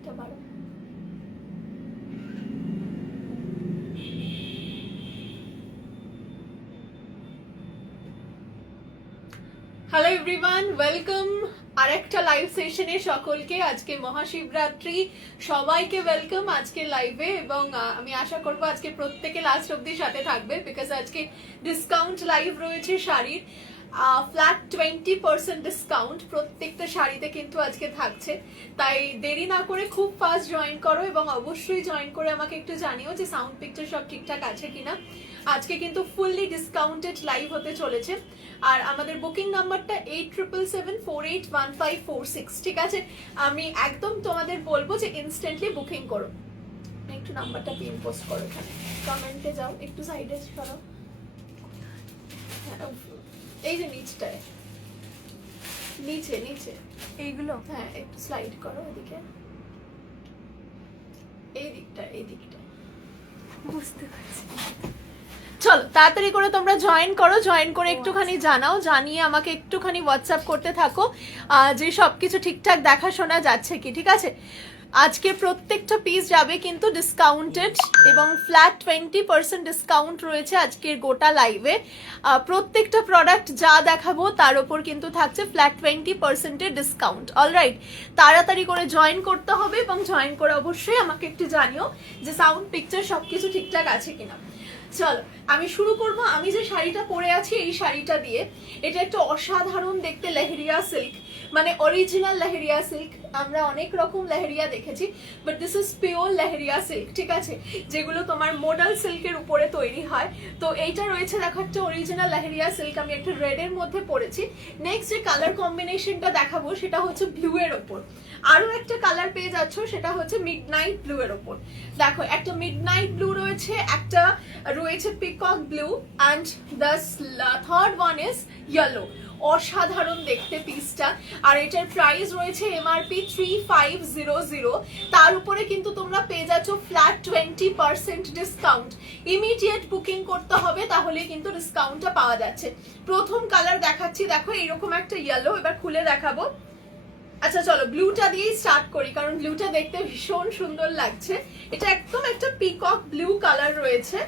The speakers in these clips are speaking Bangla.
লাইটটা বাড়ো। হ্যালো এভরিওয়ান, ওয়েলকাম আরেকটা লাইভ সেশনে সকলকে। আজকে মহাশিবরাত্রি, সবাইকে ওয়েলকাম আজকে লাইভে। এবং আমি আশা করবো আজকে প্রত্যেকে লাস্ট অব্দি সাথে থাকবে, বিকজ আজকে ডিসকাউন্ট লাইভ রয়েছে শাড়ির। ফ্ল্যাট 20% ডিসকাউন্ট প্রত্যেকটা শাড়িতে কিন্তু আজকে থাকছে। তাই দেরি না করে খুব ফাস্ট জয়েন করো, এবং অবশ্যই জয়েন করে আমাকে একটু জানিও যে সাউন্ড পিকচার সব ঠিকঠাক আছে কিনা। আজকে কিন্তু ফুললি ডিসকাউন্টেড লাইভ হতে চলেছে। আর আমাদের বুকিং নাম্বারটা 8777481546, ঠিক আছে? আমি একদম তোমাদের বলবো যে ইনস্ট্যান্টলি বুকিং করো। একটু নাম্বারটা পিন পোস্ট করো, এখানে কমেন্টে যাও, একটু সাইডে করো। এই যে নিচটায়, নিচে নিচে এইগুলো, হ্যাঁ একটু স্লাইড করো এদিকে, এই দিকটা, এই দিকটা। বুঝতে পারছি। চলো তাড়াতাড়ি করে তোমরা জয়েন করো, জয়েন করে একটুখানি জানাও, জানিয়ে আমাকে একটুখানি হোয়াটসঅ্যাপ করতে থাকো যে সবকিছু ঠিকঠাক দেখাশোনা যাচ্ছে কি, ঠিক আছে? আজকে প্রত্যেকটা পিস যাবে কিন্তু ডিসকাউন্টেড, এবং ফ্ল্যাট 20% ডিসকাউন্ট রয়েছে আজকের গোটা লাইভে। প্রত্যেকটা প্রোডাক্ট যা দেখাবো তার উপর কিন্তু থাকছে ফ্ল্যাট 20% ডিসকাউন্ট। অলরাইট, তাড়াতাড়ি করে জয়েন করতে হবে, এবং জয়েন করে অবশ্যই আমাকে একটু জানিও যে সাউন্ড পিকচার সবকিছু ঠিকঠাক আছে কিনা। চলো আমি শুরু করব। আমি যে শাড়িটা পরে আছি এই শাড়িটা দিয়ে, এটা একটা অসাধারণ দেখতে লেহেরিয়া সিল্ক, মানে অরিজিনাল লেহেরিয়া সিল্ক। আমরা অনেক রকম লেহেরিয়া দেখেছি, but this is pure leheriya silk, ঠিক আছে? যেগুলো তোমার মডাল সিল্কের উপরে তৈরি হয়। তো এইটা রয়েছে দেখো একটা অরিজিনাল লেহেরিয়া সিল্ক। আমি একটা রেডের মধ্যে পরেছি। নেক্সট যে কালার কম্বিনেশনটা দেখাবো সেটা হচ্ছে ব্লু এর ওপর। আরো একটা কালার পেয়ে যাচ্ছ, সেটা হচ্ছে মিডনাইট ব্লু এর ওপর। দেখো একটা মিডনাইট ব্লু রয়েছে, একটা রয়েছে peacock blue, and the third one is yellow. অসাধারণ দেখতে পিসটা। আর এটার প্রাইস রয়েছে এমআরপি 3500। তার উপরে কিন্তু তোমরা পেয়ে যাচ্ছ ফ্ল্যাট 20% ডিসকাউন্ট। ইমিডিয়েট বুকিং করতে হবে, তাহলে কিন্তু ডিসকাউন্টটা পাওয়া যাচ্ছে। প্রথম কালার দেখাচ্ছি, দেখো এইরকম একটা ইয়েলো, এবার খুলে দেখাবো। আচ্ছা চলো ব্লুটা দিয়েই স্টার্ট করি, কারণ ব্লুটা দেখতে ভীষণ সুন্দর লাগছে। এটা একদম একটা পিকক ব্লু কালার রয়েছে।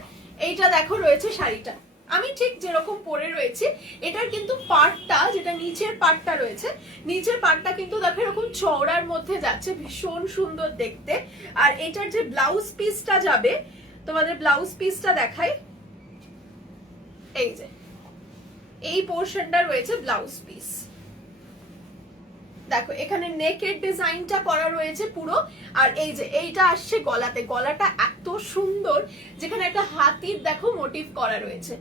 এইটা দেখো রয়েছে শাড়িটা, আমি ঠিক যেরকম পরে রয়েছি। এটার কিন্তু পার্টটা, যেটা নিচের পার্টটা রয়েছে, নিচের পার্টটা কিন্তু দেখো এরকম চওড়ার মধ্যে যাচ্ছে, ভীষণ সুন্দর দেখতে। আর এটার যে ব্লাউজ পিসটা যাবে, তোমাদের ব্লাউজ পিসটা দেখাই। এই যে এই পোর্শনটা রয়েছে ব্লাউজ পিস। দেখো এখানে নেকের ডিজাইনটা করা রয়েছে পুরো। আর এই যে এইটা আসছে গলাতে, গলাটা এত সুন্দর, যেখানে একটা হাতির দেখো মোটিভ করা রয়েছে।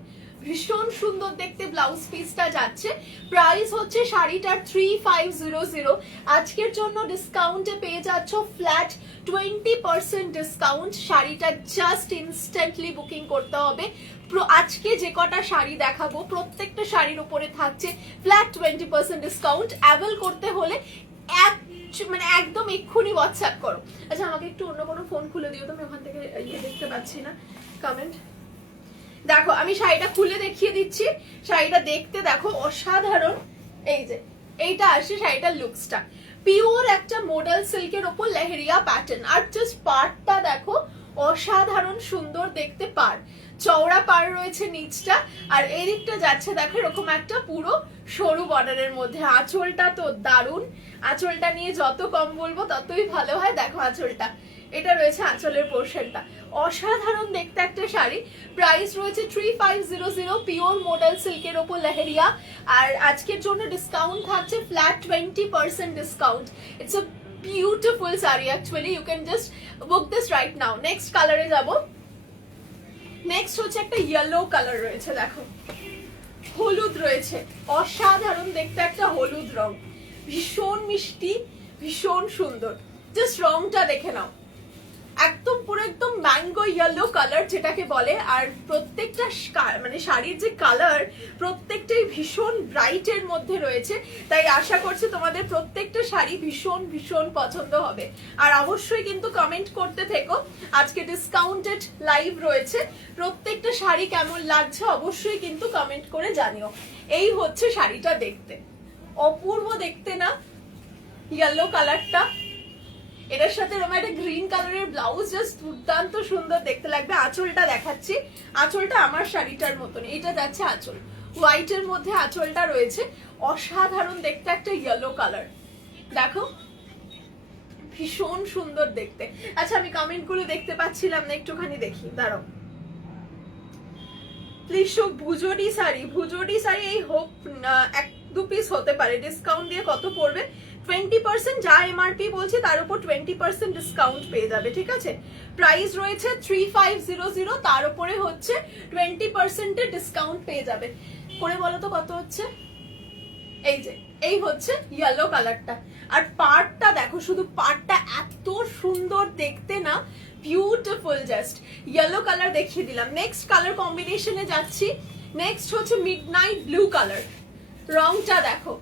ভীষণ সুন্দর দেখতে ব্লাউজ পিসটা যাচ্ছে। প্রাইস হচ্ছে শাড়িটার 3500। আজকের জন্য ডিসকাউন্টে পেয়ে যাচ্ছ ফ্ল্যাট 20% ডিসকাউন্ট। শাড়িটা জাস্ট ইনস্ট্যান্টলি বুকিং করতে হবে। আজকে যে কটা শাড়ি দেখাবো প্রত্যেকটা শাড়ির উপরে থাকছে ফ্ল্যাট 20% ডিসকাউন্ট। অ্যাভেল করতে হলে মানে একদম এক্ষুনি হোয়াটসঅ্যাপ করো। আচ্ছা আমাকে একটু অন্য কোনো ফোন খুলে দিও, তুমি ওখান থেকে দেখতে পাচ্ছি না কমেন্ট। দেখো আমি শাড়িটা খুলে দেখিয়ে দিচ্ছি। শাড়িটা দেখতে দেখো অসাধারণ। এই যে এইটা আসছে শাড়িটার লুকসটা, পিওর একটা মডেল সিল্কের ওপর লেহেরিয়া প্যাটার্ন। আর জাস্ট পাড়টা দেখো অসাধারণ সুন্দর দেখতে। পাড় চওড়া পাড় রয়েছে নিচটা, আর এদিকটা যাচ্ছে দেখো এরকম একটা পুরো সরু বর্ডারের মধ্যে। আঁচলটা তো দারুণ, আঁচলটা নিয়ে যত কম বলবো ততই ভালো হয়। দেখো আঁচলটা, এটা রয়েছে আঁচলের পোর্শনটা। অসাধারণ দেখতে একটা শাড়ি। প্রাইস রয়েছে 3500, পিওর মডেল সিল্কের ওপর লেহেরিয়া। আর আজকের জন্য ডিসকাউন্ট থাকছে flat 20% discount. It's a beautiful sari actually, you can just book this right now. Next কালারে যাব। নেক্সট হচ্ছে একটা ইয়েলো কালার রয়েছে, দেখো হলুদ রয়েছে, অসাধারণ দেখতে একটা হলুদ রং, ভীষণ মিষ্টি, ভীষণ সুন্দর। জাস্ট রংটা দেখে নাও, একদম পুরো একদম ম্যাঙ্গো ইয়েলো কালার যেটাকে বলে। আর প্রত্যেকটা মানে শাড়ির যে কালার প্রত্যেকটাই ভীষণ ব্রাইটের মধ্যে রয়েছে। তাই আশা করছি তোমাদের প্রত্যেকটা শাড়ি ভীষণ ভীষণ পছন্দ হবে। আর অবশ্যই কিন্তু কমেন্ট করতে থেকো। আজকে ডিসকাউন্টেড লাইভ রয়েছে, প্রত্যেকটা শাড়ি কেমন লাগছে অবশ্যই কিন্তু কমেন্ট করে জানিও। এই হচ্ছে শাড়িটা দেখতে, অপূর্ব দেখতে না ইয়েলো কালারটা। এটার সাথে এরকম একটা গ্রিন কালারের ব্লাউজ, জাস্ট দুর্দান্ত সুন্দর দেখতে লাগবে। আঁচলটা দেখাচ্ছি, আঁচলটা আমার শাড়িটার মতন, এটা যাচ্ছে আঁচল, হোয়াইটের মধ্যে আঁচলটা রয়েছে, অসাধারণ দেখতে একটা ইয়েলো কালার, দেখো ভীষণ সুন্দর দেখতে। আচ্ছা আমি কমেন্ট গুলো দেখতে পাচ্ছিলাম না, একটুখানি দেখি, দাঁড়াও প্লিজ। ভুজোডি শাড়ি এই হোপ 1-2 পিস হতে পারে, ডিসকাউন্ট দিয়ে কত পড়বে? 20%, যা এমআরপি বলছে তার উপর 20% ডিসকাউন্ট পেয়ে যাবে, ঠিক আছে? প্রাইস রয়েছে 3500, তার উপরে হচ্ছে 20% এর ডিসকাউন্ট পেয়ে যাবে। করে বলো তো কত হচ্ছে? এই যে এই হচ্ছে ইয়েলো কালারটা, আর পাড়টা দেখো, শুধু পাড়টা এত সুন্দর দেখতে না, বিউটিফুল, জাস্ট ইয়েলো কালার দেখিয়ে দিলাম। নেক্সট কালার কম্বিনেশনে যাচ্ছি, নেক্সট হচ্ছে মিডনাইট ব্লু কালার। রংটা দেখো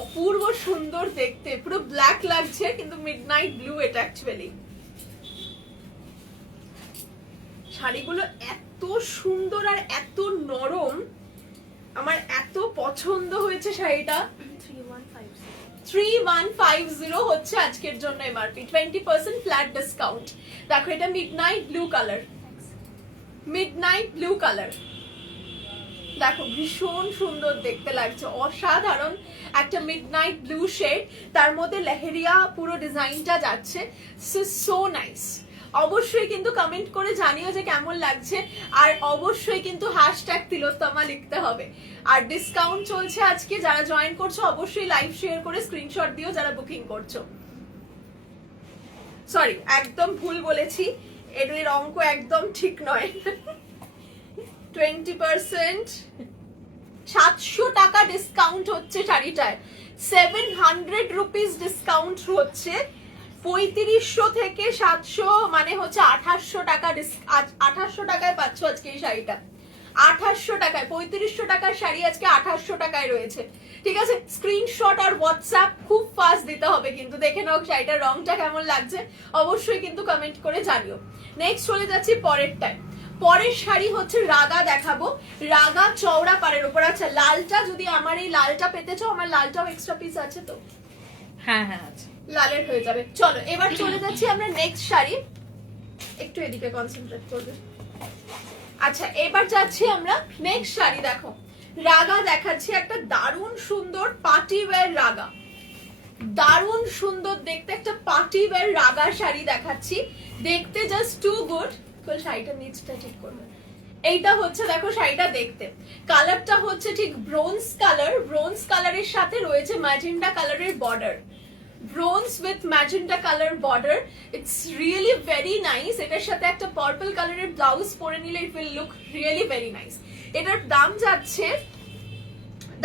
অপূর্ব সুন্দর দেখতে, পুরো ব্ল্যাক লাগছে কিন্তু মিডনাইট ব্লু এটা অ্যাকচুয়ালি। শাড়িগুলো এত সুন্দর আর এত নরম, আমার এত পছন্দ হয়েছে শাড়িটা। 3150 হচ্ছে আজকের জন্য এমআরপি, 20% ফ্ল্যাট ডিসকাউন্ট। দেখো এটা midnight blue colour, midnight blue colour, দেখো ভীষণ সুন্দর দেখতে লাগছে, অসাধারণ একটা মিডনাইট ব্লু শেড, তার মধ্যে লেহেরিয়া পুরো ডিজাইনটা যাচ্ছে, সো নাইস। অবশ্যই কিন্তু কমেন্ট করে জানিও যে কেমন লাগছে, আর অবশ্যই কিন্তু হ্যাশট্যাগ তিলোত্তমা লিখতে হবে। আর ডিসকাউন্ট চলছে আজকে, যারা জয়েন করছো অবশ্যই লাইভ শেয়ার করে স্ক্রিনশট দিও যারা বুকিং করছো। সরি একদম ভুল বলেছি, এর অঙ্ক একদম ঠিক নয়। 20%, 700 টাকা ডিসকাউন্ট হচ্ছে শাড়িটায়, 700 রুপিস ডিসকাউন্ট হচ্ছে, 3500 থেকে 700 মানে হচ্ছে 2800 টাকা। 2800 টাকায় পাচ্ছ আজকে এই শাড়িটা, 2800 টাকায়। 3500 টাকার শাড়ি আজকে 2800 টাকায় রয়েছে, ঠিক আছে? স্ক্রিনশট আর হোয়াটসঅ্যাপ খুব ফাস্ট দিতে হবে কিন্তু। দেখে নাও শাড়িটার রংটা কেমন লাগছে, অবশ্যই কিন্তু কমেন্ট করে জানিও। নেক্সট চলে যাচ্ছি পরেরটায়। পরের শাড়ি হচ্ছে রাগা দেখাবো, রাগা চওড়া পাড়ের উপর। আচ্ছা লালটা, যদি আমার এই লালটা পেতে চাও, আমার লালটাও এক্সট্রা পিস আছে তো? হ্যাঁ হ্যাঁ আছে, লালের হয়ে যাবে। চলো এবার চলে যাচ্ছি আমরা নেক্সট শাড়ি, একটু এদিকে কনসেন্ট্রেট করবে। আচ্ছা এবার যাচ্ছি আমরা নেক্সট শাড়ি। দেখো রাগা দেখাচ্ছি, একটা দারুণ সুন্দর পার্টি ওয়্যার রাগা, দারুণ সুন্দর দেখতে একটা পার্টি ওয়্যার রাগা শাড়ি দেখাচ্ছি, দেখতে জাস্ট টু গুড। শাড়িটা নিচটা ঠিক করবে। এইটা হচ্ছে দেখো শাড়িটা দেখতে, কালারটা হচ্ছে ঠিক ব্রোঞ্জ কালার, ব্রোঞ্জ কালারের সাথে রয়েছে ম্যাজেন্টা কালারের border, bronze with magenta colour border. It's really very nice. এটার সাথে একটা পার্পল কালারের ব্লাউজ পরে নিলে it will look really very nice. এটার দাম যাচ্ছে,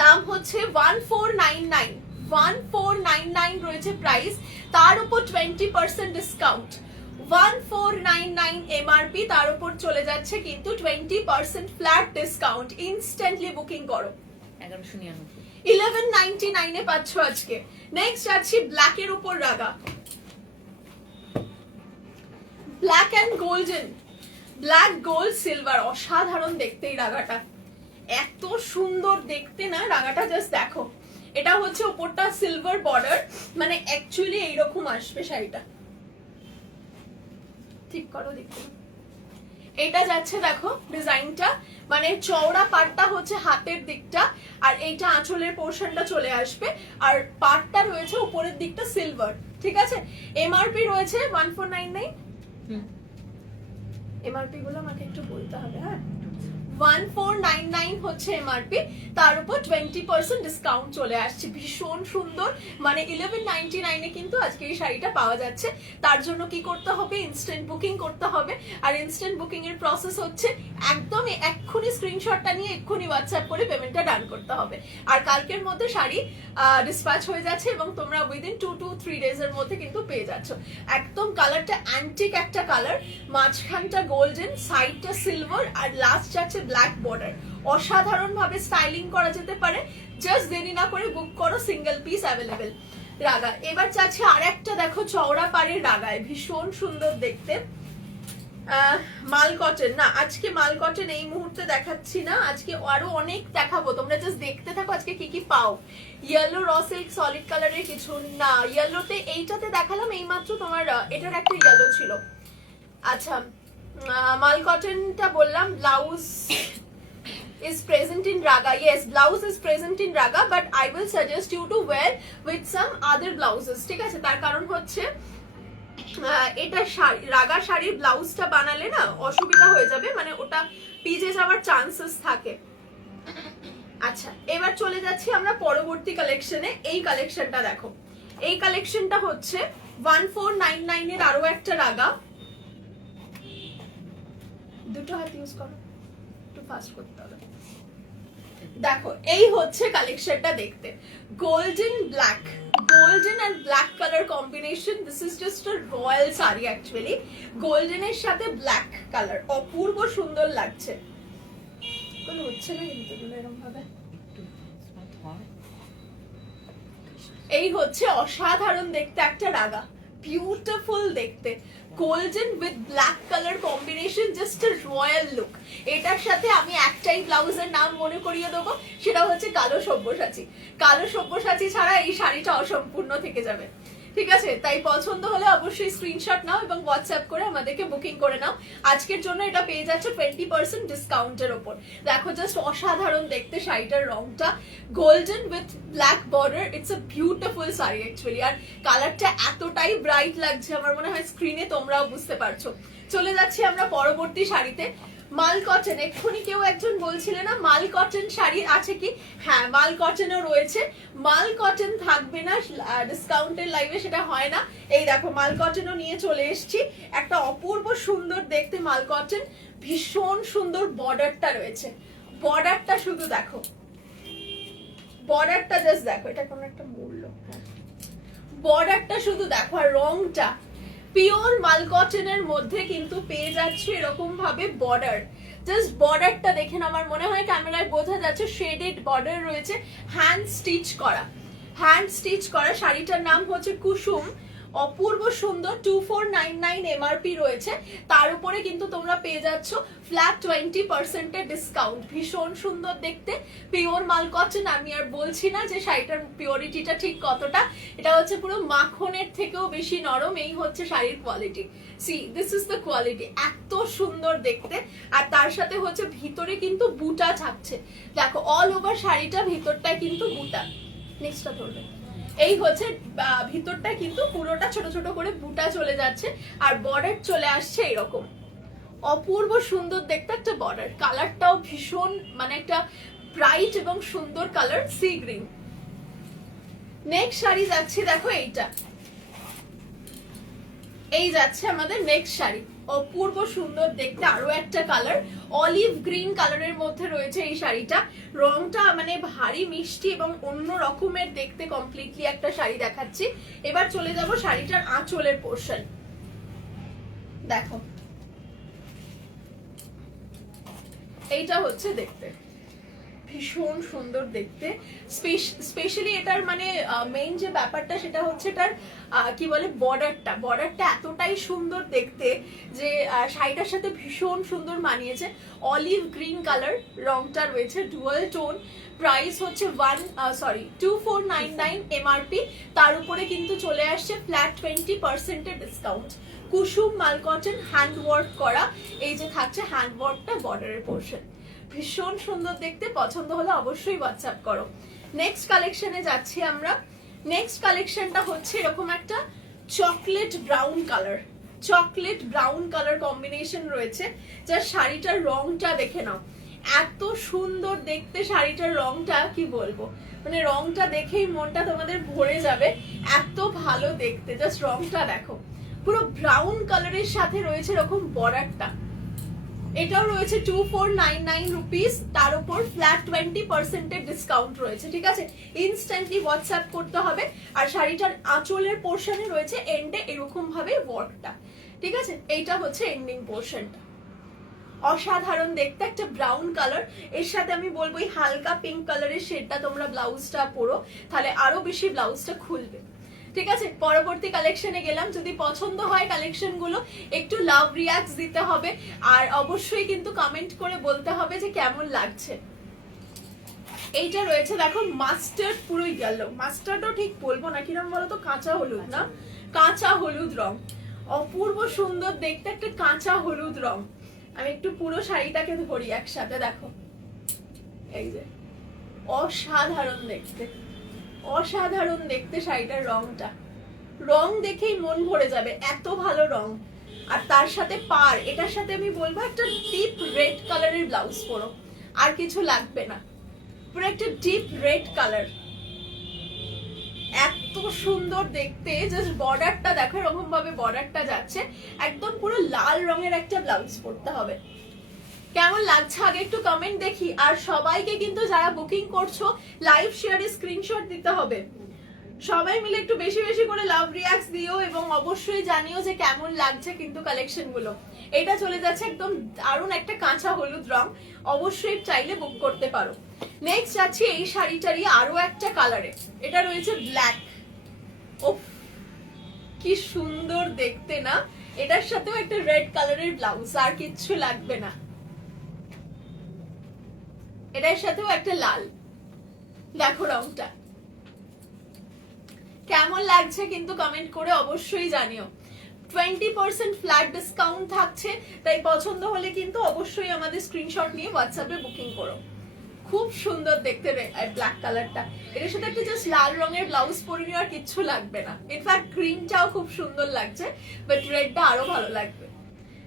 দাম হচ্ছে 1499, 1499 রয়েছে প্রাইস, তার উপর 20% ডিসকাউন্ট। 1499 এমআরপি, তার উপর চলে যাচ্ছে কিন্তু 20% ফ্ল্যাট ডিসকাউন্ট। ইনস্ট্যান্টলি বুকিং করো। 1199 এ পাচ্ছ আজকে। নেক্সট যাচ্ছি ব্ল্যাক এর উপর রাগা, black and golden, black gold silver, অসাধারণ দেখতে এই রাগাটা, এত সুন্দর দেখতে না রাগাটা, জাস্ট দেখো। এটা হচ্ছে উপরটা সিলভার বর্ডার, মানে অ্যাকচুয়ালি এইরকম আসবে শাড়িটা, ঠিক করো দেখো। এটা যাচ্ছে দেখো ডিজাইনটা, মানে চওড়া পাটটা হচ্ছে হাতের দিকটা, আর এইটা আঁচলের পোর্শনটা চলে আসবে, আর পাটটা রয়েছে উপরের দিকটা সিলভার, ঠিক আছে? এমআরপি রয়েছে 1499। এমআরপি গুলো আমাকে একটু বলতে হবে, হ্যাঁ। 1499 হচ্ছে এমআরপি, তার উপর 20% ডিসকাউন্ট চলে আসছে, ভীষণ সুন্দর। মানে 1199 এ কিন্তু আজকে এই শাড়িটা পাওয়া যাচ্ছে। তার জন্য কি করতে হবে? ইনস্ট্যান্ট বুকিং করতে হবে। আর ইনস্ট্যান্ট বুকিং এর প্রসেস হচ্ছে একদম এক্ষুনি স্ক্রিনশটটা নিয়ে এক্ষুনি হোয়াটসঅ্যাপ করে পেমেন্টটা ডান করতে হবে। আর কালকের মধ্যে শাড়ি ডিসপ্যাচ হয়ে যাচ্ছে এবং তোমরা উইদিন 2 to 3 ডেজ এর মধ্যে কিন্তু পেয়ে যাচ্ছ। একদম কালারটা অ্যান্টিক একটা কালার, মাঝখানটা গোল্ডেন, সাইডটা সিলভার, আর লাস্ট যাচ্ছে ব্ল্যাক বর্ডার। অসাধারণ ভাবে স্টাইলিং করা যেতে পারে, জাস্ট দেরি না করে বুক করো, সিঙ্গেল পিস অ্যাভেলেবেল। রাগা এবার চাচ্ছি আর একটা দেখো চওড়া পাড়ের রাগায়, ভীষণ সুন্দর দেখতে, মাল কটন না, আজকে মাল কটন এই মুহূর্তে দেখাচ্ছি না, আজকে আরো অনেক দেখাবো, তোমরা জাস্ট দেখতে থাকো আজকে কি কি পাও। ইয়েলো র সিল্ক সলিড কালারের কিছু না, ইয়েলোতে এইটাতে দেখালাম এইমাত্র, তোমার এটার একটা ইয়েলো ছিল। আচ্ছা, মাল কটনটা বললাম। Blouse is present in raga. Yes, blouse is present in raga, but I will suggest you to wear with some other blouses. ঠিক আছে, তার কারণ হচ্ছে এটা শাড়ি, রাগা শাড়ির ব্লাউজটা বানালে না অসুবিধা হয়ে যাবে, মানে ওটা পিজে যাওয়ার চান্সেস থাকে। আচ্ছা, এবার চলে যাচ্ছি আমরা পরবর্তী কালেকশনে। এই কালেকশনটা দেখো, এই কালেকশনটা হচ্ছে 1499 এর আরো একটা রাগা। দুটো হাত ইউজ করো, একটু ফাস্ট করতে হবে। দেখো, এই হচ্ছে কালেকশনটা দেখতে, golden black, golden and black colour combination. This is just a royal sari actually, গোল্ডেনের সাথে ব্ল্যাক কালার, অপূর্ব সুন্দর লাগছে। কোনো হচ্ছে না কিন্তু এরকম ভাবে। এই হচ্ছে অসাধারণ দেখতে একটা রাগা, বিউটিফুল দেখতে, golden with black colour combination, just a royal look. এটার সাথে আমি একটাই ব্লাউজের নাম মনে করিয়ে দেবো, সেটা হচ্ছে কালো সব্যসাচী। কালো সব্যসাচী ছাড়া এই শাড়িটা অসম্পূর্ণ থেকে যাবে। ঠিক আছে, তাই পছন্দ হলে অবশ্যই স্ক্রিনশট নাও এবং হোয়াটসঅ্যাপ করে আমাদেরকে বুকিং করে নাও। আজকের জন্য এটা পেয়ে যাচ্ছে 20% ডিসকাউন্টের ওপর। দেখো, জাস্ট অসাধারণ দেখতে শাড়িটার রংটা, golden with black border. It's a beautiful sari actually, আর কালারটা এতটাই ব্রাইট লাগছে, আমার মনে হয় স্ক্রিনে তোমরাও বুঝতে পারছো। চলে যাচ্ছি আমরা পরবর্তী শাড়িতে। মাল কটন, এক্ষুনি কেউ একজন বলছিলে না মাল কটন শাড়ি আছে কি? হ্যাঁ, মাল কটনও রয়েছে। মাল কটন থাকবে না ডিসকাউন্টের লাইভে, সেটা হয় না। এই দেখো, মাল কটনও নিয়ে চলে এসেছি, একটা অপূর্ব সুন্দর দেখতে মাল কটন, ভীষণ সুন্দর বর্ডারটা রয়েছে। বর্ডারটা শুধু দেখো, বর্ডারটা জাস্ট দেখো, এটা কোনো একটা মূল্য, বর্ডারটা শুধু দেখো, আর রংটা পিওর মাল কটনের মধ্যে কিন্তু পেয়ে যাচ্ছে এরকম ভাবে বর্ডার। জাস্ট বর্ডারটা দেখেন, আমার মনে হয় ক্যামেরায় বোঝা যাচ্ছে শেডেড বর্ডার রয়েছে, হ্যান্ড স্টিচ করা, হ্যান্ড স্টিচ করা। শাড়িটার নাম হচ্ছে কুসুম, অপূর্ব সুন্দর। 2499 এমআরপি রয়েছে, তার উপরে কিন্তু তোমরা পেয়ে যাচ্ছ ফ্ল্যাট 20% এর ডিসকাউন্ট। ভীষণ সুন্দর দেখতে, পিওর মাল কটন। আমি আর বলছি না যে শাড়িটার পিওরিটিটা ঠিক কতটা, এটা হচ্ছে পুরো মাখনের থেকেও বেশি নরম। এই হচ্ছে শাড়ির quality, C this is the quality, এত সুন্দর দেখতে। আর তার সাথে হচ্ছে ভিতরে কিন্তু বুটা থাকছে, দেখো অল ওভার শাড়িটা ভিতরটায় কিন্তু বুটা। নেক্সটটা ধরবে, এই হচ্ছে ভিতরটা কিন্তু পুরোটা ছোট ছোট করে বুটা চলে যাচ্ছে, আর বর্ডার চলে আসছে এরকম, অপূর্ব সুন্দর দেখতে একটা বর্ডার। কালারটাও ভীষণ, মানে একটা ব্রাইট এবং সুন্দর colour, sea green. Next sari যাচ্ছে, দেখো এইটা, এই যাচ্ছে আমাদের নেক্সট শাড়ি, অপূর্ব সুন্দর দেখতে, আরো একটা কালার, অলিভ গ্রিন কালারের মধ্যে রয়েছে এই শাড়িটা। রংটা মানে ভারী মিষ্টি এবং অন্য রকমের দেখতে, কমপ্লিটলি একটা শাড়ি দেখাচ্ছি। এবার চলে যাব শাড়িটার আঁচলের পোর্শন। দেখো, এইটা হচ্ছে দেখতে ভীষণ সুন্দর দেখতে, স্পেশালি এটার মানে মেইন যে ব্যাপারটা সেটা হচ্ছে এটার কি বলে বর্ডারটা, বর্ডারটা এতটাই সুন্দর দেখতে যে শাড়িটার সাথে ভীষণ সুন্দর মানিয়েছে। অলিভ গ্রিন কালার রংটা রয়েছে, ডুয়াল টোন। প্রাইস হচ্ছে 2499 এমআরপি, তার উপরে কিন্তু চলে আসছে ফ্ল্যাট 20% এর ডিসকাউন্ট। কুসুম মাল কটন, হ্যান্ড ওয়ার্ক করা, এই যে থাকছে হ্যান্ড ওয়ার্কটা বর্ডারের পোর্শন, ভীষণ সুন্দর দেখতে। পছন্দ হলে অবশ্যই হোয়াটসঅ্যাপ করো। নেক্সট কালেকশনে যাচ্ছি আমরা। নেক্সট কালেকশনটা হচ্ছে এরকম একটা chocolate brown colour, chocolate brown colour combination রয়েছে, যার শাড়িটার রংটা দেখে নাও, এত সুন্দর দেখতে শাড়িটার রংটা, কি বলবো, মানে রংটা দেখেই মনটা তোমাদের ভরে যাবে, এত ভালো দেখতে। জাস্ট রংটা দেখো, পুরো ব্রাউন কালারের সাথে রয়েছে এরকম বর্ডারটা। এটাও রয়েছে 2499 রুপিস, তার উপর ফ্ল্যাট 20% এর ডিসকাউন্ট রয়েছে। ঠিক আছে, ইনস্ট্যান্টলি হোয়াটসঅ্যাপ করতে হবে। আর শাড়িটার আঁচলের পোর্শনে রয়েছে এন্ডে এরকম ভাবে ওয়ার্কটা। ঠিক আছে, এইটা হচ্ছে এন্ডিং পোর্শনটা, অসাধারণ দেখতে একটা ব্রাউন কালার। এর সাথে আমি বলবো এই হালকা পিঙ্ক কালারের শেডটা তোমরা ব্লাউজটা পরো, তাহলে আরো বেশি ব্লাউজটা খুলবে। ঠিক আছে, পরবর্তী কালেকশনে গেলাম। যদি পছন্দ হয় কালেকশন গুলো একটু লাভ রিয়াক্ট দিতে হবে, আর অবশ্যই কিন্তু কমেন্ট করে বলতে হবে যে কেমন লাগছে। এইটা রয়েছে দেখো মাস্টার্ড, পুরো ইয়েলো, মাস্টার্ডও ঠিক বলবো না, কিরকম বলো তো, কাঁচা হলুদ না, কাঁচা হলুদ রং, অপূর্ব সুন্দর দেখতে একটা কাঁচা হলুদ রং। আমি একটু পুরো শাড়িটাকে ধরি একসাথে, দেখো এই যে অসাধারণ দেখতে, অসাধারণ দেখতে শাড়িটার রংটা, রং দেখেই মন ভরে যাবে, এত ভালো রং। আর তার সাথে পার, এটার সাথে আমি বলবো একটা ডিপ রেড কালারের ব্লাউজ পরো, আর কিছু লাগবে না, পুরো একটা ডিপ রেড কালার, এত সুন্দর দেখতে। জাস্ট বর্ডারটা দেখো এরকম ভাবে বর্ডারটা যাচ্ছে, একদম পুরো লাল রঙের একটা ব্লাউজ পরতে হবে। কেমন লাগছে আগে একটু কমেন্ট দেখি। আর সবাইকে কিন্তু যারা বুকিং করছো লাইভ শেয়ারে স্ক্রিনশট দিতে হবে, সবাই মিলে একটু বেশি বেশি করে লাভ রিয়াক্টস দিও, এবং অবশ্যই জানিও যে কেমন লাগছে কিন্তু কালেকশন গুলো। এটা চলে যাচ্ছে একদম দারুণ একটা কাঁচা হলুদ রং, অবশ্যই চাইলে বুক করতে পারো। নেক্সট যাচ্ছি এই শাড়িটারই আরো একটা কালারে, এটা রয়েছে ব্ল্যাক। ওফ কি সুন্দর দেখতে না, এটার সাথেও একটা রেড কালারের ব্লাউজ, আর কিচ্ছু লাগবে না। এটার সাথেও একটা লাল, দেখো রংটা কেমন লাগছে কিন্তু কমেন্ট করে অবশ্যই জানিও। 20% ফ্ল্যাট ডিসকাউন্ট থাকছে, তাই পছন্দ হলে কিন্তু অবশ্যই আমাদের স্ক্রিনশট নিয়ে হোয়াটসঅ্যাপে বুকিং করো। খুব সুন্দর দেখতে ব্ল্যাক কালারটা, এটার সাথে একটা জাস্ট লাল রঙের ব্লাউজ পরে নিও, আর কিচ্ছু লাগবে না। ইনফ্যাক্ট গ্রিনটাও খুব সুন্দর লাগছে, বাট রেডটা আরো ভালো লাগবে।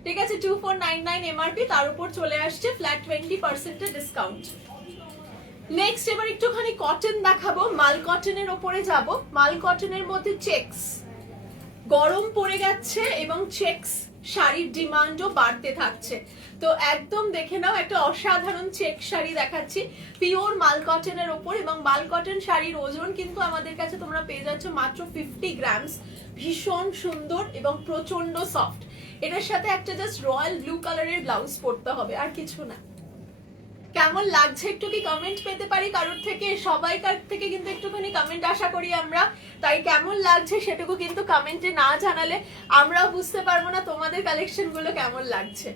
ঠিক আছে, 2499 এমআরপি, তার উপর চলে আসছে ফ্ল্যাট 20% ডিসকাউন্ট। নেক্সট এবার একটুখানি কটন দেখাবো, মাল কটনের ওপরে যাব। মাল কটনের মধ্যে চেকস, গরম পড়ে যাচ্ছে এবং চেকস শাড়ির ডিমান্ডও বাড়তে থাকছে, তো একদম দেখে নাও একটা অসাধারণ চেক শাড়ি দেখাচ্ছি পিওর মাল কটনের ওপর। এবং মাল কটন শাড়ির ওজন কিন্তু আমাদের কাছে তোমরা পেয়ে যাচ্ছ মাত্র 50 গ্রামস, ভীষণ সুন্দর এবং প্রচন্ড সফট। এটার সাথে একটা জাস্ট রয়্যাল ব্লু কালারের ব্লাউজ পরতে হবে, আর কিছু না। কেমন লাগছে একটু কি কমেন্ট পেতে পারি কারোর থেকে? সবাইকার থেকে কিন্তু একটুখানি কমেন্ট আশা করি আমরা, তাই কেমন লাগছে সেটুকু কিন্তু কমেন্টে না জানালে আমরাও বুঝতে পারবো না তোমাদের কালেকশন গুলো কেমন লাগছে।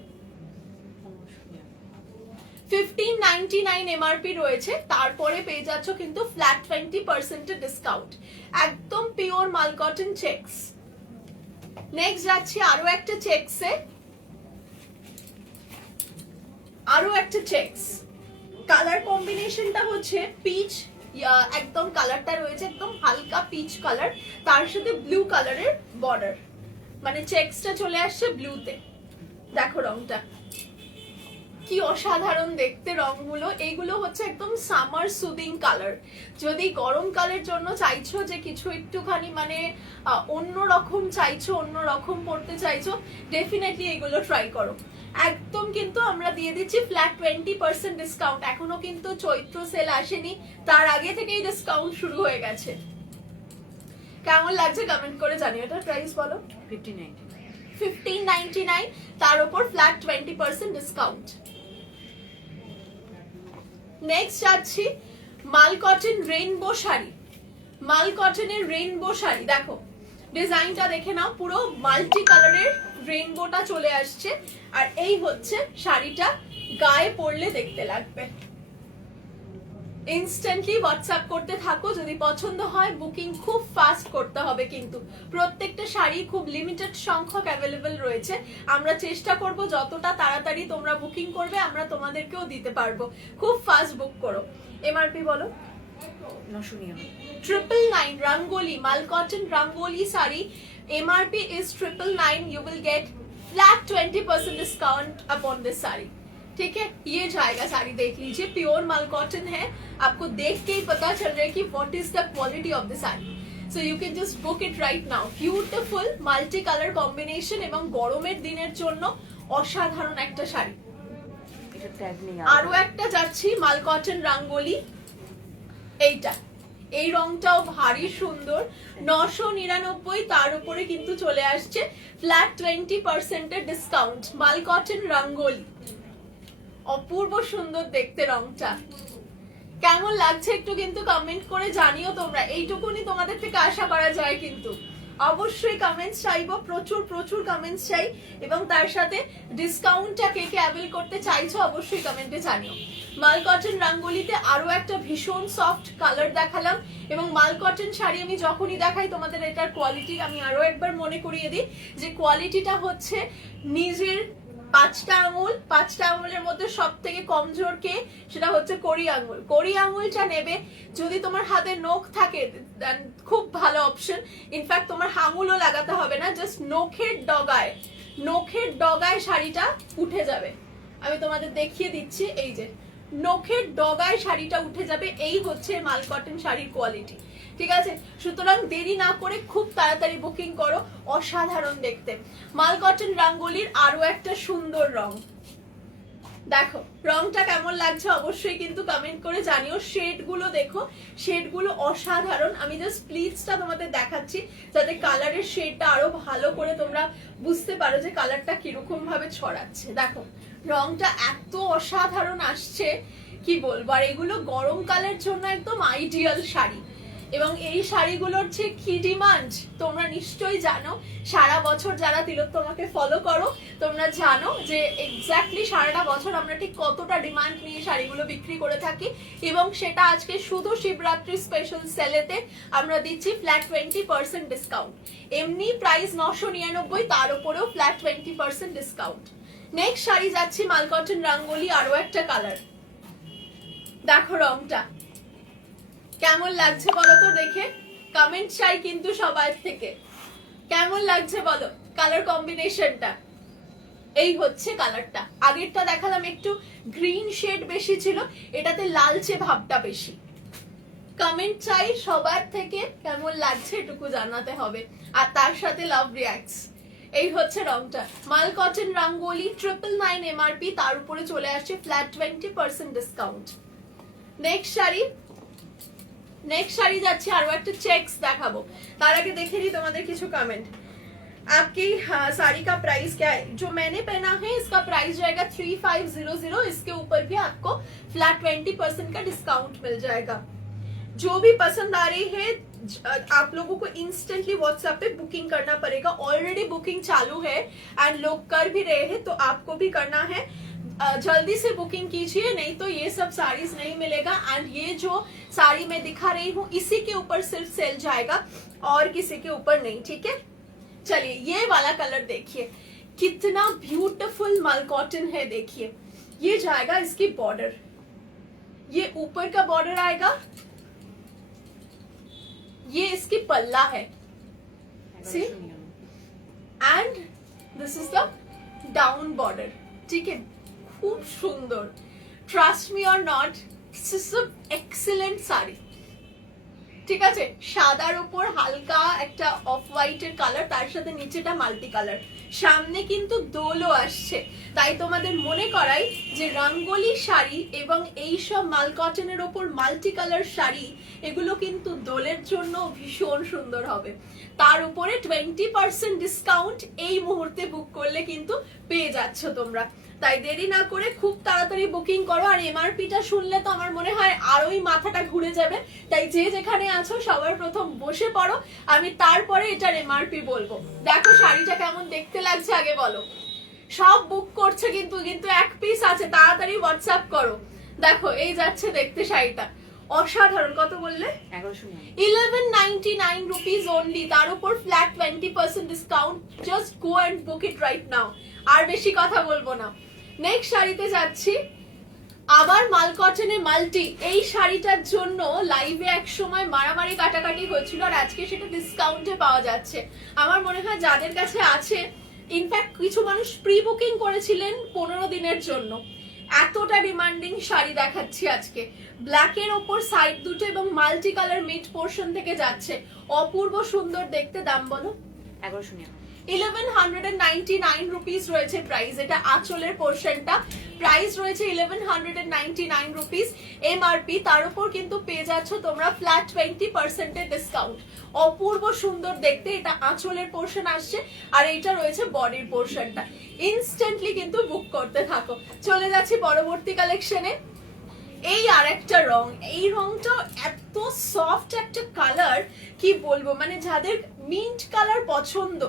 1599 এমআরপি রয়েছে, তারপরে পেয়ে যাচ্ছ কিন্তু ফ্ল্যাট 20% ডিসকাউন্ট, একদম পিওর মাল কটন চেকস। নেক্সট যাচ্ছি আরো একটা চেকসে, আরো একটা চেকস। কালার কম্বিনেশনটা হচ্ছে পিচ, একদম কালারটা রয়েছে একদম হালকা পিচ কালার, তার সাথে ব্লু কালারের বর্ডার, মানে চেকসটা চলে আসছে ব্লুতে। দেখো রংটা কি অসাধারণ দেখতে রংগুলো। এইগুলো হচ্ছে একদম সামার সুদিং কালার। যদি গরমকালের জন্য চাইছো যে কিছু একটুখানি মানে অন্য রকম চাইছো, অন্য রকম পড়তে চাইছো, ডেফিনেটলি এগুলো ট্রাই করো। একদম কিন্তু আমরা দিয়ে দিচ্ছি ফ্ল্যাট 20% ডিসকাউন্ট, এখনো কিন্তু চৈত্র সেল আসেনি, তার আগে থেকেই ডিসকাউন্ট শুরু হয়ে গেছে। কেমন লাগছে কমেন্ট করে জানিও। এটার প্রাইস বলো। 1599, তার উপর ফ্ল্যাট 20% ডিসকাউন্ট। নেক্সট যাচ্ছি মাল কটন রেইনবো শাড়ি। মাল কটনের রেইনবো শাড়ি, দেখো ডিজাইনটা দেখে নাও, পুরো মাল্টি কালারের রেইনবোটা চলে আসছে, আর এই হচ্ছে শাড়িটা, গায়ে পরলে দেখতে লাগবে। ইনস্ট্যান্টলি হোয়াটসঅ্যাপ করতে থাকো, যদি পছন্দ হয় বুকিং খুব ফাস্ট করতে হবে, কিন্তু প্রত্যেকটা শাড়ি খুব লিমিটেড সংখ্যক অ্যাভেলেবেল রয়েছে। আমরা চেষ্টা করব যতটা তাড়াতাড়ি তোমরা বুকিং করবে আমরা তোমাদেরকেও দিতে পারবো, খুব ফাস্ট বুক করো। এমআরপি বলো। 999 रंगोली माल cotton Rangoli sari, MRP is 999, you will get flat 20% discount upon this sari. ठीक है, ये जाएगा साड़ी, देख लीजिए प्योर माल कॉटन है, आपको देख के ही पता चल रहा है कि what is the quality of the sari, so you can just book it right now. Beautiful multi colour combination এবং গরমের দিনের জন্য অসাধারণ একটা শাড়ি। এটা ট্যাগ নেই। আরো একটা যাচ্ছি মাল কটন রঙ্গোলি, এইটা, এই রংটাও ভারী সুন্দর, 999, তার উপরে কিন্তু চলে আসছে ফ্ল্যাট 20% এর ডিসকাউন্ট। মাল কটন রঙ্গোলি, অপূর্ব সুন্দর দেখতে রংটা। কেমন লাগছে একটু কিন্তু কমেন্ট করে জানিও তোমরা, এইটুকুনি তোমাদের থেকে আশা করা যায়। কিন্তু অবশ্যই কমেন্টস চাইবো, প্রচুর প্রচুর কমেন্টস চাই, এবং তার সাথে ডিসকাউন্টটা কে কে অ্যাভেল করতে চাইছো অবশ্যই কমেন্টে জানিও। মাল কটন রঙ্গোলিতে আরো একটা ভীষণ সফট কালার দেখালাম, এবং মাল কটন শাড়ি আমি যখনই দেখাই তোমাদের এটার কোয়ালিটি আমি আরো একবার মনে করিয়ে দিই যে কোয়ালিটিটা হচ্ছে নিজের পাঁচটা আঙুলের মধ্যে সব থেকে কমজোর কে, সেটা হচ্ছে কড়ি আঙুল। কড়ি আঙুলটা নেবে, যদি তোমার হাতে নখ থাকে দেন খুব ভালো অপশন। ইনফ্যাক্ট তোমার আঙুলও লাগাতে হবে না, জাস্ট নখের ডগায় শাড়িটা উঠে যাবে। আমি তোমাদের দেখিয়ে দিচ্ছি, এই যে নখের ডগায় শাড়িটা উঠে যাবে। এই হচ্ছে মাল কটন শাড়ির কোয়ালিটি, ঠিক আছে? সুতরাং দেরি না করে খুব তাড়াতাড়ি বুকিং করো, অসাধারণ দেখতে। মাল কটন রঙ্গোলির আরো একটা সুন্দর রং, দেখো রংটা কেমন লাগছে অবশ্যই কিন্তু কমেন্ট করে জানিও। শেড গুলো দেখো, শেড গুলো অসাধারণ। আমি জাস্ট প্লিজটা তোমাদের দেখাচ্ছি যাতে কালারের শেডটা আরো ভালো করে তোমরা বুঝতে পারো যে কালারটা কিরকম ভাবে ছড়াচ্ছে। দেখো রংটা এত অসাধারণ আসছে কি বলবো, আর এগুলো গরমকালের জন্য একদম আইডিয়াল শাড়ি। এবং এই শাড়িগুলোর যে কি ডিমান্ড তোমরা নিশ্চয়ই জানো, সারা বছর যারা তিলোত্তমাকে ফলো করো তোমরা জানো যে এক্স্যাক্টলি সারাটা বছর আমরা ঠিক কতটা ডিমান্ড নিয়ে শাড়িগুলো বিক্রি করে থাকি। এবং সেটা আজকে শুধু শিবরাত্রি স্পেশাল সেলেতে আমরা দিচ্ছি ফ্ল্যাট 20% ডিসকাউন্ট। এমনি প্রাইস 999, তার উপরেও ফ্ল্যাট 20% ডিসকাউন্ট। নেক্সট শাড়ি যাচ্ছি মাল কটন রঙ্গোলি, আরো একটা কালার। দেখো রংটা কেমন লাগছে বলো তো দেখে, কমেন্ট চাই কিন্তু সবার থেকে। কেমন লাগছে বলো কালার কম্বিনেশনটা? এই হচ্ছে কালারটা। আগেরটা দেখালাম একটু গ্রিন শেড বেশি ছিল, এটাতে লালচে ভাবটা বেশি। কমেন্ট চাই সবার থেকে, কেমন লাগছে এটুকু জানাতে হবে, আর তার সাথে লাভ রিঅ্যাক্টস। এই হচ্ছে রংটা, মাল কটন রঙ্গোলি 999 এমআরপি, তার উপরে চলে আসছে ফ্ল্যাট 20% ডিসকাউন্ট। নেক্সট শাড়ি যাচ্ছে আরো একটা চেক্স দেখাবো, তার আগে দেখে নিই তোমাদের কিছু কমেंट। आपकी साड़ी का प्राइस क्या है? जो मैंने पहना है इसका प्राइस जाएगा 3500। इसके ऊपर भी आपको फ्लैट 20% का डिस्काउंट मिल जाएगा। जो भी पसंद आ रही है आप लोगों को इंस्टेंटली व्हाट्सएप पे बुकिंग करना पड़ेगा। ऑलरेडी बुकिंग चालू है एंड लोग कर भी रहे हैं, तो आपको भी करना है। जल्दी से बुकिंग कीजिए, नहीं तो ये सब साड़ीज नहीं मिलेगा। एंड ये जो साड़ी मैं दिखा रही हूँ इसी के ऊपर सिर्फ सेल जाएगा और किसी के ऊपर नहीं, ठीक है? चलिए ये वाला कलर देखिए, कितना ब्यूटीफुल मल कॉटन है। देखिए ये जाएगा इसकी बॉर्डर, ये ऊपर का बॉर्डर आएगा, ये इसकी पल्ला है, see, and this is the down border, ठीक है? खूब सुंदर, trust me or not, this is excellent sari, ঠিক আছে? সাদার উপর হালকা একটা অফ হোয়াইটের কালার, তার সাথে নিচেটা মাল্টি কালার, সামনে কিন্তু দোলও আসছে। তাই তোমাদের মনে করাই যে রঙ্গোলি শাড়ি এবং এই সব মাল কটনের উপর মাল্টি কালার শাড়ি এগুলো কিন্তু দোলের জন্য ভীষণ সুন্দর হবে। তার উপরে 20% ডিসকাউন্ট এই মুহূর্তে বুক করলে কিন্তু পেয়ে যাচ্ছ তোমরা। তাই দেরি না করে খুব তাড়াতাড়ি বুকিং করো। আর এমআরপিটা শুনলে তো আমার মনে হয় আরোই মাথাটা ঘুরে যাবে, তাই যে যেখানে আছো সবার প্রথম বসে পড়ো, আমি তারপরে এটার এমআরপি বলবো। দেখো শাড়িটা কেমন দেখতে লাগছে আগে বলো। সব বুক করছে কিন্তু এক পিস আছে, তাড়াতাড়ি হোয়াটসঅ্যাপ করো। দেখো এই যাচ্ছে দেখতে শাড়িটা, অসাধারণ। কত বললে? 1199 রুপিস অনলি, তার উপর flat 20% discount. Just go and book it right now, আর বেশি কথা বলবো না। নেক্সট শাড়িতে যাচ্ছি, আবার মাল কটনে মাল্টি। এই শাড়িটার জন্য লাইভে এক সময় মারামারি কাটাকাটি হয়েছিল, আর আজকে সেটা ডিসকাউন্টে পাওয়া যাচ্ছে। আমার মনে হয় যাদের কাছে আছে, ইনফ্যাক্ট কিছু মানুষ প্রি বুকিং করেছিলেন 15 দিনের জন্য। এতটা ডিমান্ডিং শাড়ি দেখাচ্ছি আজকে। ব্ল্যাকের ওপর সাইড দুটো এবং মাল্টি কালার মিড পোর্শন থেকে যাচ্ছে, অপূর্ব সুন্দর দেখতে। দাম বলো? 1199 রুপিস রয়েছে প্রাইস। এটা আঁচলের পোর্শনটা, প্রাইস রয়েছে 1199 রুপিস এমআরপি, তার উপর কিন্তু পেয়ে যাচ্ছ তোমরা ফ্ল্যাট 20% এর ডিসকাউন্ট। অপূর্ব সুন্দর দেখতে, এটা আঁচলের পোর্শন আসছে, আর এইটা রয়েছে বডির পোর্শনটা। ইনস্ট্যান্টলি কিন্তু বুক করতে থাকো। চলে যাচ্ছি পরবর্তী কালেকশনে। এই আর একটা রং, এই রংটা এত সফট একটা কালার, কি বলবো, মানে যাদের মিন্ট কালার পছন্দ,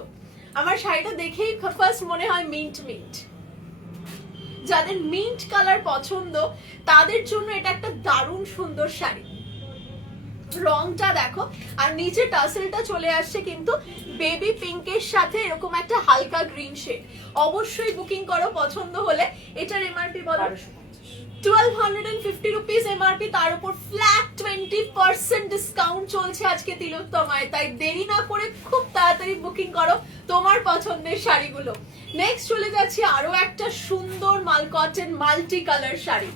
আমার শাড়িটা দেখেই ফার্স্ট মনে হয় মিন্ট মিন্ট। যাদের মিন্ট কালার পছন্দ তাদের জন্য এটা একটা দারুণ সুন্দর শাড়ি। রংটা দেখো, আর নিচে টাসেলটা চলে আসছে কিন্তু বেবি পিঙ্কের সাথে এরকম একটা হালকা গ্রিন শেড। অবশ্যই বুকিং করো পছন্দ হলে। এটার এমআরপি বলো? 1250 রুপিস এমআরপি, তার উপর ফ্ল্যাট 20% ডিসকাউন্ট চলছে আজকে তিলোত্তমায়। তাই দেরি না করে খুব তাড়াতাড়ি বুকিং করো তোমার পছন্দের শাড়িগুলো। নেক্সট চলে যাচ্ছি আরো একটা সুন্দর মাল কটন মাল্টি কালার শাড়ি,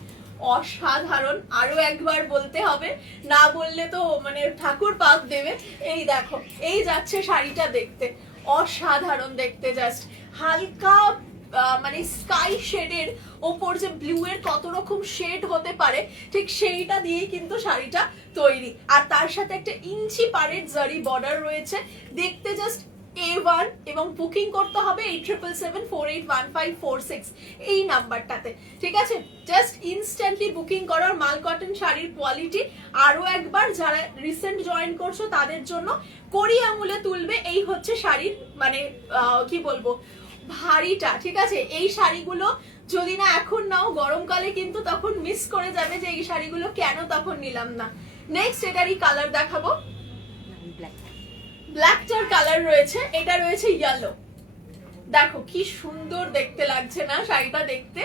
অসাধারণ। আরো একবার বলতে হবে, না বললে তো মানে ঠাকুর পাক দেবে। এই দেখো, এই যাচ্ছে শাড়িটা দেখতে, অসাধারণ দেখতে। জাস্ট হালকা মানে স্কাই শেডের ওপর যে ব্লু এর কত রকম শেড হতে পারে, ঠিক সেইটা দিয়েই কিন্তু শাড়িটা তৈরি। আর তার সাথে একটা ইঞ্চি পাড়ের জারি বর্ডার রয়েছে, দেখতে জাস্ট A1। এবং বুকিং করতে হবে 8777481546 এই নাম্বারটাতে, ঠিক আছে? জাস্ট ইনস্ট্যান্টলি বুকিং করার। মাল কটন শাড়ির কোয়ালিটি আরো একবার যারা রিসেন্ট জয়েন করছো তাদের জন্য কড়ি আঙুলে তুলবে। এই হচ্ছে শাড়ির মানে কি বলবো ভারীটা, ঠিক আছে? এই শাড়িগুলো যদি না এখন নাও গরমকালে কিন্তু তখন মিস করে যাবে যে এই শাড়িগুলো কেন তখন নিলাম না। নেক্সট এটারই কালার দেখাবো, ব্ল্যাকটার কালার রয়েছে, এটা রয়েছে ইয়েলো। দেখো কি সুন্দর দেখতে লাগছে না শাড়িটা, দেখতে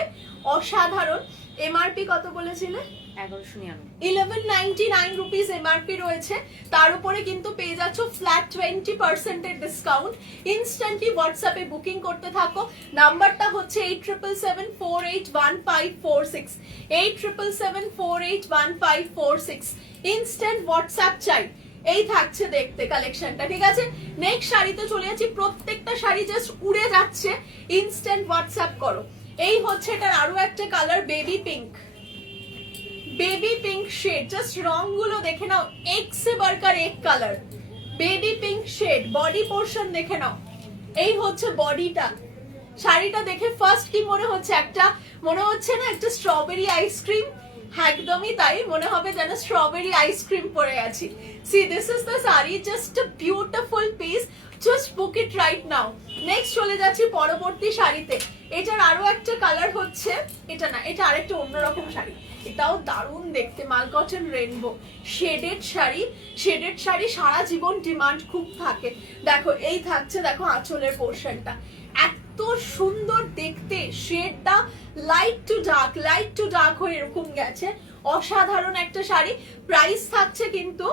অসাধারণ। এমআরপি কত বলেছিলে? 1199 রুপিস এমআরপি রয়েছে, তার উপরে কিন্তু পেয়ে যাচ্ছ ফ্ল্যাট 20% এর ডিসকাউন্ট। ইনস্ট্যান্টলি হোয়াটসঅ্যাপে বুকিং করতে থাকো। নাম্বারটা হচ্ছে 8777481546, 8777481546। ইনস্ট্যান্ট হোয়াটসঅ্যাপ চাই। এই থাকছে দেখতে কালেকশনটা, ঠিক আছে? নেক্সট শাড়িতে চলে যাচ্ছি, প্রত্যেকটা শাড়ি জাস্ট উড়ে যাচ্ছে, ইনস্ট্যান্ট হোয়াটসঅ্যাপ করো। এই হচ্ছে এটার আরো একটা colour, baby pink, baby pink shade. Just রংগুলো দেখে নাও, এক সে বাড়কার এক colour, baby pink shade. Body portion দেখে নাও, এই হচ্ছে বডিটা। শাড়িটা দেখে ফার্স্ট কি মনে হচ্ছে? মনে হচ্ছে না একটা স্ট্রবেরি আইসক্রিম? একদমই তাই, মনে হবে যেন স্ট্রবেরি আইসক্রিম পরে আছি। C this is the sari, just a beautiful piece, just book it right now. Next চলে যাচ্ছি পরবর্তী শাড়িতে। এটার আরো একটা কালার হচ্ছে, এটা না, এটা আরেকটা অন্যরকম শাড়ি, এটাও দারুণ দেখতে। মাল cotton rainbow shaded sari, shaded sari সারা জীবন ডিমান্ড খুব থাকে। দেখো এই থাকছে, দেখো আঁচলের পোর্শনটা এত সুন্দর দেখতে, শেডটা লাইট টু ডার্ক হয়ে এরকম গেছে, অসাধারণ একটা শাড়ি। প্রাইস থাকছে কিন্তু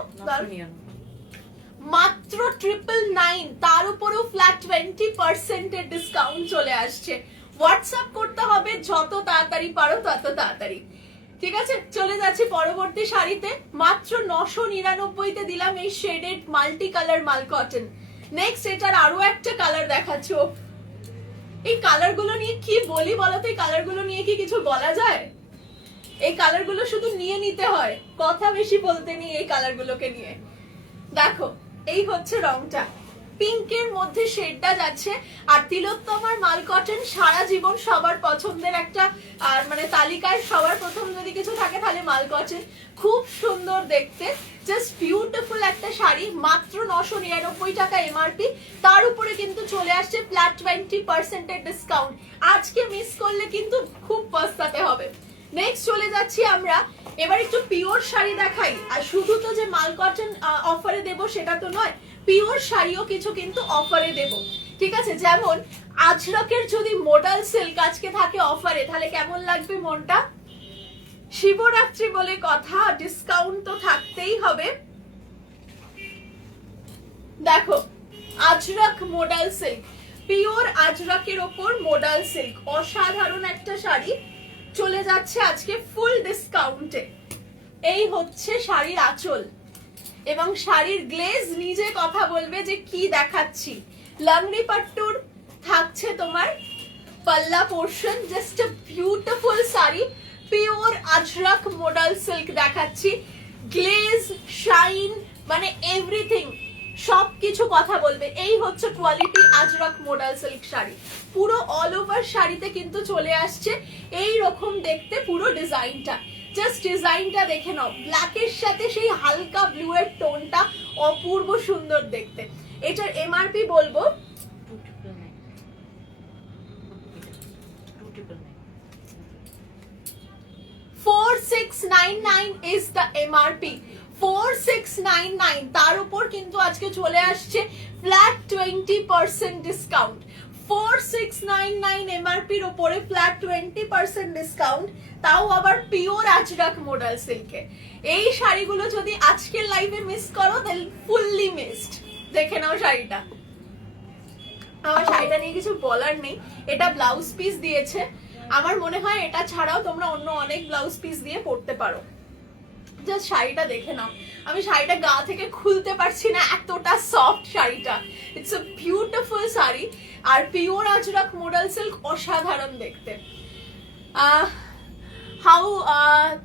মাত্র 999, তার উপরেও ফ্ল্যাট 20% এর ডিসকাউন্ট চলে আসছে। হোয়াটসঅ্যাপ করতে হবে যত তাড়াতাড়ি পারো তত তাড়াতাড়ি, ঠিক আছে? চলে যাচ্ছি পরবর্তী শাড়িতে, মাত্র 999-তে দিলাম এই শেডেড মাল্টি কালার মাল কটন। নেক্সট এটার আরো একটা কালার দেখাচ্ছি। এই কালার গুলো নিয়ে কি বলি বলতো? এই কালার গুলো নিয়ে কি কিছু বলা যায়? এই কালার গুলো শুধু নিয়ে নিতে হয়, কথা বেশি বলতে নেই এই কালার গুলোকে নিয়ে। দেখো এই হচ্ছে রংটা, পিঙ্কের মধ্যে শেডটা যাচ্ছে। আর তিলোত্তমার মাল কটন সারা জীবন সবার পছন্দের একটা, আর মানে তালিকায় সবার প্রথম যদি কিছু থাকে তাহলে মাল কটন। খুব সুন্দর দেখতে, জাস্ট বিউটিফুল একটা শাড়ি। মাত্র 999 টাকা এমআরপি, তার উপরে কিন্তু চলে আসছে ফ্ল্যাট 20% এর ডিসকাউন্ট। আজকে মিস করলে কিন্তু খুব পস্তাতে হবে। নেক্সট চলে যাচ্ছি আমরা, এবার একটু পিওর শাড়ি দেখাই। আর শুধু তো যে মাল কটন অফারে দেব সেটা তো নয়, পিওর শাড়িও কিছু কিন্তু অফারে দেব, ঠিক আছে? যেমন আজরকের যদি মোডাল সিল্ক আজকে থাকে অফারে, তাহলে কেমন লাগবে মনটা? শিবরাত্রি বলে কথা, ডিসকাউন্ট তো থাকতেই হবে। দেখো আজরক মোডাল সিল্ক, পিওর আজরকের ওপর মোডাল সিল্ক, অসাধারণ একটা শাড়ি চলে যাচ্ছে আজকে ফুল ডিসকাউন্টে। এই হচ্ছে শাড়ির আঁচল, এবং শাড়ির গ্লেজ নিজে কথা বলবে যে কি দেখাচ্ছি। লাংড়ি পাট্টুর থাকছে তোমার পাল্লা portion, just a beautiful sari, pure ajrakh modal silk দেখাচ্ছি। গ্লেজ, শাইন, মানে এভরিথিং, সবকিছু কথা বলবে। এই হচ্ছে quality ajrakh modal silk sari. পুরো অল ওভার শাড়িতে কিন্তু চলে আসছে এই রকম দেখতে পুরো ডিজাইনটা। জাস্ট ডিজাইনটা দেখে নাও, ব্ল্যাকের সাথে সেই হালকা ব্লু এর টোনটা অপূর্ব সুন্দর দেখতে। এটার এমআরপি বলবো 4699 is the MRP, 4699। তার উপর কিন্তু আজকে চলে আসছে ফ্ল্যাট 20% ডিসকাউন্ট। 4699 এমআরপির উপরে ফ্ল্যাট 20% ডিসকাউন্ট, তাও আবার পিওর আজরাক মডেল সিল্কে। এই শাড়িগুলো যদি আজকের লাইভে মিস করো দেন ফুললি মিসড। দেখে নাও শাড়িটা, আমার শাড়িটা নিয়ে কিছু বলার নেই। এটা ব্লাউজ পিস দিয়েছে, আমার মনে হয় এটা ছাড়াও তোমরা অন্য অনেক ব্লাউজ পিস দিয়ে পরতে পারো। জাস্ট শাড়িটা দেখে নাও, আমি শাড়িটা গা থেকে খুলতে পারছি না, এতটা সফট শাড়িটা। ইটস আ বিউটিফুল শাড়ি, আর পিওর আজরাক মডেল সিল্ক, অসাধারণ দেখতে।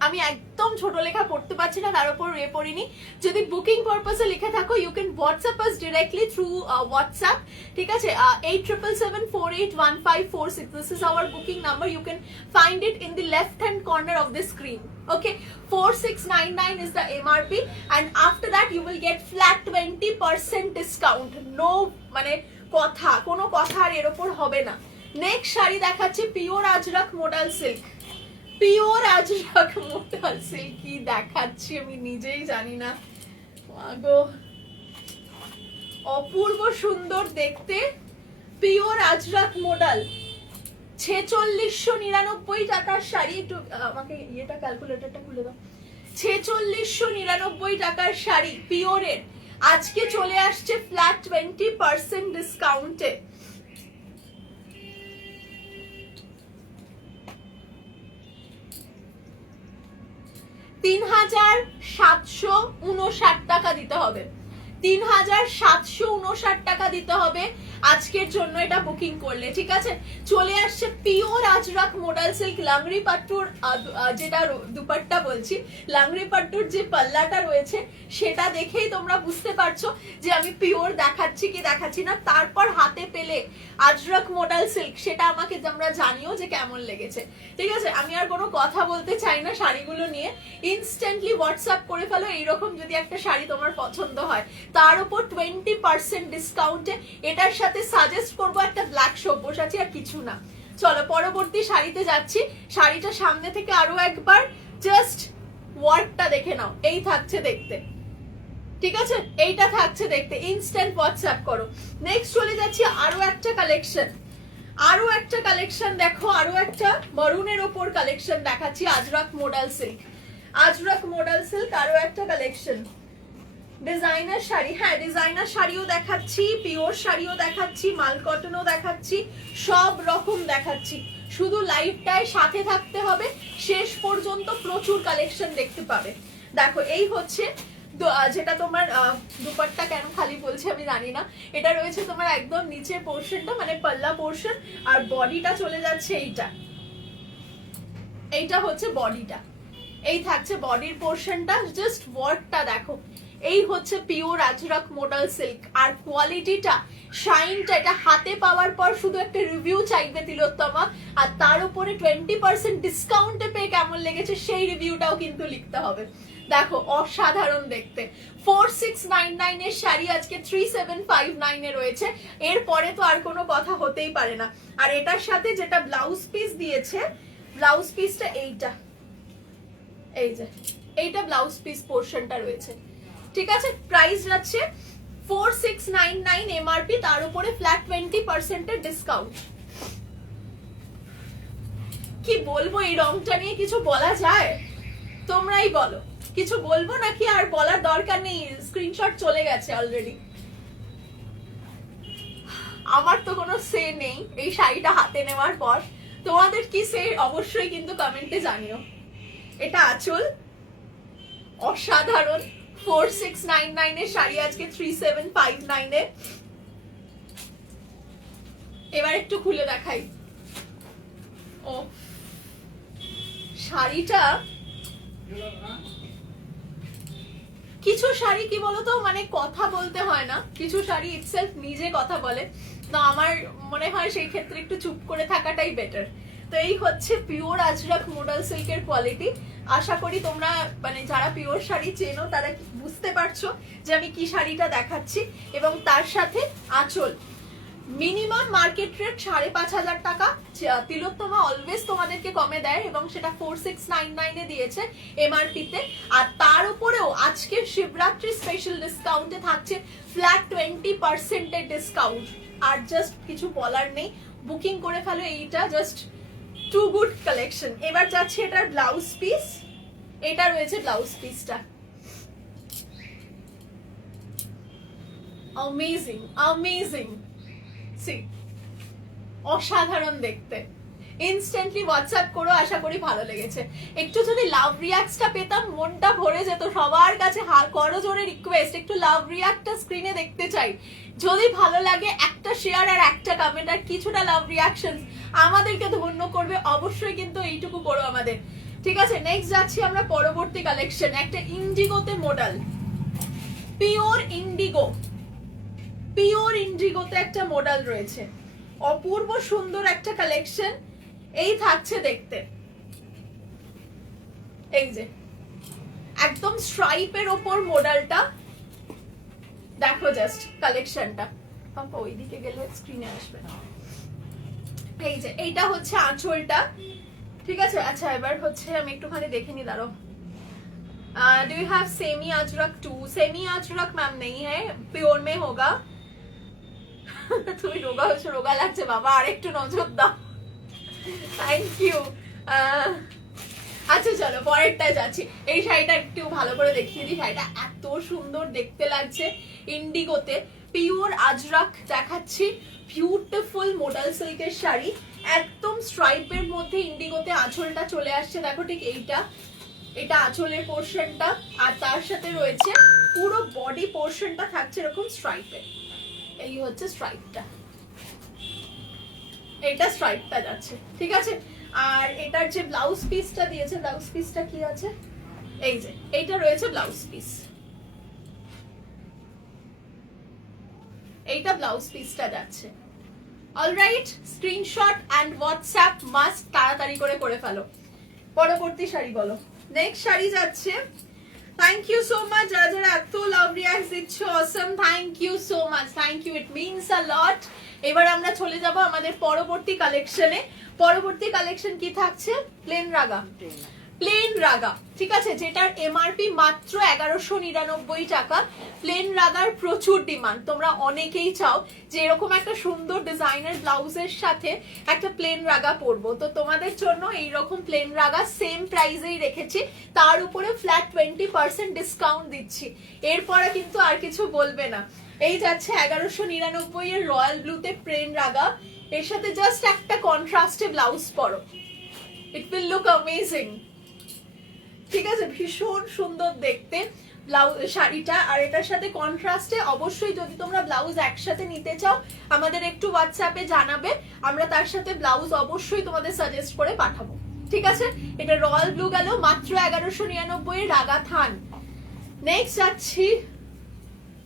আমি একদম ছোট লেখা পড়তে পারছি না, তার উপর পড়িনি। যদি বুকিং পারপাসে লিখে থাকো, you can WhatsApp us directly through WhatsApp, ঠিক আছে? 8777481546, this is our booking number. You can find it in the left hand corner of the screen. Okay, 4699 is the MRP, and after that you will get flat 20% discount. No, মানে কথা, কোনো কথা আর এর উপর হবে না। নেক্সট শাড়ি দেখাচ্ছি pure Ajrakh modal silk. Pure Ajrakh modal silk কি দেখাচ্ছি আমি নিজেই জানি না, গো অপূর্ব সুন্দর দেখতে। পিওর আজরাক মডেল 4699 টাকার শাড়ি। একটু আমাকে ইয়েটা ক্যালকুলেটরটা খুলে দাও। 4699 টাকার শাড়ি পিওরের আজকে চলে আসছে ফ্ল্যাট 20% ডিসকাউন্টে। $3759 টাকা দিতে হবে, 3759 টাকা দিতে হবে আজকের জন্য এটা বুকিং করলে, ঠিক আছে? চলে আসছে পিওর আজরাক মডেল সিল্ক লাংরি পাট্টুর, যেটা দুপাট্টা বলছি, লাংরি পাট্টুর যে পাল্লাটা রয়েছে সেটা দেখেই তোমরা বুঝতে পারছো যে আমি পিওর দেখাচ্ছি কি দেখাচ্ছি না। তারপর হাতে পেলে আজরাক মডেল সিল্ক, সেটা আমাকে তোমরা জানিও যে কেমন লেগেছে, ঠিক আছে? আমি আর কোনো কথা বলতে চাই না শাড়িগুলো নিয়ে, ইনস্ট্যান্টলি হোয়াটসঅ্যাপ করে ফেলো এইরকম যদি একটা শাড়ি তোমার পছন্দ হয়। তার উপর 20% ডিসকাউন্টে এটার সাথে সাজেস্ট করবো একটা ব্ল্যাক সব্যসাচী, আর কিছু না। চলো পরবর্তী শাড়িতে যাচ্ছি। শাড়িটা সামনে থেকে আরো একবার জাস্ট ওয়ার্কটা দেখে নাও, এই থাকছে দেখতে, ঠিক আছে? এইটা থাকছে দেখতে, ইনস্ট্যান্ট হোয়াটসঅ্যাপ করো। নেক্সট চলে যাচ্ছি আরো একটা কালেকশন, আরো একটা কালেকশন দেখো, আরো একটা মরুনের ওপর কালেকশন দেখাচ্ছি, Ajrak modal silk. Ajrak modal silk আরো একটা কালেকশন, ডিজাইনার শাড়ি। হ্যাঁ, ডিজাইনার শাড়িও দেখাচ্ছি, পিওর শাড়িও দেখাচ্ছি, মাল কটনও দেখাচ্ছি, সব রকম দেখাচ্ছি। শুধু লাইভটায় সাথে থাকতে হবে, শেষ পর্যন্ত প্রচুর কালেকশন দেখতে পাবে। দেখো এই হচ্ছে যেটা তোমার দুপাট্টা কেন খালি বলছে আমি জানি না, এটা রয়েছে তোমার একদম নিচের পোর্শনটা, মানে পাল্লা পোর্শন, আর বডিটা চলে যাচ্ছে এইটা, এইটা হচ্ছে বডিটা, এই থাকছে বডির পোর্শনটা। জাস্ট ওয়ার্কটা দেখো, এই হচ্ছে পিওর আজরাক মডেল সিল্ক, আর কোয়ালিটিটা, শাইনটা, এটা হাতে পাওয়ার পর শুধু একটা রিভিউ চাইবে তিলোত্তমা, আর তার উপরে 20% ডিসকাউন্টে পেয়ে কেমন লেগেছে সেই রিভিউটাও কিন্তু লিখতে হবে। দেখো অসাধারণ দেখতে। 4699 এর শাড়ি আজকে 3759 এ রয়েছে, এরপরে তো আর কোনো কথা হতেই পারে না। আর এটার সাথে যেটা ব্লাউজ পিস দিয়েছে, ব্লাউজ পিসটা এইটা, এই যে এইটা ব্লাউজ পিস পোর্শনটা রয়েছে, ঠিক আছে? প্রাইস যাচ্ছে 4699 এমআরপি, তার উপরে ফ্ল্যাট 20% এর ডিসকাউন্ট। কি বলবো, এই রংটা নিয়ে কিছু বলা যায়? তোমরাই বলো, কিছু বলবো নাকি আর বলার দরকার নেই? স্ক্রিনশট চলে গেছে অলরেডি, আমার তো কোনো সে নেই এই শাড়িটা হাতে নেওয়ার পর। তোমাদের কি সে অবশ্যই কিন্তু কমেন্টে জানিও। এটা আঁচল, অসাধারণ। 4699 এর শাড়ি আজকে 3759 এ। এবার একটু খুলে দেখাই। ও শাড়িটা, কিছু শাড়ি কি বলতো, মানে কথা বলতে হয় না, কিছু শাড়ি ইটসেলফ নিজে কথা বলে, তো আমার মনে হয় সেই ক্ষেত্রে একটু চুপ করে থাকাটাই বেটার। তো এই হচ্ছে পিওর আজরাক মডেল সিল্কের কোয়ালিটি। আশা করি তোমরা মানে যারা পিওর শাড়ি চেনো তারা বুঝতে পারছো যে আমি কি শাড়িটা দেখাচ্ছি। এবং তার সাথে আঁচল, মিনিমাম মার্কেট রেট 5,500 টাকা, তিলোত্তমা অলওয়েজ তোমাদেরকে কমে দেয় এবং সেটা 4699 এ দিয়েছে এমআরপি তে। আর তার উপরেও আজকে শিবরাত্রি স্পেশাল ডিসকাউন্টে থাকছে ফ্ল্যাট 20% এর ডিসকাউন্ট। আর জাস্ট কিছু বলার নেই, বুকিং করে ফেলো, এইটা জাস্ট টু গুড কালেকশন। এবার যাচ্ছে এটার ব্লাউজ পিস, এটা রয়েছে ব্লাউজ পিসটা, অ্যামেজিং অ্যামেজিং, অসাধারণ দেখতে। ইনস্ট্যান্টলি হোয়াটসঅ্যাপ করো, আশা করি ভালো লেগেছে। একটু যদি লাভ রিয়াক্টটা পেতাম মনটা ভরে যেত। সবার কাছে করো জোরে রিকোয়েস্ট, একটু লাভ রিয়াক্টটা স্ক্রিনে দেখতে চাই। যদি ভালো লাগে একটা শেয়ার আর একটা কমেন্ট আর কিছুটা লাভ রিয়াকশন আমাদেরকে ধন্য করবে। অবশ্যই কিন্তু এইটুকু করো আমাদের, ঠিক আছে? নেক্সট যাচ্ছি আমরা পরবর্তী কালেকশন, একটা ইন্ডিগোতে মডেল, পিওর ইন্ডিগো, পিওর ইন্ডিগোতে একটা মডেল রয়েছে, অপূর্ব সুন্দর একটা কালেকশন। এই থাকছে দেখতে, এই যে একদম স্ট্রাইপের ওপর মডেলটা, দেখো জাস্ট কালেকশনটা। ওইদিকে গেলে স্ক্রিনে আসবে না। এই যে এইটা হচ্ছে আঁচলটা, ঠিক আছে? আচ্ছা এবার হচ্ছে আমি একটুখানি দেখে নি, দাঁড়ো। Do you have semi Ajrakh too? Semi Ajrakh ma'am नहीं है, प्योर में होगा। তুমি রোগা হচ্ছে, রোগা লাগছে বাবা, আর একটু নজর দাও। Thank you. আচ্ছা চলো পরেরটা যাচ্ছি। এই শাড়িটা একটু ভালো করে দেখিয়ে দিই, শাড়িটা এত সুন্দর দেখতে লাগছে, ইন্ডিগোতে পিওর আজরাক দেখাচ্ছি, বিউটিফুল মোডাল সিল্কের শাড়ি, একদম স্ট্রাইপের মধ্যে ইন্ডিগোতে আঁচলটা চলে আসছে, দেখো ঠিক এইটা, এটা আঁচলের পোর্শনটা। আর তার সাথে রয়েছে পুরো বডি পোর্শনটা থাকছে এরকম স্ট্রাইপের। এই হচ্ছে স্ট্রাইপটা, এটা স্ট্রাইপটা যাচ্ছে, ঠিক আছে? আর এটার যে ব্লাউজ পিসটা দিয়েছে, ব্লাউজ পিসটা কি আছে, এই যে এইটা রয়েছে ব্লাউজ পিস, এইটা ব্লাউজ পিসটা যাচ্ছে। Alright, screenshot and WhatsApp must তাড়াতাড়ি করে ফেলো। পরবর্তী শাড়ি বলো। নেক্সট শাড়ি যাচ্ছে, থ্যাংক ইউ সো মাচ যারা যারা এত লাভ রিঅ্যাক্ট দিচ্ছ, awesome, thank you so much, thank you, it means a lot. এবার আমরা চলে যাব আমাদের পরবর্তী কালেকশনে। পরবর্তী কালেকশন কি থাকছে? প্লেন রাগা, প্লেন রাগা, ঠিক আছে? যেটার এমআরপি মাত্র 1199 টাকা। প্লেন রাগার প্রচুর ডিমান্ড, তোমরা অনেকেই চাও যে এরকম একটা সুন্দর ডিজাইনার ব্লাউজের সাথে একটা প্লেন রাগা পরবো, তো তোমাদের জন্য এইরকম প্লেন রাগা সেম প্রাইসেই রেখেছি, তার উপরে ফ্ল্যাট 20% ডিসকাউন্ট দিচ্ছি। এরপরে কিন্তু আর কিছু বলবে না। এই যাচ্ছে 1199 এর রয়্যাল ব্লুতে প্লেন রাগা, এর সাথে জাস্ট একটা কন্ট্রাস্টে ব্লাউজ পরো, ইট উইল লুক অ্যামেজিং, ঠিক আছে? ভীষণ সুন্দর দেখতে ব্লাউজ শাড়িটা। আর এটার সাথে কন্ট্রাস্টে অবশ্যই যদি তোমরা ব্লাউজ একসাথে নিতে চাও আমাদের একটু হোয়াটসঅ্যাপে জানাবে, আমরা তার সাথে ব্লাউজ অবশ্যই তোমাদের সাজেস্ট করে পাঠাবো, ঠিক আছে? এটা রয়্যাল ব্লু গেল, মাত্র 1199 এর রাগা থান। নেক্সট যাচ্ছি,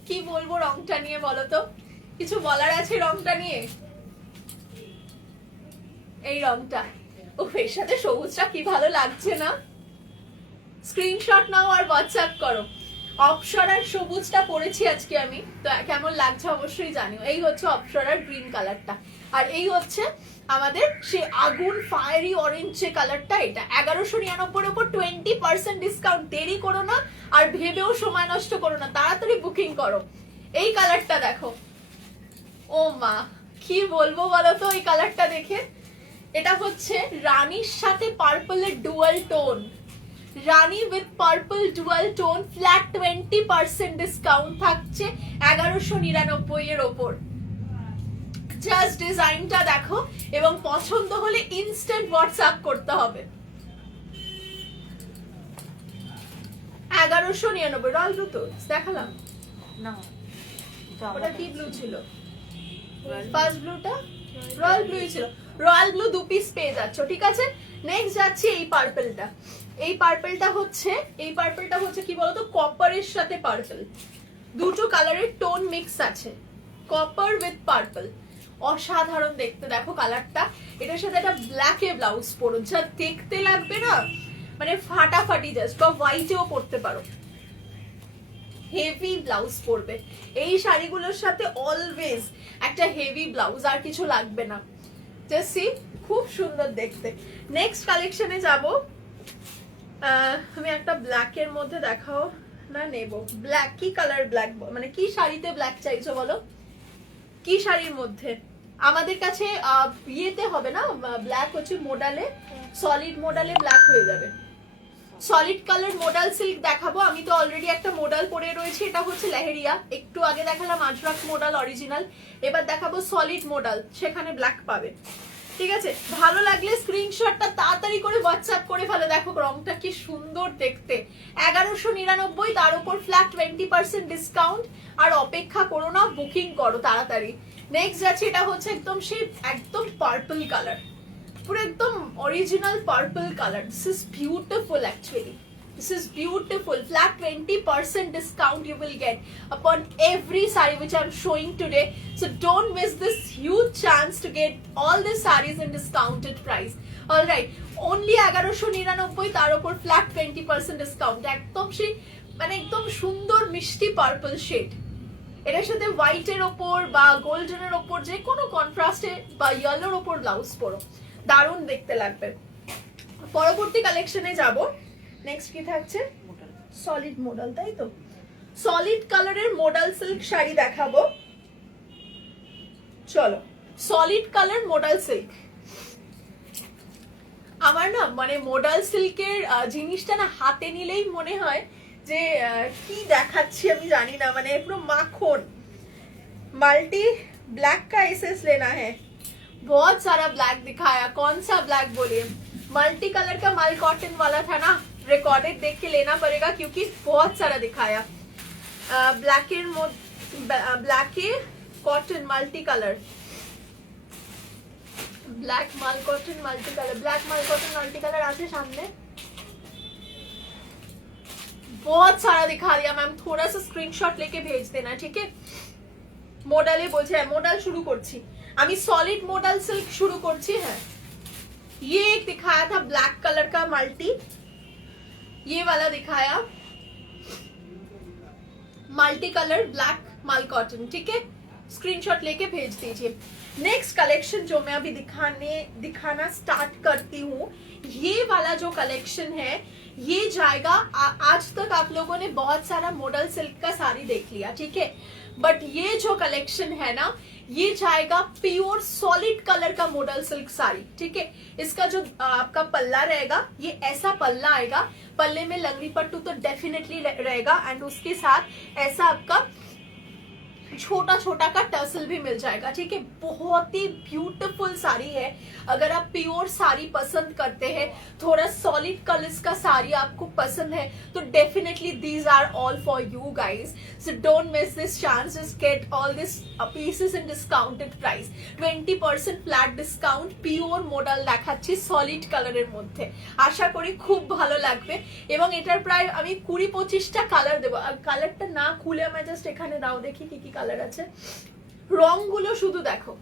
কি বলবো রংটা নিয়ে, বলো তো কিছু বলার আছে রংটা নিয়ে? এই রংটা, ও এর সাথে সবুজটা কি ভালো লাগছে না? স্ক্রিনশট নাও আর হোয়াটসঅ্যাপ করো। অপসরার সবুজটা পরেছি আজকে আমি, তো কেমন লাগছে অবশ্যই জানিও। এই হচ্ছে অপসরার গ্রিন কালারটা, আর এই হচ্ছে আমাদের সেই আগুন ফায়ারি অরেঞ্জ যে কালারটা, এটা 1199 এর উপর 20% ডিসকাউন্ট। দেরি করো না আর ভেবেও সময় নষ্ট করো না, তাড়াতাড়ি বুকিং করো। এই কালারটা দেখো, ও মা কি বলবো বলো তো এই কালারটা দেখে। এটা হচ্ছে রানীর সাথে পার্পলের dual tone, rani with purple dual tone, flat 20% discount থাকছে 1199 এর ওপর। জাস্ট ডিজাইনটা দেখো এবং পছন্দ হলে ইনস্ট্যান্ট হোয়াটসঅ্যাপ করতে হবে। 1199 রয়্যাল ব্লু তো দেখালাম না, ওটা কি ব্লু ছিল? ফার্স্ট ব্লুটা রয়্যাল ব্লুই ছিল। রয়্যাল ব্লু 2 পিস পেয়ে যাচ্ছ, ঠিক আছে? নেক্সট যাচ্ছি এই পার্পলটা। এই পার্পলটা হচ্ছে কি বলতো, কপারের সাথে পার্পল, দুটো কালারের টোন মিক্স আছে, কপার উইথ পার্পল, অসাধারণ দেখতে। দেখো কালারটা, এটার সাথে একটা ব্ল্যাক এ ব্লাউজ পরো, যা দেখতে লাগবে না মানে ফাটাফাটি জাস্ট, বা হোয়াইটেও পরতে পারো। হেভি ব্লাউজ পরবে এই শাড়িগুলোর সাথে, অলওয়েজ একটা হেভি ব্লাউজ, আর কিছু লাগবে না। জাস্ট সি, খুব সুন্দর দেখতে। নেক্সট কালেকশনে যাব। আমি একটা ব্ল্যাকের মধ্যে দেখাও না নেব। ব্ল্যাক কি কালার? ব্ল্যাক মানে কি শাড়িতে ব্ল্যাক চাইছো বলো? কি শাড়ির মধ্যে? আমাদের কাছে বিয়েতে হবে না, ব্ল্যাক হচ্ছে মোডালে, সলিড মোডালে ব্ল্যাক হয়ে যাবে। সলিড কালার মোডাল সিল্ক দেখাবো। আমি তো অলরেডি একটা মোডাল পরে রয়েছি, এটা হচ্ছে লেহেরিয়া। একটু আগে দেখালাম আজরাক মোডাল অরিজিনাল, এবার দেখাবো সলিড মোডাল, সেখানে ব্ল্যাক পাবে। ঠিক আছে, ভালো লাগলে স্ক্রিনশটটা তাড়াতাড়ি করে হোয়াটসঅ্যাপ করে ফেলো। দেখো রংটা কি সুন্দর দেখতে। 1199, তার উপর ফ্ল্যাট 20% ডিসকাউন্ট। আর অপেক্ষা করো না, বুকিং করো তাড়াতাড়ি। নেক্সট যাচ্ছে, এটা হচ্ছে একদম সেই একদম পার্পল কালার, পুরো একদম original purple colour. This is beautiful actually, this is beautiful. Flat 20% discount you will get upon every saree which I'm showing today, so don't miss this huge chance to get all the sarees in discounted price. All right, only 1199, তার উপর flat 20% discount। একদম সেই মানে একদম সুন্দর মিষ্টি পার্পল শেড, এটার সাথে হোয়াইটের ওপর বা গোল্ডেনের ওপর যে কোনো কন্ট্রাস্টে বা ইয়েলোর ওপর ব্লাউজ পরো, দারুণ দেখতে লাগবে। পরবর্তী কালেকশনে যাব। নেক্সট কি থাকছে? সলিড মোডাল, তাই তো? সলিড কালারের মোডাল সিল্ক শাড়ি দেখাবো। চলো, সলিড কালার মোডাল সিল্ক। আমার না মানে মোডাল সিল্কের জিনিসটা না হাতে নিলেই মনে হয় যে কি দেখাচ্ছি আমি জানি না, মানে পুরো মাখন। मल्टी ब्लैक का एसेस लेना है, बहुत सारा ब्लैक दिखाया, कौन सा ब्लैक बोलिए? मल्टी कलर का मल कॉटन वाला था ना, रिकॉर्डेड देख के लेना पड़ेगा क्योंकि बहुत सारा दिखाया। Black cotton multi colour, black माल कॉटन मल्टी कलर, ब्लैक माल कॉटन मल्टी कलर आते सामने बहुत सारा दिखा दिया मैम, थोड़ा सा स्क्रीनशॉट लेके भेज देना, ठीक है? मोडले बोलছে मोडल शुरू করছি আমি, सॉलिड मोडल सिल्क शुरू করছি। है ये एक दिखाया था ब्लैक कलर का मल्टी, ये वाला दिखाया मल्टी कलर ब्लैक माल कॉटन, ठीक है? स्क्रीनशॉट लेके भेज दीजिए। नेक्स्ट कलेक्शन जो मैं अभी दिखाना स्टार्ट करती हूँ, ये वाला जो कलेक्शन है ये जाएगा। आज तक आप लोगों ने बहुत सारा मॉडल सिल्क का साड़ी देख लिया, ठीक है? बट ये जो कलेक्शन है ना, ये जाएगा प्योर सॉलिड कलर का मॉडल सिल्क साड़ी, ठीक है? इसका जो आपका पल्ला रहेगा, ये ऐसा पल्ला आएगा, पल्ले में लंगड़ी पट्टू तो डेफिनेटली रहेगा, एंड उसके साथ ऐसा आपका छोटा छोटा का टर्सल भी मिल जाएगा, ठीक है? बहुत ही ब्यूटीफुल साड़ी है। अगर आप प्योर साड़ी पसंद करते हैं, थोड़ा सॉलिड कलर्स का साड़ी आपको पसंद है, तो definitely these are all for you guys. So don't miss this chance, just get all this pieces in discounted price, 20% flat discount. Pure modal দেখাচ্ছি সলিড কালারের মধ্যে, আশা করি খুব ভালো লাগবে। এবং এটার প্রায় আমি 20-25টা কালার দেবো। কালারটা না খুলে আমি জাস্ট এখানে দাও দেখি কি কি কালার আছে, রংগুলো শুধু দেখো।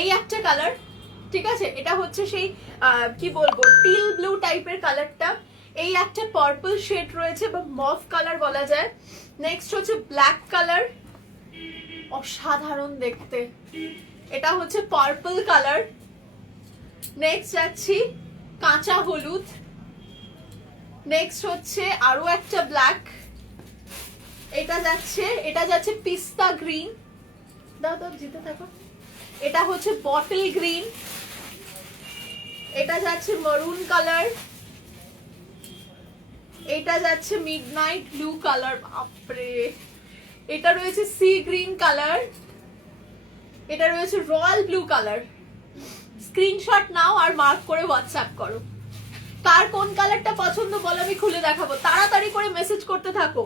এই একটা কালার, ঠিক আছে? এটা হচ্ছে সেই কি বলবো টিল ব্লু টাইপের কালারটা। এই একটা পার্পল শেড রয়েছে বা মভ কালার বলা যায়। নেক্সট হচ্ছে ব্ল্যাক কালার, অসাধারণ দেখতে। এটা হচ্ছে পার্পল কালার। নেক্সট যাচ্ছি কাঁচা হলুদ। নেক্সট হচ্ছে আরো একটা ব্ল্যাক। এটা যাচ্ছে পিস্তা গ্রিন, দাও দাও জিতে থাকো। এটা হচ্ছে বটল গ্রিন। এটা যাচ্ছে মারুন কালার। এটা যাচ্ছে মিডনাইট ব্লু কালার, বাপরে। এটা রয়েছে সি গ্রিন কালার। এটা রয়েছে রয়্যাল ব্লু কালার। স্ক্রিনশট নাও আর মার্ক করে হোয়াটসঅ্যাপ করো। কার কোন কালারটা পছন্দ বলো, আমি খুলে দেখাবো। তাড়াতাড়ি করে মেসেজ করতে থাকো,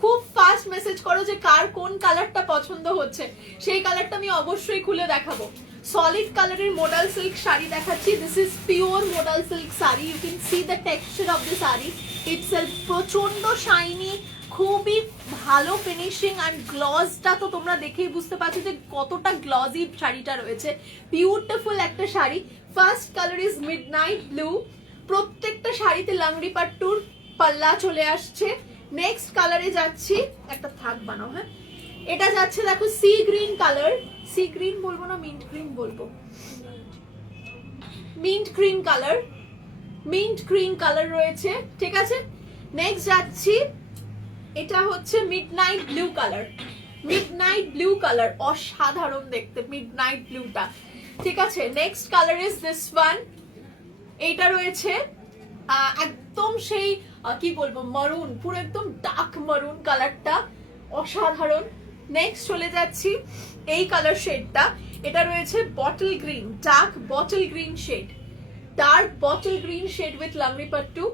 খুব ফাস্ট মেসেজ করো যে কার কোন কালারটা পছন্দ হচ্ছে, সেই কালারটা আমি অবশ্যই খুলে দেখাবো। সলিড কালারের মডাল সিল্ক শাড়ি দেখাচ্ছি। This is pure modal silk sari. You can see the texture of the sari itself, প্রচন্ড শাইনি, খুবই ভালো ফিনিশিং। অ্যান্ড গ্লসটা তো তোমরা দেখেই বুঝতে পারছো যে কতটা গ্লসি শাড়িটা রয়েছে। বিউটিফুল একটা sari. First colour is midnight blue, প্রত্যেকটা শাড়িতে লাংড়ি পাট্টুর পাল্লা চলে আসছে। নেক্সট কালারে যাচ্ছি, একটা থাক বানাও, হ্যাঁ এটা যাচ্ছে দেখো sea green colour, sea green বলবো না মিন্ট গ্রিন বলবো, mint green colour, mint green colour রয়েছে, ঠিক আছে। নেক্সট যাচ্ছি, এটা হচ্ছে midnight blue colour, midnight blue colour, অসাধারণ দেখতে মিডনাইট ব্লুটা, ঠিক আছে। Next colour is this one, এইটা রয়েছে একদম সেই কি বলবো মারুন, পুরো একদম ডার্ক মারুন কালারটা, অসাধারণ। নেক্সট চলে যাচ্ছি এই কালার শেডটা, এটা রয়েছে bottle green, dark bottle green shade, dark bottle green shade with লামড়ি পাট্টু।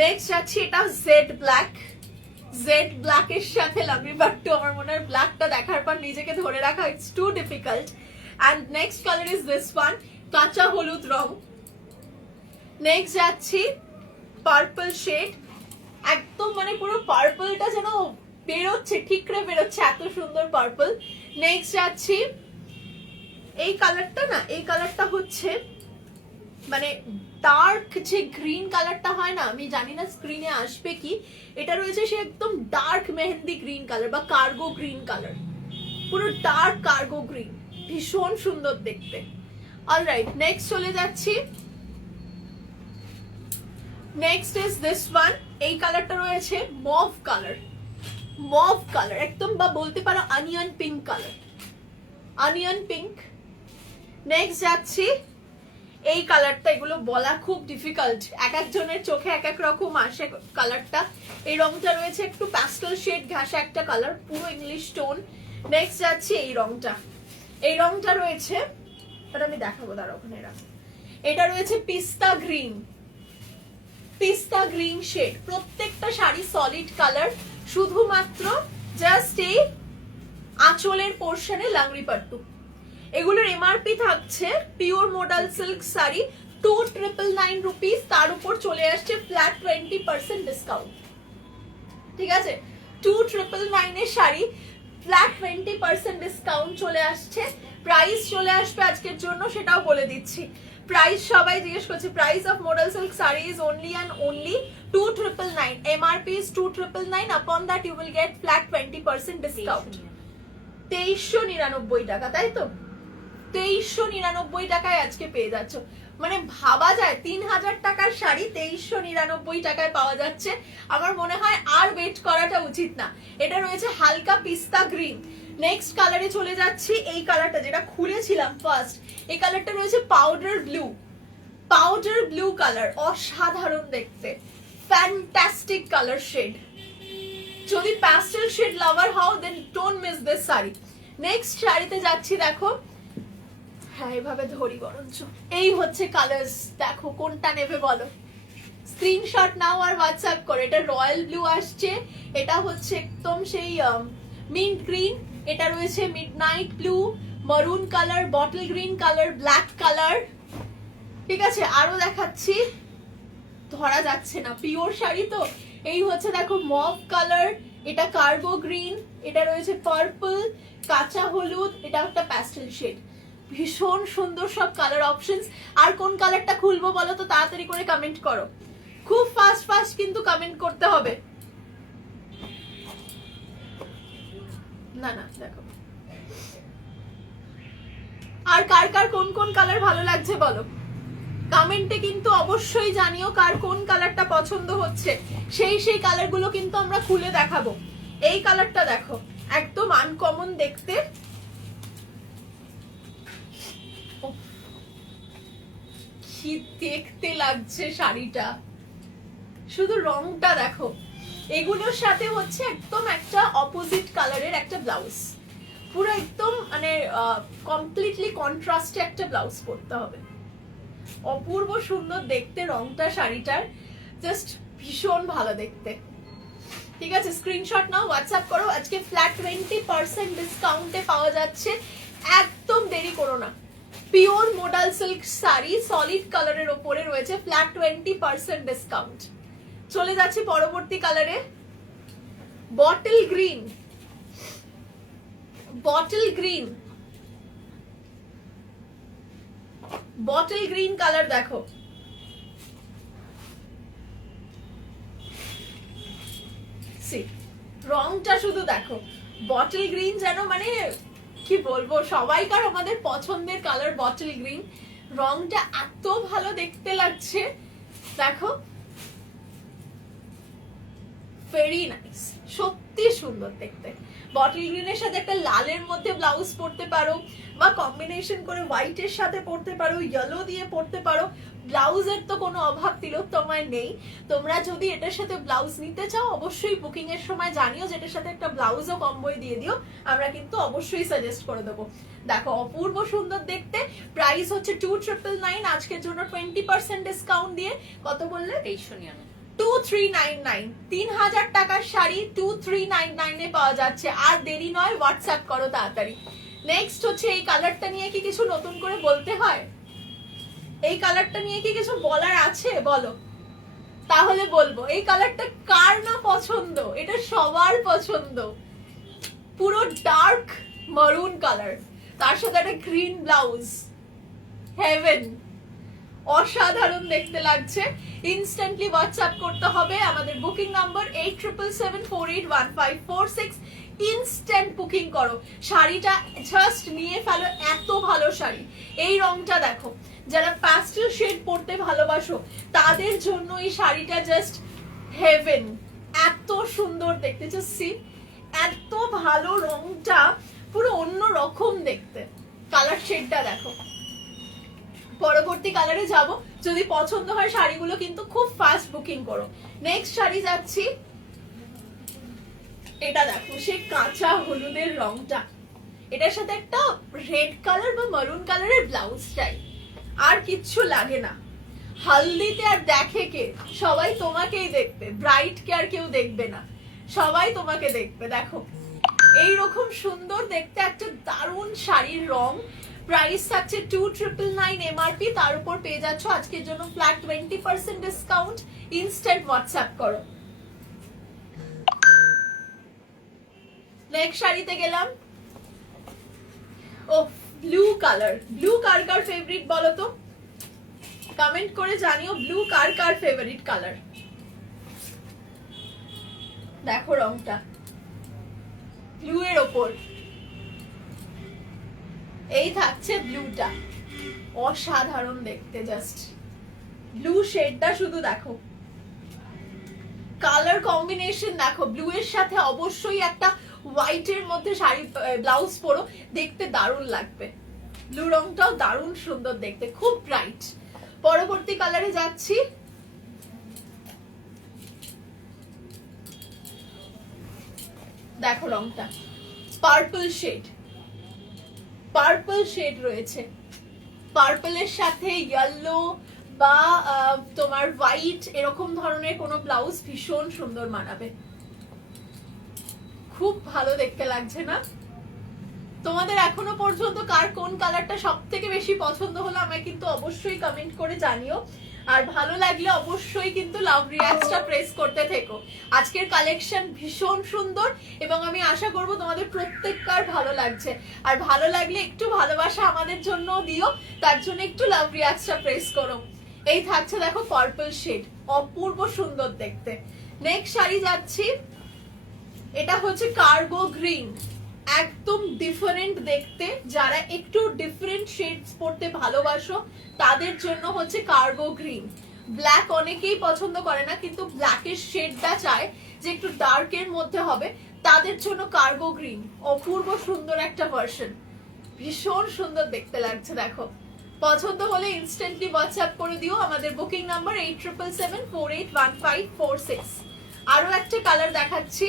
নেক্সট যাচ্ছি, এটা জেড ব্ল্যাক, জেড ব্ল্যাক এর সাথে লামড়ি পাট্টু, আমার মনে হয় ব্ল্যাকটা দেখার পর নিজেকে ধরে রাখা it's too difficult. And next colour is this one, কাঁচা হলুদ রং। নেক্সট যাচ্ছি পার্পল শেড, একদম মানে পুরো পার্পলটা যেন বেরোচ্ছে, ঠিকরে বেরোচ্ছে, এত সুন্দর পার্পল। নেক্সট যাচ্ছি, এই কালারটা না, এই কালারটা হচ্ছে মানে ডার্ক যে গ্রিন কালারটা হয় না, আমি জানি না স্ক্রিনে আসবে কি, এটা রয়েছে সে একদম ডার্ক মেহেন্দি গ্রিন কালার বা কার্গো গ্রিন কালার, পুরো ডার্ক কার্গো গ্রিন, ভীষণ সুন্দর দেখতে। অলরাইট, নেক্সট চলে যাচ্ছি, নেক্সট ইজ দিস ওয়ান, এই কালারটা রয়েছে মভ কালার, মভ কালার একদম, বা বলতে পারো onion pink colour, onion pink. Next যাচ্ছি, এই কালারটা, এগুলো বলা খুব ডিফিকাল্ট, এক একজনের চোখে এক এক রকম আসে কালারটা। এই রংটা রয়েছে একটু প্যাস্টেল শেড ঘাসা একটা কালার, পুরো ইংলিশ টোন। নেক্সট যাচ্ছি এই রংটা, এই রংটা রয়েছে, এটা আমি দেখাবো দাঁড়া ওখানে রাখ, এটা রয়েছে পিস্তা গ্রিন, পিস্তা গ্রিন শেড। প্রত্যেকটা শাড়ি সলিড কালার, শুধুমাত্র জাস্ট এই আঁচলের পোর্শনে লাংড়ি পাট্টু। এগুলোর এমআরপি থাকছে pure modal silk sari 2999 rupees, তার উপর চলে আসছে ফ্ল্যাট 20% ডিসকাউন্ট, ঠিক আছে। 2999 এর শাড়ি ফ্ল্যাট 20% ডিসকাউন্ট চলে আসছে। প্রাইস চলে আসবে আজকের জন্য, সেটাও বলে দিচ্ছি। প্রাইস সবাই জিজ্ঞেস করছে, price of modal silk sari is only and only 2999, MRP is 2999, upon that you will get flat 20% discount। 2399 টাকা, তাই তো? 2399 টাকায় আজকে পেয়ে যাচ্ছ, মানে ভাবা যায় 3000 টাকার শাড়ি 2399 টাকায় পাওয়া যাচ্ছে। আমার মনে হয় আর ওয়েট করাটা উচিত না। এটা রয়েছে হালকা পিস্তা গ্রিন। নেক্সট কালারে চলে যাচ্ছি, এই কালারটা যেটা খুলেছিলাম ফার্স্ট, এই কালারটা রয়েছে powder blue, powder blue colour, অসাধারণ দেখতে, ফ্যান্টাস্টিক কালার শেড। যদি প্যাস্টেল শেড লাভার হও then don't miss this sari. Next শাড়িতে যাচ্ছি, দেখো হ্যাঁ এভাবে ধরি বরঞ্চ, এই হচ্ছে কালার্স, দেখো কোনটা নেবে বলো, স্ক্রিনশট নাও আর হোয়াটসঅ্যাপ করে। এটা রয়্যাল ব্লু আসছে, এটা হচ্ছে একদম সেই মিন্ট গ্রিন, এটা রয়েছে মিডনাইট ব্লু, মারুন colour, bottle green colour, black colour, ঠিক আছে। আরো দেখাচ্ছি, ধরা যাচ্ছে না, পিওর শাড়ি তো। এই হচ্ছে দেখো মভ কালার, এটা কার্গো গ্রিন, এটা রয়েছে পার্পল, কাঁচা হলুদ, এটা একটা প্যাস্টেল শেড, ভীষণ সুন্দর সব কালার অপশনস। আর কোন কালারটা খুলবো বলো তো, তাড়াতাড়ি করে কমেন্ট করো, খুব ফাস্ট ফাস্ট কিন্তু কমেন্ট করতে হবে। না না দেখো, আর কার কার কোন কোন কালার ভালো লাগছে বলো, কমেন্টে কিন্তু অবশ্যই জানিও কার কোন কালারটা পছন্দ হচ্ছে, সেই সেই কালারগুলো কিন্তু আমরা খুলে দেখাবো। এই কালারটা দেখো, একদম আনকমন দেখতে, কি দেখতে লাগছে শাড়িটা, শুধু রংটা দেখো। এগুলোর সাথে হচ্ছে একদম একটা অপোজিট কালারের একটা ব্লাউজ, পুরো একদম মানে কমপ্লিটলি কন্ট্রাস্টে একটা ব্লাউজ পরতে হবে, অপূর্ব সুন্দর দেখতে রংটা শাড়িটার, জাস্ট ভীষণ ভালো দেখতে, ঠিক আছে। স্ক্রিনশট নাও, হোয়াটসঅ্যাপ করো। আজকে ফ্ল্যাট 20% ডিসকাউন্টে পাওয়া যাচ্ছে, একদম দেরি করো না। Pure modal silk sari solid কালারের ওপরে রয়েছে ফ্ল্যাট 20% ডিসকাউন্ট। চলে যাচ্ছি পরবর্তী কালারে, bottle green, bottle green, bottle green colour দেখো, রংটা শুধু দেখো, বটল গ্রিন যেন মানে কি বলবো, সবাইকার আমাদের পছন্দের কালার বটল গ্রিন। রংটা এত ভালো দেখতে লাগছে দেখো, ভেরি নাইস, সত্যি সুন্দর দেখতে। বটল গ্রিনের সাথে একটা লালের মধ্যে ব্লাউজ পরতে পারো, বা কম্বিনেশন করে হোয়াইটের সাথে পরতে পারো, ইয়েলো দিয়ে পরতে পারো। ব্লাউজের তো কোনো অভাব তিলোত্তমায় নেই। তোমরা যদি এটার সাথে ব্লাউজ নিতে চাও অবশ্যই বুকিং এর সময় জানিও, যেটার সাথে একটা ব্লাউজও কম্বোয় দিয়ে দিও, আমরা কিন্তু অবশ্যই সাজেস্ট করে দেবো। দেখো অপূর্ব সুন্দর দেখতে। প্রাইস হচ্ছে 2999, আজকের জন্য 20% ডিসকাউন্ট দিয়ে কত বললে? 2399। 2399, 3000 টাকার শাড়ি 2399 এ পাওয়া যাচ্ছে। আর দেরি নয়, হোয়াটসঅ্যাপ করো তাড়াতাড়ি। নেক্সট হচ্ছে এই কালারটা নিয়ে কি কিছু নতুন করে বলতে হয়? এই কালারটা নিয়ে কি কিছু বলার আছে বলো, তাহলে বলবো। এই কালারটা কার না পছন্দ, এটা সবার পছন্দ। পুরো ডার্ক মারুন কালার, তার সাথে একটা গ্রিন ব্লাউজ, হেভেন, অসাধারণ দেখতে লাগছে। ইনস্ট্যান্টলি হোয়াটসঅ্যাপ করতে হবে, আমাদের বুকিং নাম্বার 8777481546। ইনস্ট্যান্ট বুকিং করো, শাড়িটা জাস্ট নিয়ে ফেলো, এত ভালো শাড়ি। এই রংটা দেখো, যারা প্যাস্টেল শেড পরতে ভালোবাসো তাদের জন্য এই শাড়িটা জাস্ট হেভেন, এত সুন্দর দেখতে। জাস্ট সি, এত ভালো রংটা, পুরো অন্য রকম দেখতে। কালার শেডটা দেখো। পরবর্তী কালারে যাব, যদি পছন্দ হয় শাড়িগুলো কিন্তু খুব ফাস্ট বুকিং করো। নেক্সট শাড়ি যাচ্ছি, এটা দেখো, সেই কাঁচা হলুদের রংটা, এটার সাথে একটা রেড কালার বা মারুন কালারের ব্লাউজ চাই, আর কিচ্ছু লাগে না। হালদিতে আর দেখে কে? সবাই তোমাকেই দেখবে, ব্রাইট কে আর কেউ দেখবে না, সবাই তোমাকে দেখবে। দেখো এইরকম সুন্দর দেখতে একটা দারুণ শাড়ির রং। প্রাইস থাকছে 2999 এমআরপি, তার উপর পেয়ে যাচ্ছ আজকের জন্য ফ্ল্যাট 20% ডিসকাউন্ট। ইনস্ট্যান্ট হোয়াটসঅ্যাপ করো। নেক্সট শাড়িতে গেলাম, ও ব্লু কালার। ব্লু কার কার ফেভারিট বলো তো, কমেন্ট করে জানিও ব্লু কার কার ফেভারিট কালার। দেখো রংটা ব্লু এর ওপর, এই থাকছে ব্লুটা, অসাধারণ দেখতে। জাস্ট ব্লু শেডটা শুধু দেখো, কালার কম্বিনেশন দেখো। ব্লু এর সাথে অবশ্যই একটা হোয়াইটের মধ্যে শাড়ি ব্লাউজ পরো, দেখতে দারুণ লাগবে। ব্লু রংটাও দারুণ সুন্দর দেখতে, খুব ব্রাইট। পরবর্তী কালারে যাচ্ছি, দেখো রংটা পার্পল শেড, পার্পল শেড রয়েছে। পার্পলের সাথে ইয়েলো বা তোমার হোয়াইট এরকম ধরনের কোনো ব্লাউজ ভীষণ সুন্দর মানাবে, খুব ভালো দেখতে লাগছে না? তোমাদের এখনো পর্যন্ত কার কোন কালারটা সব থেকে বেশি পছন্দ হলো আমায় কিন্তু অবশ্যই কমেন্ট করে জানিও। আর ভালো লাগলে অবশ্যই কিন্তু লাভ রিয়াক্টটা প্রেস করতে থেকো। আজকের কালেকশন ভীষণ সুন্দর এবং আমি আশা করব তোমাদের প্রত্যেকবার ভালো লাগছে। আর ভালো লাগলে একটু ভালোবাসা আমাদের জন্য দিও, তার জন্য একটু লাভ রিয়াক্টটা প্রেস করো। এই থাকছে দেখো পার্পল শেড, অপূর্ব সুন্দর দেখতে। নেক্সট শাড়ি যাচ্ছি, এটা হচ্ছে কার্গো গ্রিন, একদম ডিফারেন্ট দেখতে। যারা একটু ডিফারেন্ট শেডস পড়তে ভালোবাসো তাদের জন্য হচ্ছে কার্গো গ্রিন। ব্ল্যাক অনেকেই পছন্দ করে না, কিন্তু ব্ল্যাকের শেডটা চায় যে একটু ডার্কের মধ্যে হবে, তাদের জন্য কার্গো গ্রিন অপূর্ব সুন্দর একটা ভার্সন, ভীষণ সুন্দর দেখতে লাগছে। দেখো পছন্দ হলে ইনস্ট্যান্টলি হোয়াটসঅ্যাপ করে দিও, আমাদের বুকিং নাম্বার 8777481546। আরো একটা কালার দেখাচ্ছি,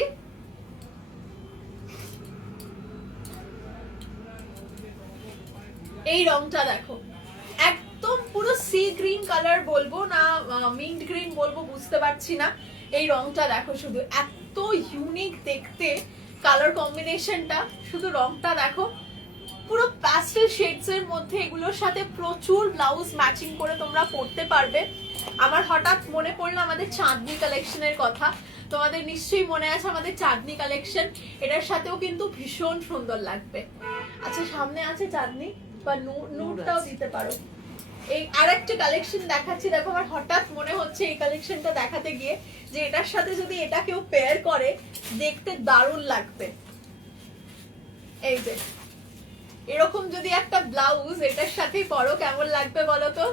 এই রংটা দেখো, একদম পুরো সি গ্রিন কালার বলবো না মিন্ট গ্রিন বলবো বুঝতে পারছি না। এই রংটা দেখো, শুধু এত ইউনিক দেখতে কালার কম্বিনেশনটা, শুধু রংটা দেখো, পুরো প্যাস্টেল শেডস এর মধ্যে এগুলোর সাথে প্রচুর ব্লাউজ ম্যাচিং করে তোমরা পরতে পারবে। আমার হঠাৎ মনে পড়লো আমাদের চাঁদনি কালেকশনের কথা, তোমাদের নিশ্চয়ই মনে আছে আমাদের চাঁদনি কালেকশন, এটার সাথেও কিন্তু ভীষণ সুন্দর লাগবে। আচ্ছা সামনে আছে চাঁদনি বা নুডটাও দিতে পারো, এই আরেকটা কালেকশন দেখাচ্ছি, দেখো আমার হঠাৎ মনে হচ্ছে এই কালেকশনটা দেখাতে গিয়ে যে এটার সাথে যদি এটা কেউ পেয়ার করে দেখতে দারুণ লাগবে। এই যে এরকম যদি একটা ব্লাউজ এটার সাথে পরো কেমন লাগবে বলো তো?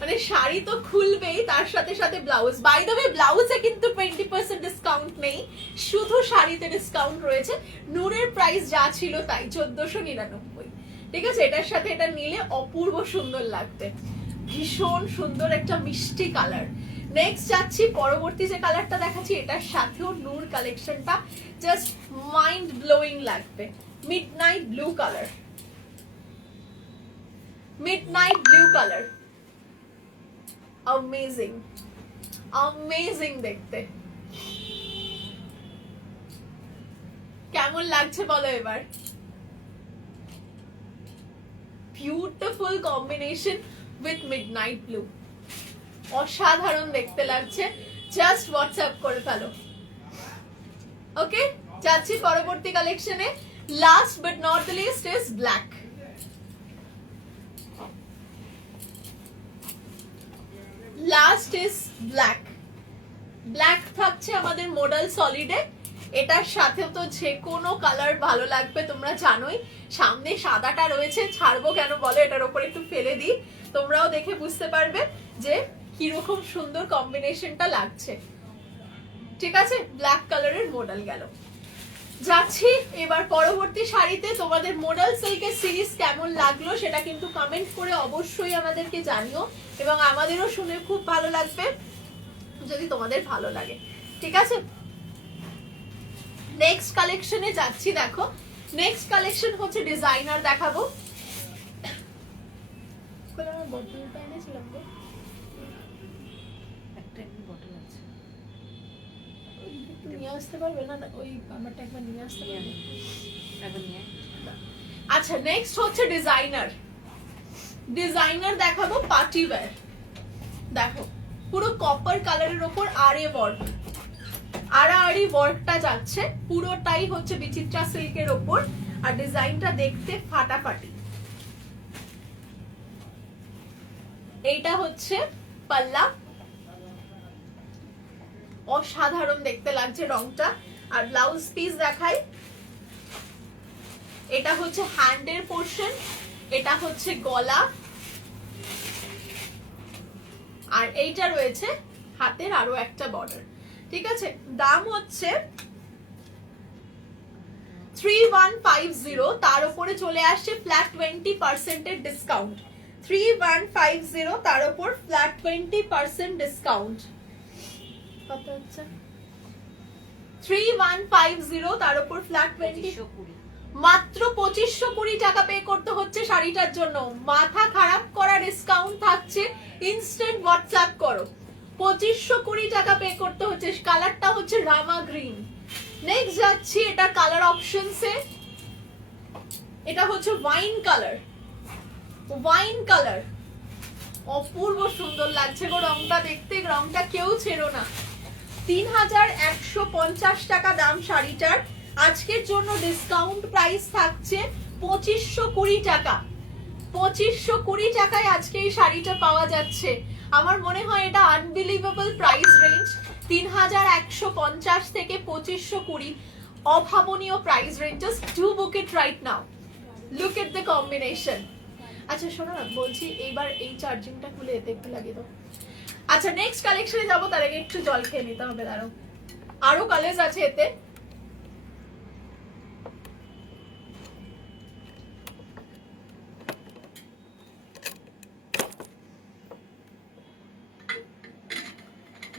মানে শাড়ি তো খুলবেই, তার সাথে সাথে ব্লাউজ। বাই দ্য ওয়ে ব্লাউজে কিন্তু 20% ডিসকাউন্ট নেই, শুধু শাড়িতে ডিসকাউন্ট রয়েছে। নূরের প্রাইস যা ছিল তাই 1499। ঠিক আছে, এটার সাথে এটা নিলে অপূর্ব সুন্দর লাগবে, ভীষণ সুন্দর একটা মিষ্টি কালার। নেক্সট যাচ্ছি, পরবর্তী যে কালারটা দেখাচ্ছি এটার সাথেও নূর কালেকশনটা জাস্ট মাইন্ড ব্লোয়িং লাগবে। Midnight blue colour, midnight blue colour, amazing amazing দেখতে। কেমন লাগছে বলো এবার? Beautiful combination with midnight blue, অসাধারণ দেখতে লাগছে। জাস্ট হোয়াটসঅ্যাপ করে ফেলো। ওকে, যাচ্ছি পরবর্তী কালেকশনে। Last but not the least is black. Last is black. Black থাকছে আমাদের মোডাল সলিডে। এটার সাথেও তো যে কোনো কালার ভালো লাগবে, তোমরা জানোই। সামনে সাদাটা রয়েছে, ছাড়বো কেন বলো, এটার উপর একটু ফেলে দিই, তোমরাও দেখে বুঝতে পারবে যে কিরকম সুন্দর কম্বিনেশনটা লাগছে। ঠিক আছে, ব্ল্যাক কালারের মোডাল গেল। যাচ্ছি এবার পরবর্তী শাড়িতে। তোমাদের মোডাল সিল্কের সিরিজ কেমন লাগলো সেটা কিন্তু কমেন্ট করে অবশ্যই আমাদেরকে জানিও, এবং আমাদেরও শুনে খুব ভালো লাগবে যদি তোমাদের ভালো লাগে। ঠিক আছে, নেক্সট কালেকশনে যাচ্ছি। দেখো নেক্সট কালেকশন হচ্ছে ডিজাইনার দেখাবো। বটলটা এনেছিলাম গো, একটা বটল আছে, নিয়ে আসতে পারবে না? ওই আমারটা একবার নিয়ে আসতে পারবে? আচ্ছা, নেক্সট হচ্ছে ডিজাইনার। ডিজাইনার দেখাবো পার্টি ওয়্যার। দেখো পুরো কপার কালারের উপর আরে ওয়ার্ক, আড়াআড়ি ওয়ার্কটা যাচ্ছে, পুরোটাই হচ্ছে বিচিত্রা সিল্কের উপর, আর ডিজাইনটা দেখতে ফাটাফাটি। এইটা হচ্ছে পাল্লা, অসাধারণ দেখতে লাগছে রংটা। আর ব্লাউজ পিস দেখাই, এটা হচ্ছে হ্যান্ডের পোর্শন, এটা হচ্ছে গলা, আর এইটা রয়েছে হাতের আরো একটা বর্ডার। ঠিক আছে, দাম হচ্ছে 3150, তার উপরে চলে আসছে ফ্ল্যাট 20% এর ডিসকাউন্ট। 3150, তার উপর ফ্ল্যাট 20% ডিসকাউন্ট। কত হচ্ছে? 3150, তার উপর ফ্ল্যাট 20, মাত্র 2520 টাকা পে করতে হচ্ছে শাড়িটার জন্য। মাথা খারাপ করা ডিসকাউন্ট থাকছে, ইনস্ট্যান্ট হোয়াটসঅ্যাপ করো। 2520 টাকা পে করতে হচ্ছে। কালারটা হচ্ছে রামা গ্রিন। নেক্সট যাচ্ছি এটা কালার অপশনসে, এটা হচ্ছে ওয়াইন কালার। ওয়াইন কালার অপূর্ব সুন্দর লাগছে গো রংটা দেখতে, রংটা কেউ ছেড়ো না। 3150 টাকা দাম শাড়িটার। আজকের জন্য ডিসকাউন্ট প্রাইস থাকছে 2520 টাকা। 2520 টাকায় আজকে এই শাড়িটা পাওয়া যাচ্ছে। আমার মনে হয় এটা আনবিলিভেবল প্রাইস রেঞ্জ। 3150 থেকে 2520, অভাবনীয় price range. Just do book it right now, look at the combination. আচ্ছা শোনো না, বলছি এইবার এই চার্জিংটা খুলে এতে একটু লাগিয়ে দাও। আচ্ছা নেক্সট কালেকশনে যাবো, তার আগে একটু জল খেয়ে নিতে হবে। দাঁড়াও, আরো কালার্স আছে এতে।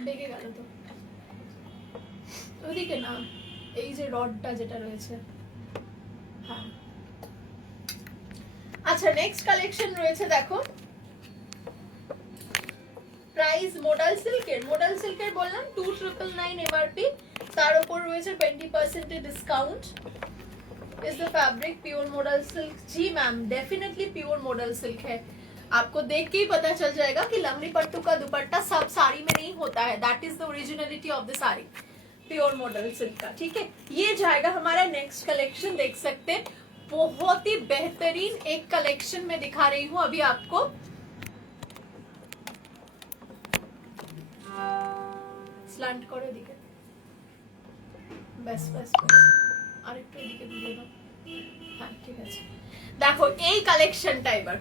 বেগে গেল তো ওদিকে না, এই যে রডটা যেটা রয়েছে। হ্যাঁ, আচ্ছা নেক্সট কালেকশন রয়েছে দেখো, প্রাইস মোডাল সিল্কের। মোডাল সিল্কের বললাম 2999 এমআরপি, তার উপর রয়েছে 20% discount. Is the fabric pure modal silk? जी ma'am, definitely pure modal silk है। आपको देख के ही पता चल जाएगा कि लमड़ी पट्टू का दुपट्टा सब साड़ी में नहीं होता है। That is the originality of the sari, pure modal silk का। ठीक है, ये जाएगा हमारा नेक्स्ट कलेक्शन। देख सकते हैं बहुत ही बेहतरीन एक कलेक्शन में दिखा रही हूँ अभी आपको। স্ল্যান্ট করে দিকে, ব্যাস ব্যাস ব্যাস, আরেকটু এদিকে দিয়ে দাও। হ্যাঁ ঠিক আছে। দেখো এই কালেকশনটা এবার,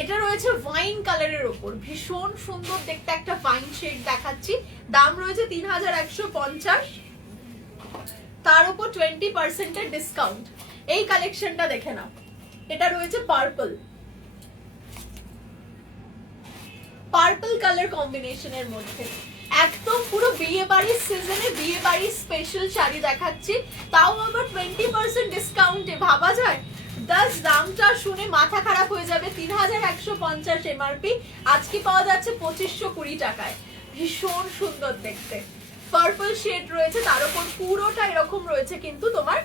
এটা রয়েছে ওয়াইন কালারের উপর, ভীষণ সুন্দর দেখতে একটা ওয়াইন শেড দেখাচ্ছি। দাম রয়েছে 3150, তার উপর 20% এর ডিসকাউন্ট। এই কালেকশনটা দেখে নাও, এটা রয়েছে পার্পল, পার্পল কালার কম্বিনেশনের মধ্যে, একদম পুরো বিয়ে বাড়ির সিজনে বিয়ে বাড়ির স্পেশাল শাড়ি দেখাচ্ছি, তাও আবার 20% ডিসকাউন্টে। ভাবা যায়? দাস দামটা শুনে মাথা খারাপ হয়ে যাবে। 3150 এমআরপি, আজকে পাওয়া যাচ্ছে 2520 টাকায়। ভীষণ সুন্দর দেখতে, পার্পল শেড রয়েছে, তার উপর পুরোটা এরকম রয়েছে কিন্তু তোমার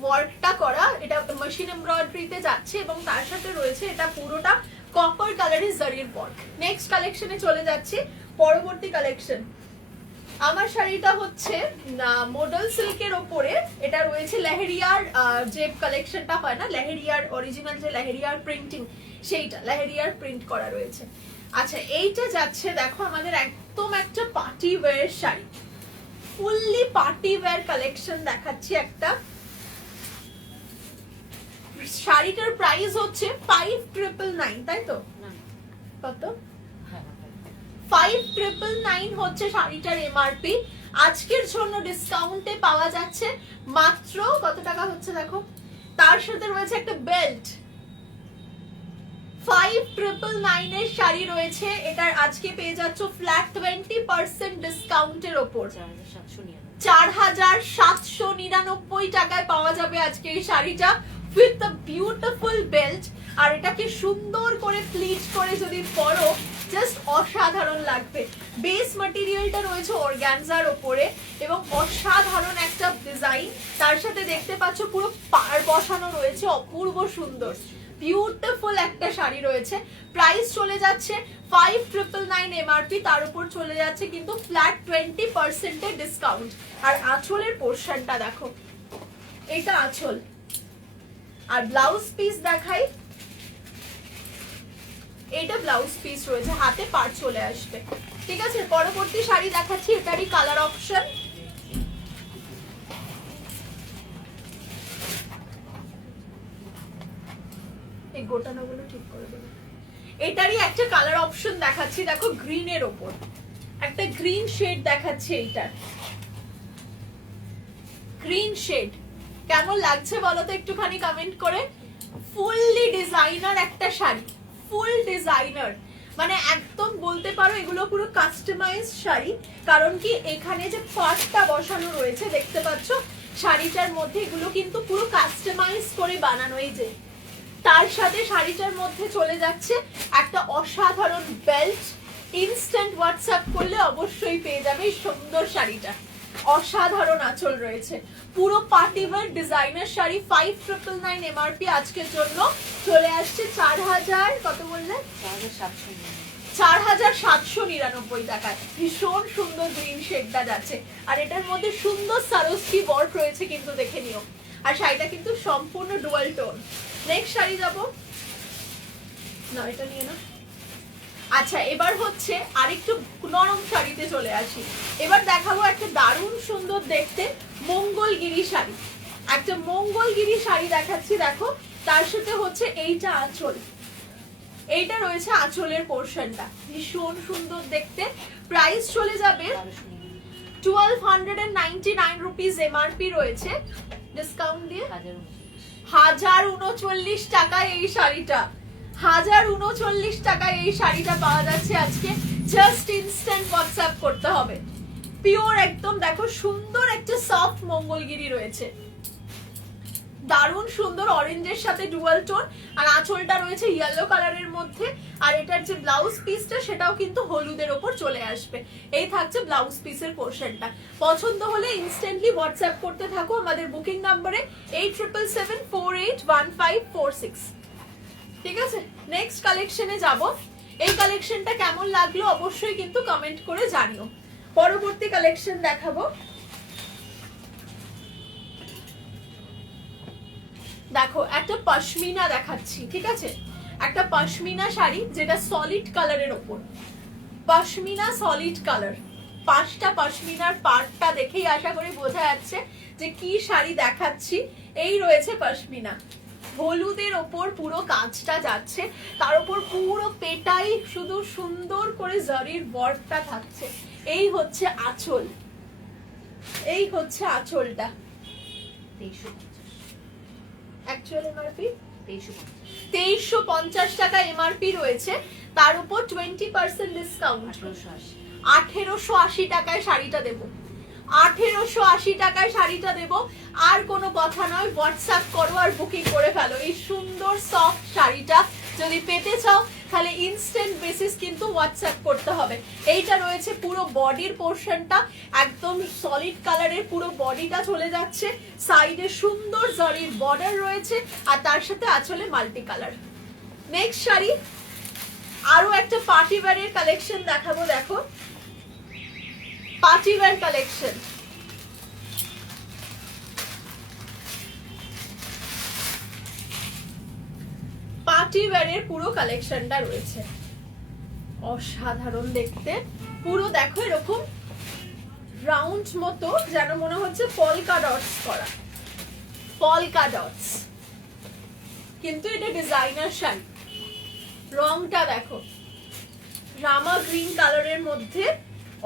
ওয়ার্কটা করা, এটা মেশিন এমব্রয়ডারিতে যাচ্ছে এবং তার সাথে রয়েছে এটা পুরোটা কপার কালারের জারির ওয়ার্ক। নেক্সট কালেকশনে চলে যাচ্ছি, পরবর্তী কালেকশন। আমার শাড়িটা হচ্ছে মডেল সিল্কের ওপরে, এটা রয়েছে লেহেরিয়ার, যে কালেকশনটা হয় না লেহেরিয়ার অরিজিনাল, যে লেহেরিয়ার প্রিন্টিং, সেইটা লেহেরিয়ার প্রিন্ট করা রয়েছে। আচ্ছা এইটা যাচ্ছে দেখো আমাদের একদম একটা party wear sari, fully party wear collection দেখাচ্ছি একটা। শাড়িটার প্রাইস হচ্ছে 5999, তাই তো? কত? 5999 হচ্ছে শাড়িটার এমআরপি। আজকের জন্য ডিসকাউন্টে পাওয়া যাচ্ছে মাত্র কত টাকা হচ্ছে দেখো, তার সাথে রয়েছে একটা বেল্ট। 5999 এর শাড়ি রয়েছে, এটার আজকে পেয়ে যাচ্ছ ফ্ল্যাট 20% ডিসকাউন্টের ওপর 4799 টাকায় পাওয়া যাবে আজকে এই শাড়িটা উইথ দ্য বিউটিফুল বেল্ট। আর এটাকে সুন্দর করে প্লিট করে যদি পরো জাস্ট অসাধারণ লাগবে। বেস ম্যাটেরিয়ালটা রয়েছে অর্গানজার ওপরে এবং অসাধারণ একটা ডিজাইন, তার সাথে দেখতে পাচ্ছ পুরো পার বসানো রয়েছে, অপূর্ব সুন্দর বিউটিফুল একটা শাড়ি রয়েছে। প্রাইস চলে যাচ্ছে 5999 এমআরপি, তার উপর চলে যাচ্ছে কিন্তু ফ্ল্যাট 20% এর ডিসকাউন্ট। আর আঁচলের পোরশনটা দেখো, এটা আঁচল। আর ব্লাউজ পিস দেখাই, এটা ব্লাউজ পিস রয়েছে, হাতে পাড় চলে আসবে। ঠিক আছে, পরবর্তী শাড়ি দেখাচ্ছি, এটারই কালার অপশন। এই গোটানোগুলো ঠিক করে দেবো। এটারই একটা কালার অপশন দেখাচ্ছি, দেখো গ্রিনের ওপর একটা গ্রিন শেড দেখাচ্ছি, এইটার গ্রিন শেড কেমন লাগছে বলো তো একটুখানি কমেন্ট করে। ফুললি ডিজাইনার একটা শাড়ি, ফুল ডিজাইনার, মানে একদম বলতে পারো এগুলো পুরো কাস্টমাইজ শাড়ি। কারণ কি এখানে যে পাটটা বসানো রয়েছে দেখতে পাচ্ছ শাড়িটার মধ্যে, এগুলো কিন্তু পুরো কাস্টমাইজ করে বানানো। এই যে তার সাথে শাড়িটার মধ্যে চলে যাচ্ছে একটা অসাধারণ বেল্ট, ইনস্ট্যান্ট হোয়াটসঅ্যাপ করলে অবশ্যই পেয়ে যাবে এই সুন্দর শাড়িটা। অসাধারণ আঁচল রয়েছে, পুরো party wear designer sari. 5999 MRP, আজকের জন্য চলে আসছে 4000 কত বললে, 4799 টাকায়। ভীষণ সুন্দর গ্রিন শেডটা যাচ্ছে, আর এটার মধ্যে সুন্দর সারস্কি ওয়ার্ক রয়েছে কিন্তু দেখে নিও। আর শাড়িটা কিন্তু সম্পূর্ণ ডুয়াল টোন। নেক্সট শাড়ি যাবো না, এটা নিয়ে না। আচ্ছা এবার হচ্ছে আরেকটু নরম শাড়িতে চলে আসি। এবার দেখাবো একটা দারুণ সুন্দর দেখতে মঙ্গলগিরি শাড়ি, একটা মঙ্গলগিরি শাড়ি দেখাচ্ছি। দেখো তার সাথে হচ্ছে এইটা আঁচল, এইটা রয়েছে আঁচলের পোরশনটা, ভীষণ সুন্দর দেখতে। প্রাইস চলে যাবে 1299 রুপিস, এমআরপি রয়েছে ডিসকাউন্ট দিয়ে 1039 টাকায় এই শাড়িটা, 1039 টাকায় এই শাড়িটা পাওয়া যাচ্ছে আজকে। জাস্ট ইনস্ট্যান্ট হোয়াটসঅ্যাপ করতে হবে। পিওর একদম দেখো সুন্দর একটা সফট মঙ্গলগিরি রয়েছে, দারুণ সুন্দর অরেঞ্জের সাথে ডুয়াল টোন, আর আঁচলটা রয়েছে ইয়েলো কালারের মধ্যে। আর এটার যে ব্লাউজ পিসটা সেটাও কিন্তু হলুদের ওপর চলে আসবে। এই থাকছে ব্লাউজ পিসের পোরশনটা। পছন্দ হলে ইনস্ট্যান্টলি হোয়াটসঅ্যাপ করতে থাকো আমাদের বুকিং নাম্বারে 8777481546। ঠিক আছে, নেক্সট কালেকশনে যাব। এই কালেকশনটা কেমন লাগলো অবশ্যই কিন্তু কমেন্ট করে জানিও। পরবর্তী কালেকশন দেখাবো। দেখো একটা পশমিনা দেখাচ্ছি, ঠিক আছে? একটা পশমিনা শাড়ি যেটা সলিড কালারের ওপর, পশমিনা সলিড কালার। 5টা পশমিনার পার্টটা দেখেই আশা করি বোঝা যাচ্ছে যে কি শাড়ি দেখাচ্ছি। এই রয়েছে পশমিনা, হলুদের ওপর পুরো কাজটা যাচ্ছে, তার উপর পুরো পেটাই শুধু সুন্দর করে জরির ওয়ার্কটা থাকছে। এই হচ্ছে আঁচল, এই হচ্ছে আঁচলটা। 2350 অ্যাকচুয়াল এমআরপি 2350 2350 টাকা এমআরপি রয়েছে, তার উপর 20% ডিসকাউন্ট। 1880 1880 টাকায় শাড়িটা দেবো, 1880 টাকায় শাড়িটা দেবো। আর কোনো কথা নয়, হোয়াটসঅ্যাপ করো আর বুকিং করে ফেলো। এই সুন্দর সফট শাড়িটা যদি পেতে চাও তাহলে ইনস্ট্যান্ট বেসিস কিন্তু হোয়াটসঅ্যাপ করতে হবে। এইটা রয়েছে পুরো বডির পোর্শনটা, একদম সলিড কালারের পুরো বডিটা চলে যাচ্ছে, সাইডে সুন্দর জরির বর্ডার রয়েছে, আর তার সাথে আঁচলে মাল্টি কালার। নেক্সট শাড়ি, আরো একটা পার্টি ওয়্যারের কালেকশন দেখাবো। দেখো পার্টি ওয়্যার কালেকশন, পার্টি ওয়্যারের পুরো কালেকশনটা রয়েছে, অসাধারণ দেখতে। পুরো দেখো এরকম রাউন্ড মতো, যেন মনে হচ্ছে পলকা ডটস করা, পলকা ডটস, কিন্তু এটা ডিজাইনার শাড়ি। রংটা দেখো রামা গ্রিন কালারের মধ্যে,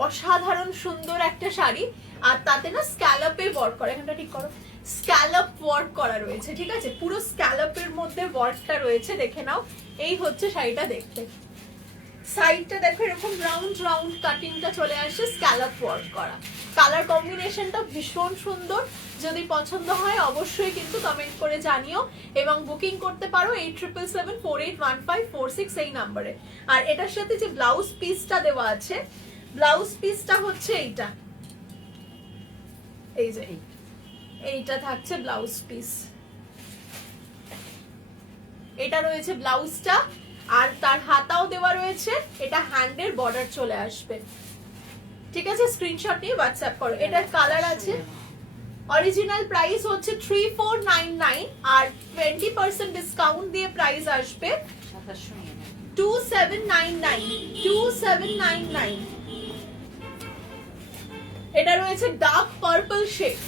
অসাধারণ সুন্দর একটা শাড়ি। আর তাতে না স্ক্যালপে ওয়ার্ক করা, এখানটা ঠিক করো, স্ক্যালপ ওয়ার্ক করা রয়েছে, ঠিক আছে? পুরো স্ক্যালপের মধ্যে ওয়ার্কটা রয়েছে, দেখে নাও। এই হচ্ছে শাড়িটা দেখতে, সাইডটা দেখো এরকম রাউন্ড রাউন্ড কাটিংটা চলে আসে, স্ক্যালপ ওয়ার্ক করা। কালার কম্বিনেশনটা ভীষণ সুন্দর, যদি পছন্দ হয় অবশ্যই কিন্তু কমেন্ট করে জানিও, এবং বুকিং করতে পারো 8777481546 এই নাম্বারে। আর এটার সাথে যে ব্লাউজ পিসটা দেওয়া আছে, ব্লাউজ পিসটা হচ্ছে এইটা, এই যে এইটা থাকছে ব্লাউজ পিস, এটা রয়েছে ব্লাউজটা, আর তার হাতাও দেওয়া রয়েছে, এটা হ্যান্ডের বর্ডার চলে আসবে, ঠিক আছে? স্ক্রিনশট নিয়ে হোয়াটসঅ্যাপ করো। এটার কালার আছে, অরিজিনাল প্রাইস হচ্ছে 3499, আর 20% ডিসকাউন্ট দিয়ে প্রাইস আসবে 2799, 2799। এটা রয়েছে dark purple shade,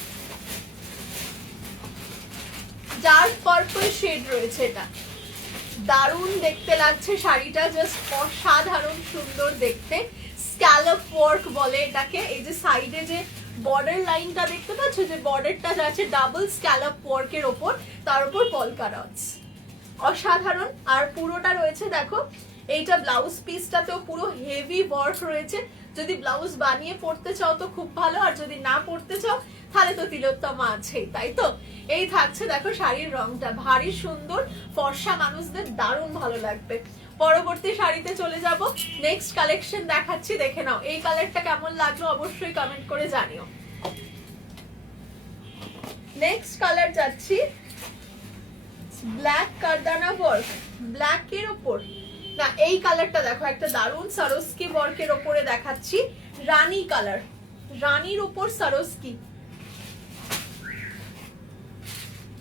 dark purple shade রয়েছে, এটা দারুণ দেখতে লাগছে শাড়িটা, জাস্ট অসাধারণ সুন্দর দেখতে। স্ক্যালপ ওয়ার্ক বলে এটাকে। এই যে সাইডে যে বর্ডার লাইনটা দেখতে পাচ্ছ, যে বর্ডারটা যাচ্ছে ডাবল স্ক্যালপ ওয়ার্কের ওপর, তার উপর পলকা ডটস, অসাধারণ। আর পুরোটা রয়েছে দেখো, এইটা ব্লাউজ পিসটাতেও পুরো হেভি ওয়ার্ক রয়েছে। যদি ব্লাউজ বানিয়ে পরতে চাও তো খুব ভালো, আর যদি না পরতে চাও তাহলে তো তিলোত্তমা আছেই, তাই তো? এই থাকছে দেখো শাড়ির রংটা, ভারী সুন্দর, ফর্সা মানুষদের দারুণ ভালো লাগবে। পরবর্তী শাড়িতে চলে যাব, নেক্সট কালেকশন দেখাচ্ছি, দেখে নাও। এই কালারটা কেমন লাগলো অবশ্যই কমেন্ট করে জানিও। নেক্সট কালার যাচ্ছি, ব্ল্যাক কারদানা ওয়ার্ক, ব্ল্যাক এর উপর না, এই কালারটা দেখো, একটা দারুণ সারস্কি ওয়ার্কের উপরে দেখাচ্ছি, রানী কালার, রানীর উপর সারস্কি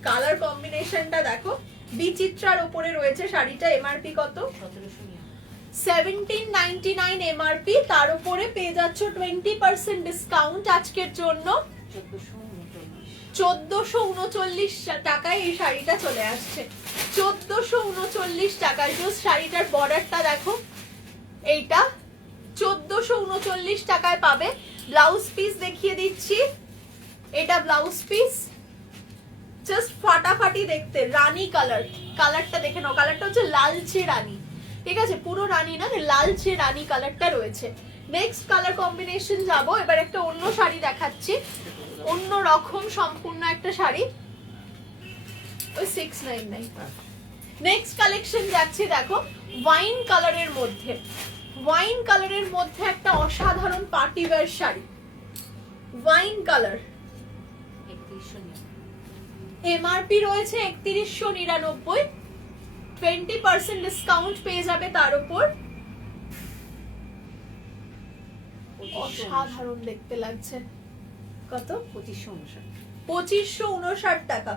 কালার কম্বিনেশনটা দেখো, বিচিত্রার উপরে রয়েছে শাড়িটা। এমআরপি কত? 1799 এমআরপি, তার উপরে পেয়ে যাচ্ছ 20% ডিসকাউন্ট আজকের জন্য 1439 টাকায় এই শাড়িটা চলে আসছে, 1439 টাকায়। জাস্ট শাড়িটার বর্ডারটা দেখো, এইটা 1439 টাকায় পাবে। ব্লাউজ পিস দেখিয়ে দিচ্ছি, এটা ব্লাউজ পিস, জাস্ট ফাটাফাটি দেখতে, রানী কালার। কালারটা দেখে নাও, কালারটা হচ্ছে লালচে রানী, ঠিক আছে? পুরো রানী না, লালচে রানী কালারটা রয়েছে। নেক্সট কালার কম্বিনেশন যাব, এবার একটা অন্য শাড়ি দেখাচ্ছি, অন্য রকম সম্পূর্ণ একটা শাড়ি, ওই 699। নেক্সট কালেকশন যাচ্ছে দেখো, ওয়াইন কালারের মধ্যে, ওয়াইন কালারের মধ্যে একটা অসাধারণ party wear sari, wine colour. MRP রয়েছে 3199, 20% ডিসকাউন্ট পেয়ে যাবে তার উপর। অসাধারণ দেখতে লাগছে। কত? 2559 2559 টাকা,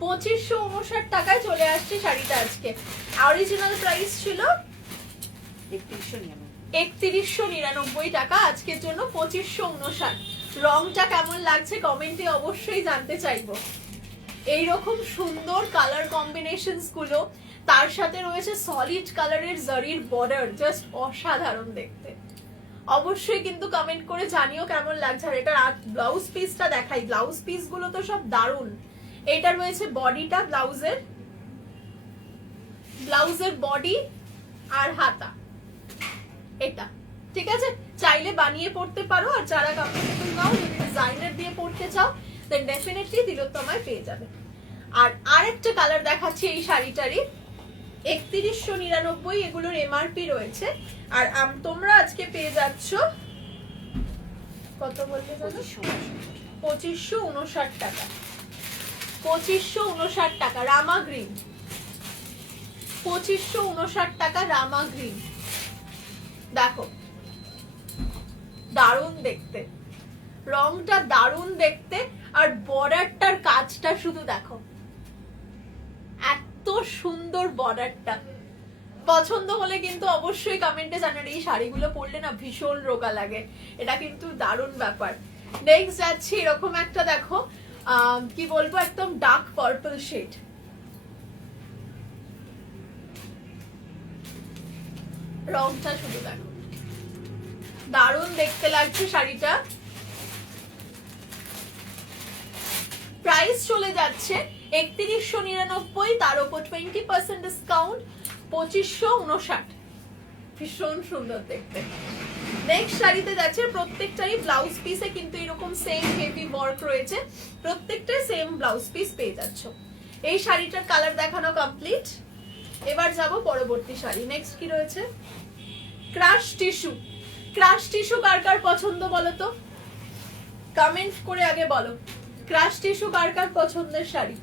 2559 টাকায় চলে আসছে শাড়িটা আজকে। অরিজিনাল প্রাইস ছিল 3199 টাকা, আজকের জন্য 2559। রংটা কেমন লাগছে কমেন্টে অবশ্যই জানতে চাইবো। এইরকম সুন্দর কালার কম্বিনেশনস গুলো, তার সাথে রয়েছে সলিড কালারের জরির বর্ডার, জাস্ট অসাধারণ দেখতে। অবশ্যই কিন্তু কমেন্ট করে জানিও কেমন লাগছে। আর এটা ব্লাউজ পিসটা দেখাই, ব্লাউজ পিস গুলো তো সব দারুন। এটা রয়েছে বডিটা, ব্লাউজের বডি আর হাতা, এটা ঠিক আছে। চাইলে বানিয়ে পড়তে পারো, আর যারা কমফোর্টেবল নাও যদি ডিজাইনার দিয়ে পড়তে চাও দেন ডেফিনেটলি তিলোত্তমায় পেয়ে যাবে। আর আরেকটা কালার দেখাচ্ছি এই শাড়িটারই, 3199 এগুলোর এমআরপি রয়েছে। আর তোমরা আজকে পেয়ে যাচ্ছ কত বলতে জানো, 2559 টাকা। 2559 টাকা রামা গ্রিন, 2559 টাকা রামা গ্রিন। দেখো দারুণ দেখতে, রংটা দারুণ দেখতে, আর বর্ডারটার কাজটা শুধু দেখো, এত সুন্দর বর্ডারটা। পছন্দ হলে কিন্তু অবশ্যই কমেন্টে জানান। এই শাড়িগুলো পরলে না ভীষণ রোগা লাগে, এটা কিন্তু দারুণ ব্যাপার। নেক্সট যাচ্ছি এরকম একটা, দেখো কি বলবো, একদম ডার্ক পার্পল শেড। রংটা শুধু দেখো, দারুণ দেখতে লাগছে শাড়িটা। প্রাইস চলে যাচ্ছে 3199, তার উপর 20% ডিসকাউন্ট 2559। ভীষণ সুন্দর দেখতে। নেক্সট শাড়িতে যাচ্ছে, প্রত্যেকটারই ব্লাউজ পিসে কিন্তু এরকম সেম হেভি ওয়ার্ক রয়েছে, প্রত্যেকটাই সেম ব্লাউজ পিস পেয়ে যাচ্ছ। এই শাড়িটার কালার দেখানো কমপ্লিট। এবার যাব পরবর্তী শাড়ি। নেক্সট কি রয়েছে, ক্রাশ টিস্যু। ক্রাশ টিস্যু কার কার পছন্দ বলো তো, কমেন্ট করে আগে বলো ক্রাশ টিস্যু কার কার পছন্দের শাড়ি।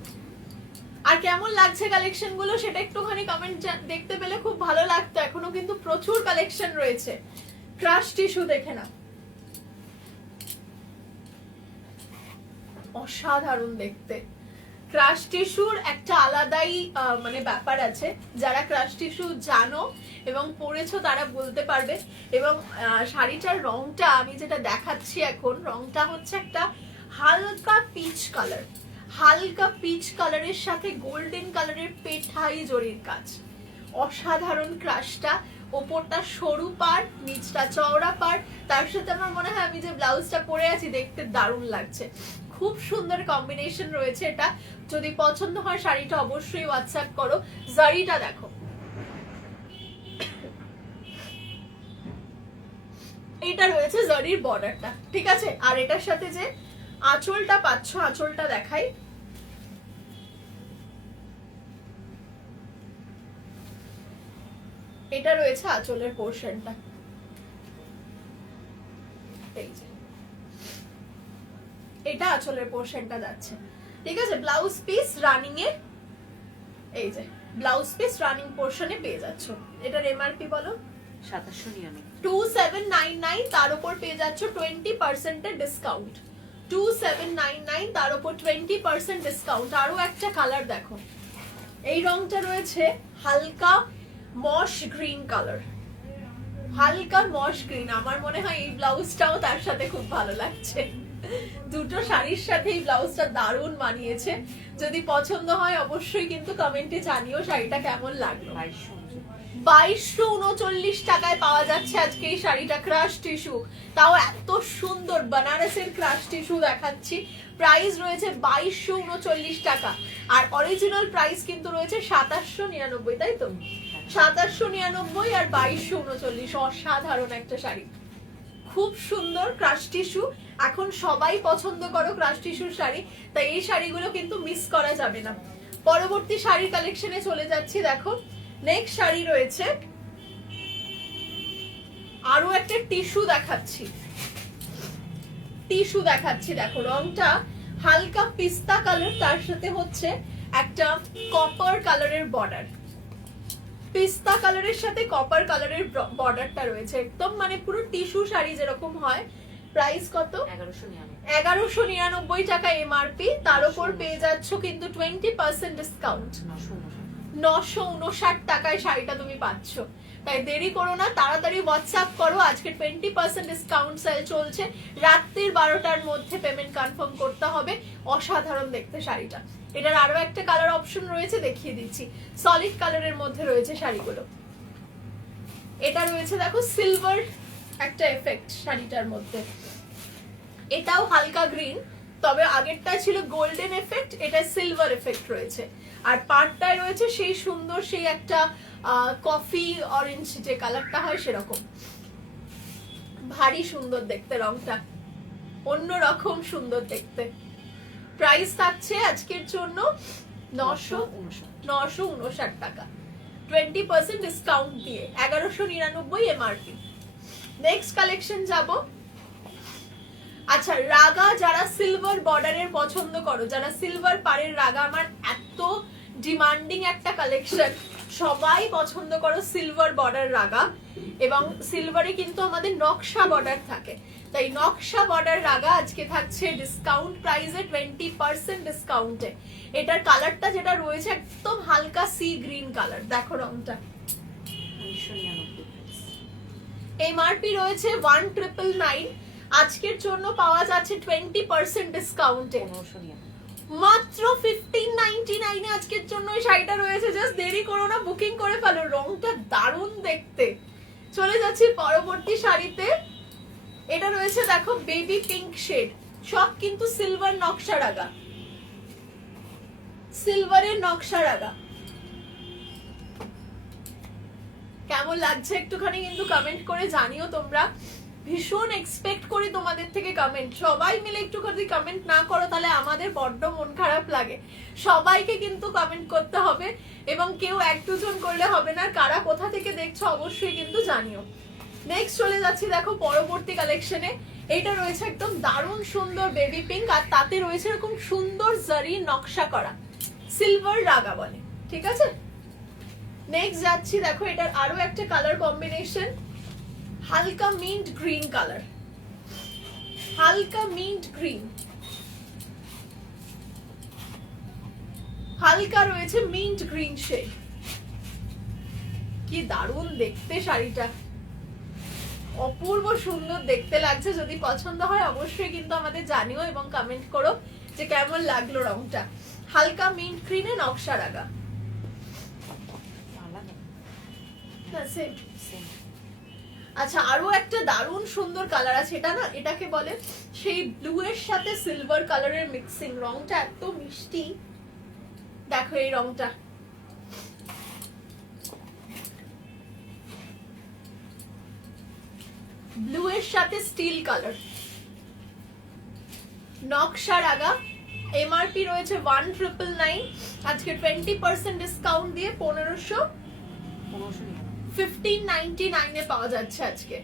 আর কেমন লাগছে কালেকশন গুলো সেটা একটুখানি কমেন্ট দেখতে পেলে খুব ভালো লাগতো। এখনো কিন্তু প্রচুর কালেকশন রয়েছে। ক্রাশ টিস্যু দেখে না, অসাধারণ দেখতে। ক্রাশ টিস্যুর একটা আলাদাই মানে ব্যাপার আছে, যারা ক্রাশ টিস্যু জানো এবং পরেছো তারা বলতে পারবে। এবং শাড়িটার রংটা আমি যেটা দেখাচ্ছি এখন, রংটা হচ্ছে একটা হালকা পিচ কালার, হালকা পিচ কালারের সাথে গোল্ডেন কালারের পেঠাই জরির কাজ। অসাধারণ ক্রাশটা, ওপরটা সরু পার, নিচটা চওড়া পার, তার সাথে আমার মনে হয় আমি যে ব্লাউজটা পরে আছি দেখতে দারুণ লাগছে। খুব সুন্দর কম্বিনেশন রয়েছে এটা। যদি পছন্দ হয় শাড়িটা অবশ্যই হোয়াটসঅ্যাপ করো। জারিটা দেখো, এটা রয়েছে জারির বর্ডারটা, ঠিক আছে। আর এটার সাথে যে আঁচলটা পাচ্ছ, আঁচলটা দেখাই। এটা রয়েছে আঁচলের পোর্শনটা, এই যে এটা আঁচলের পোর্শনটা যাচ্ছে, ঠিক আছে। ব্লাউজ পিস রানিং এ, এই যে ব্লাউজ পিস রানিং পোর্শনে পেয়ে যাচ্ছ। এটার এমআরপি বলো 2799, তার উপর পেয়ে যাচ্ছ 20% এর ডিসকাউন্ট। 2799, তার উপর 20% ডিসকাউন্ট। আরো একটা কালার দেখো, এই রংটা রয়েছে হালকা মশ গ্রিন কালার, হালকা মশ গ্রিন। আমার মনে হয় এই ব্লাউজটাও তার সাথে খুব ভালো লাগছে। দুটো শাড়ির সাথে এই ব্লাউজটা দারুণ মানিয়েছে। যদি পছন্দ হয় অবশ্যই কিন্তু কমেন্টে জানিও শাড়িটা কেমন লাগলো। 2239 টাকায় পাওয়া যাচ্ছে আজকে এই শাড়িটা, ক্রাশ টিস্যু। তাও এত সুন্দর বানারসের ক্রাশ টিস্যু দেখাচ্ছি। প্রাইস রয়েছে 2239 টাকা, আর অরিজিনাল প্রাইস কিন্তু রয়েছে 2799, তাই তো? 2799 আর 2239, অসাধারণ একটা শাড়ি, খুব সুন্দর ক্রাশ টিস্যু। এখন সবাই পছন্দ করো ক্রাশ টিস্যুর শাড়ি, তাই এই শাড়িগুলো কিন্তু মিস করা যাবে না। পরবর্তী শাড়ির কালেকশনে চলে যাচ্ছি। দেখো নেক্সট শাড়ি রয়েছে, আরো একটা টিস্যু দেখাচ্ছি, টিস্যু দেখাচ্ছি। দেখো রংটা হালকা পিস্তা কালার, তার সাথে হচ্ছে একটা কপার কালারের বর্ডার। পিস্তা কালারের সাথে কপার কালারের বর্ডারটা রয়েছে, একদম মানে পুরো টিস্যু শাড়ি যেরকম হয় প্রাইস কত? 1199 টাকা এমআরপি, তার উপর পেয়ে যাচ্ছ কিন্তু 20% ডিসকাউন্ট। 959 টাকায় শাড়িটা তুমি পাচ্ছ। তাই দেরি করো না, তাড়াতাড়ি হোয়াটসঅ্যাপ করো। আজকে 20% ডিসকাউন্ট সেল চলছে, রাত্রির 12টার মধ্যে পেমেন্ট কনফার্ম করতে হবে। অসাধারণ দেখতে শাড়িটা। এটার আরো একটা কালার অপশন রয়েছে, দেখিয়ে দিচ্ছি। সলিড কালারের মধ্যে রয়েছে শাড়িগুলো। এটা রয়েছে দেখো সিলভার একটা এফেক্ট শাড়িটার মধ্যে, এটাও হালকা গ্রিন, তবে আগেরটা ছিল গোল্ডেন এফেক্ট, এটা সিলভার এফেক্ট রয়েছে। আর পাড়টায় রয়েছে সেই সুন্দর সেই একটা কফি অরেঞ্জ যে কালারটা হয় সেরকম। ভারী সুন্দর দেখতে, রংটা অন্যরকম সুন্দর দেখতে। প্রাইস থাকছে আজকের জন্য 959 টাকা, 20% ডিসকাউন্ট দিয়ে 1199 এমআরপি। নেক্সট কালেকশন যাব। আচ্ছা, রাগা যারা সিলভার বর্ডারের পছন্দ করো, যারা সিলভার পাড়ের রাগা, আমার এত ডিমান্ডিং একটা কালেকশন, সবাই পছন্দ করো সিলভার বর্ডার রাগা। এবং সিলভারে কিন্তু আমাদের নকশা বর্ডার থাকে, তাই নকশা বর্ডার রাগা আজকে থাকছে ডিসকাউন্ট প্রাইসে 20% ডিসকাউন্টে। এটার কালারটা যেটা রয়েছে একদম হালকা সি গ্রিন কালার, দেখো রংটা। এমআরপি রয়েছে 1999, আজকের জন্য পাওয়া যাচ্ছে 20% ডিসকাউন্টে মাত্র 1599 এ আজকের জন্য এই শাড়িটা রয়েছে। জাস্ট দেরি করো না, বুকিং করে ফেলো। রংটা দারুণ দেখতে। চলে যাচ্ছি পরবর্তী শাড়িতে। এটা রয়েছে দেখো বেবি পিঙ্ক শেড, সব কিন্তু সিলভার নকশা রাগা, সিলভারের নকশা রাগা। কেমন লাগছে একটুখানি কিন্তু কমেন্ট করে জানিও তোমরা। ভীষণ এক্সপেক্ট করি তোমাদের থেকে কমেন্ট। সবাই মিলে একটুখানি কমেন্ট না করো তাহলে আমাদের বড্ড মন খারাপ লাগে। সবাইকে কিন্তু কমেন্ট করতে হবে, এবং কেউ এক দুজন করলে হবে না। কারা কোথা থেকে দেখছো অবশ্যই কিন্তু জানিও। নেক্সট চলে যাচ্ছি দেখো পরবর্তী কালেকশনে। এটা রয়েছে একদম দারুণ সুন্দর বেবি পিঙ্ক, আর তাতে রয়েছে এরকম সুন্দর জারি নকশা করা, সিলভার রাগা বলে, ঠিক আছে। নেক্সট যাচ্ছি দেখো, এটার আরো একটা কালার কম্বিনেশন, হালকা মিন্ট গ্রিন কালার, হালকা মিন্ট গ্রিন, হালকা রয়েছে মিন্ট গ্রিন শেড। কি দারুণ দেখতে শাড়িটা, অপূর্ব সুন্দর দেখতে লাগছে। যদি পছন্দ হয় অবশ্যই কিন্তু আমাদের জানিও এবং কমেন্ট করো যে কেমন লাগলো রংটা। হালকা মিন্ট গ্রিনে নকশা রাগা। আচ্ছা, আরো একটা দারুণ সুন্দর কালার আছে, এটা না, এটাকে বলে সেই ব্লু এর সাথে সিলভার কালারের মিক্সিং। রংটা এত মিষ্টি, দেখো এই রংটা। ব্লু এর সাথে স্টিল কালার, নকশা রাগা। এমআরপি রয়েছে 1999, আজকে 20% ডিসকাউন্ট দিয়ে 1599 এ পাওয়া যাচ্ছে আজকে।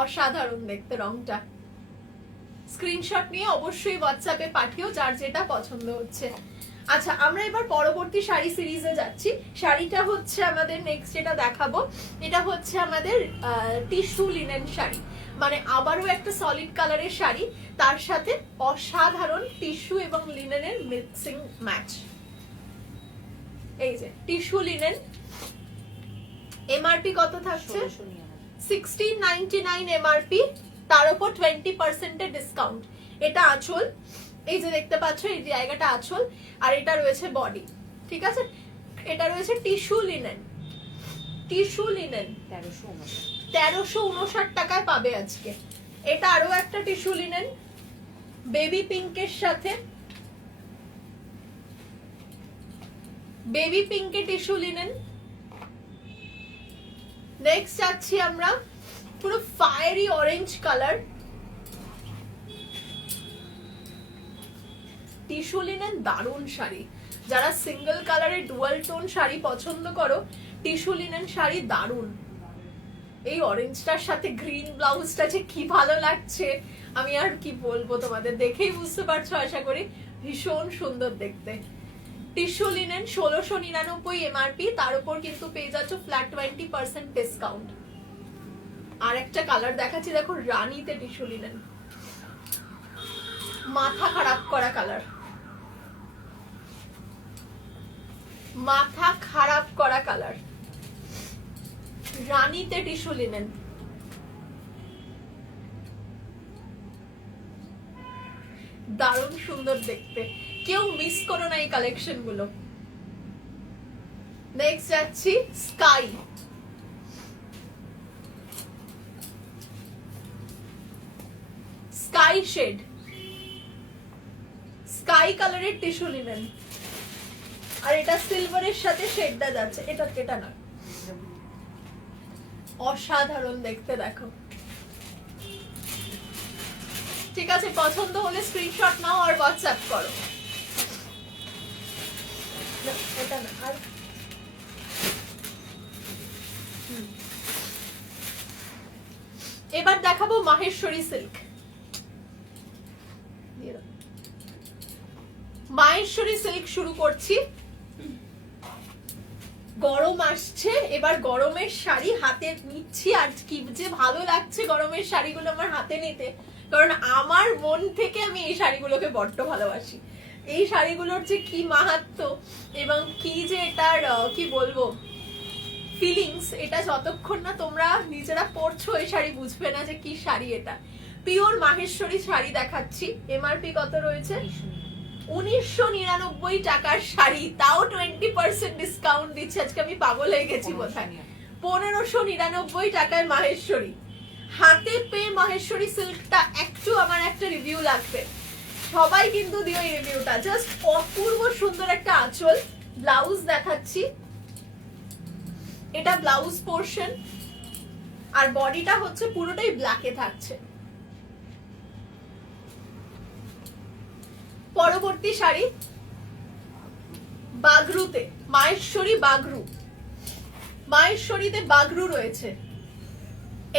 অসাধারণ দেখতে রংটা। স্ক্রিনশট নিয়ে অবশ্যই হোয়াটসঅ্যাপে পাঠিও যার যেটা পছন্দ হচ্ছে। আচ্ছা, আমরা এবার পরবর্তী শাড়ি সিরিজে যাচ্ছি। শাড়িটা হচ্ছে আমাদের নেক্সট যেটা দেখাবো, এটা হচ্ছে আমাদের টিস্যু লিনেন শাড়ি, মানে আবারও একটা সলিড কালারের শাড়ি, তার সাথে অসাধারণ টিস্যু এবং লিনেনের মিক্সিং ম্যাচ। এই যে টিস্যু লিনেন। এমআরপি কত থাকছে? 1699 এমআরপি, তার উপর 20% এর ডিসকাউন্ট। এটা আঁচল, এই যে দেখতে পাচ্ছ এই জায়গাটা আঁচল, আর এটা রয়েছে বডি, ঠিক আছে। এটা রয়েছে টিস্যু লিনেন, টিস্যু লিনেন 1359 টাকায় পাবে আজকে। এটা আরো একটা টিস্যু লিনেন বেবি পিঙ্কের সাথে, বেবি পিঙ্কে টিস্যু লিনেন। নেক্সট যাচ্ছি আমরা পুরো fiery orange colour, tissue linen. দারুণ শাড়ি, যারা সিঙ্গেল কালারের ডুয়াল টোন শাড়ি পছন্দ করো, টিস্যু লিনেন শাড়ি দারুণ। এই অরেঞ্জটার সাথে গ্রিন ব্লাউজটা যে কি ভালো লাগছে, আমি আর কি বলবো, তোমাদের দেখেই বুঝতে পারছো আশা করি। ভীষণ সুন্দর দেখতে। টিস্যু লিনেন 1699 এমআরপি, তার উপর কিন্তু পেয়ে যাচ্ছ ফ্ল্যাট 20% ডিসকাউন্ট। আর একটা কালার দেখাচ্ছি দেখো, রানীতে টিস্যু লিনেন, মাথা খারাপ করা কালার, মাথা খারাপ করা কালার, রানীতে টিস্যু লিনেন। দারুণ সুন্দর দেখতে, কেউ মিস করো না এই কালেকশন গুলো। নেক্সট যাচ্ছি স্কাই। স্কাই শেড, স্কাই কালারের টিস্যু লিনেন, আর এটা সিলভারের সাথে শেডটা যাচ্ছে, এটা না, অসাধারণ দেখতে দেখো। ঠিক আছে, পছন্দ হলে স্ক্রিনশট নাও আর হোয়াটসঅ্যাপ করো। এটা না, আর এবার দেখাবো মাহেশ্বরী সিল্ক। মাহেশ্বরী সিল্ক শুরু করছি। গরম আসছে, এবার গরমের শাড়ি হাতে নিচ্ছি, আর কি যে ভালো লাগছে গরমের শাড়িগুলো আমার হাতে নিতে, কারণ আমার মন থেকে আমি এই শাড়িগুলোকে বড্ড ভালোবাসি। এই শাড়িগুলোর যে কি মাহাত্ম্য এবং কি যে এটার কি বলবো ফিলিংস, এটা যতক্ষণ না তোমরা নিজেরা পরছো এই শাড়ি বুঝবে না যে কি শাড়ি এটা। পিওর মাহেশ্বরী শাড়ি দেখাচ্ছি। এমআরপি কত রয়েছে? 1999 টাকার শাড়ি, তাও 20% ডিসকাউন্ট দিচ্ছে। আজকে আমি পাগল হয়ে গেছি বোধহয়। 1599 টাকায় মাহেশ্বরী। হাতে পেয়ে মাহেশ্বরী সিল্কটা একটু আমার একটা রিভিউ লাগবে, সবাই কিন্তু দিও এই রিভিউটা। জাস্ট অপূর্ব সুন্দর একটা আঁচল। ব্লাউজ দেখাচ্ছি, এটা ব্লাউজ পোর্শন, আর বডিটা হচ্ছে পুরোটাই ব্ল্যাকে থাকছে। পরবর্তী শাড়ি বাগরুতে, মাহেশ্বরী বাগরু। মাহেশ্বরীতে বাগরু রয়েছে,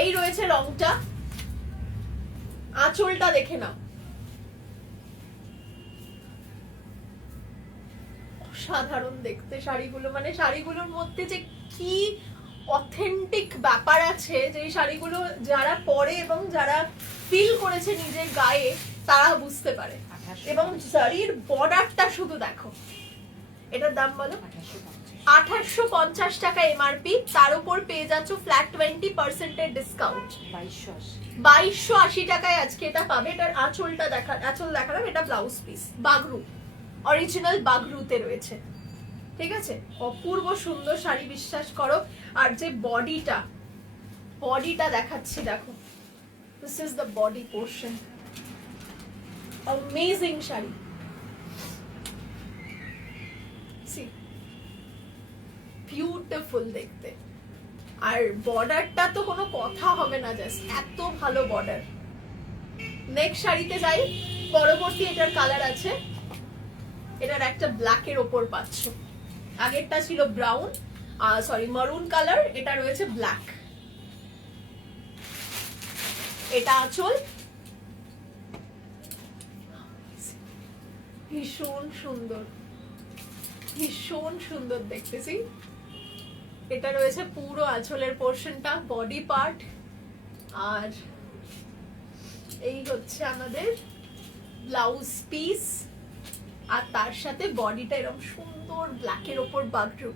এই রয়েছে রংটা, আঁচলটা দেখে নাও, অসাধারণ দেখতে শাড়িগুলো। মানে শাড়িগুলোর মধ্যে যে কি অথেন্টিক ব্যাপার আছে, যে শাড়িগুলো যারা পরে এবং যারা ফিল করেছে নিজের গায়ে তারা বুঝতে পারে। এবং শাড়ির বর্ডারটা শুধু দেখো। এটার দাম বলো? 1850 টাকা এমআরপি, তার উপর পেয়ে যাচ্ছ ফ্ল্যাট 20% এর ডিসকাউন্ট। 2280 টাকায় আজকে এটা পাবে। এটার আঁচলটা আঁচল দেখালাম, এটা ব্লাউজ পিস। বাগরু, অরিজিনাল বাগরুতে রয়েছে। ঠিক আছে, অপূর্ব সুন্দর শাড়ি, বিশ্বাস করো। আর যে বডিটা দেখাচ্ছি, দেখো, this is the body portion. Amazing sari, C beautiful দেখতে। আর বর্ডারটা তো কোনো কথা হবে না, জাস্ট এত ভালো বর্ডার। নেক্সট শাড়িতে যাই। পরবর্তী এটার কালার আছে, এটার একটা ব্ল্যাকের ওপর পাচ্ছ। আগেরটা ছিল ব্রাউন, সরি মারুন কালার, এটা রয়েছে ব্ল্যাক। এটা আঁচল, ভীষণ সুন্দর, ভীষণ সুন্দর দেখতেছি। এটা রয়েছে পুরো আঁচলের পোর্শনটা, বডি পার্ট, আর এই হচ্ছে আমাদের ব্লাউজ পিস, আর তার সাথে বডিটা এরকম সুন্দর ব্ল্যাকের ওপর বাগরু।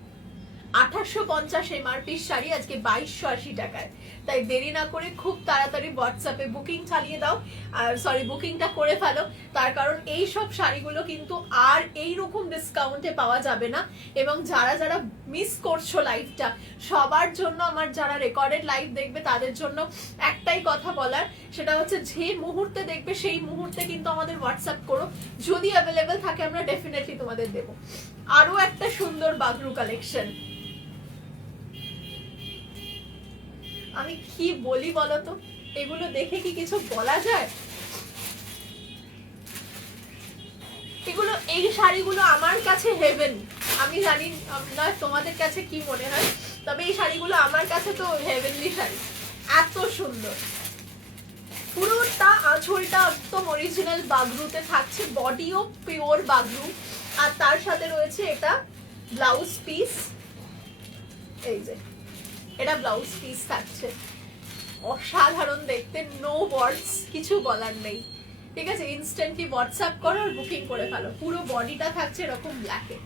1850 এমআরপি শাড়ি আজকে 2280 টাকায়। তাই দেরি না করে খুব তাড়াতাড়ি হোয়াটসঅ্যাপে বুকিং চালিয়ে দাও, আর সরি বুকিংটা করে ফেলো। তার কারণ এই সব শাড়িগুলো কিন্তু আর এই রকম ডিসকাউন্টে পাওয়া যাবে না। এবং যারা যারা মিস করছো লাইভটা, সবার জন্য, আমার যারা রেকর্ডেড লাইভ দেখবে তাদের জন্য একটাই কথা বলার, সেটা হচ্ছে যে মুহূর্তে দেখবে সেই মুহূর্তে কিন্তু আমাদের হোয়াটসঅ্যাপ করো, যদি অ্যাভেলেবেল থাকে আমরা ডেফিনেটলি তোমাদের দেবো। আরো একটা সুন্দর বাগরু কালেকশন। আমি কি বলি বলতো, এগুলো দেখে কি কিছু বলা যায়? এগুলো, এই শাড়িগুলো আমার কাছে হেভেন। আমি জানি না তোমাদের কাছে কি মনে হয়, তবে এই শাড়িগুলো আমার কাছে তো হেভেনলি শাড়ি, এত সুন্দর। পুরোটা আঁচলটা একদম অরিজিনাল বাগরুতে থাকছে, বডিও পিওর বাগরু, আর তার সাথে রয়েছে এটা ব্লাউজ পিস। এই যে এটা ব্লাউজ পিস থাকছে, অসাধারণ দেখতে, নো ওয়ার্ডস, কিছু বলার নেই। ঠিক আছে, ইনস্ট্যান্টলি হোয়াটসঅ্যাপ করো আর বুকিং করে ফেলো। পুরো বডিটা থাকছে এরকম ব্ল্যাকে,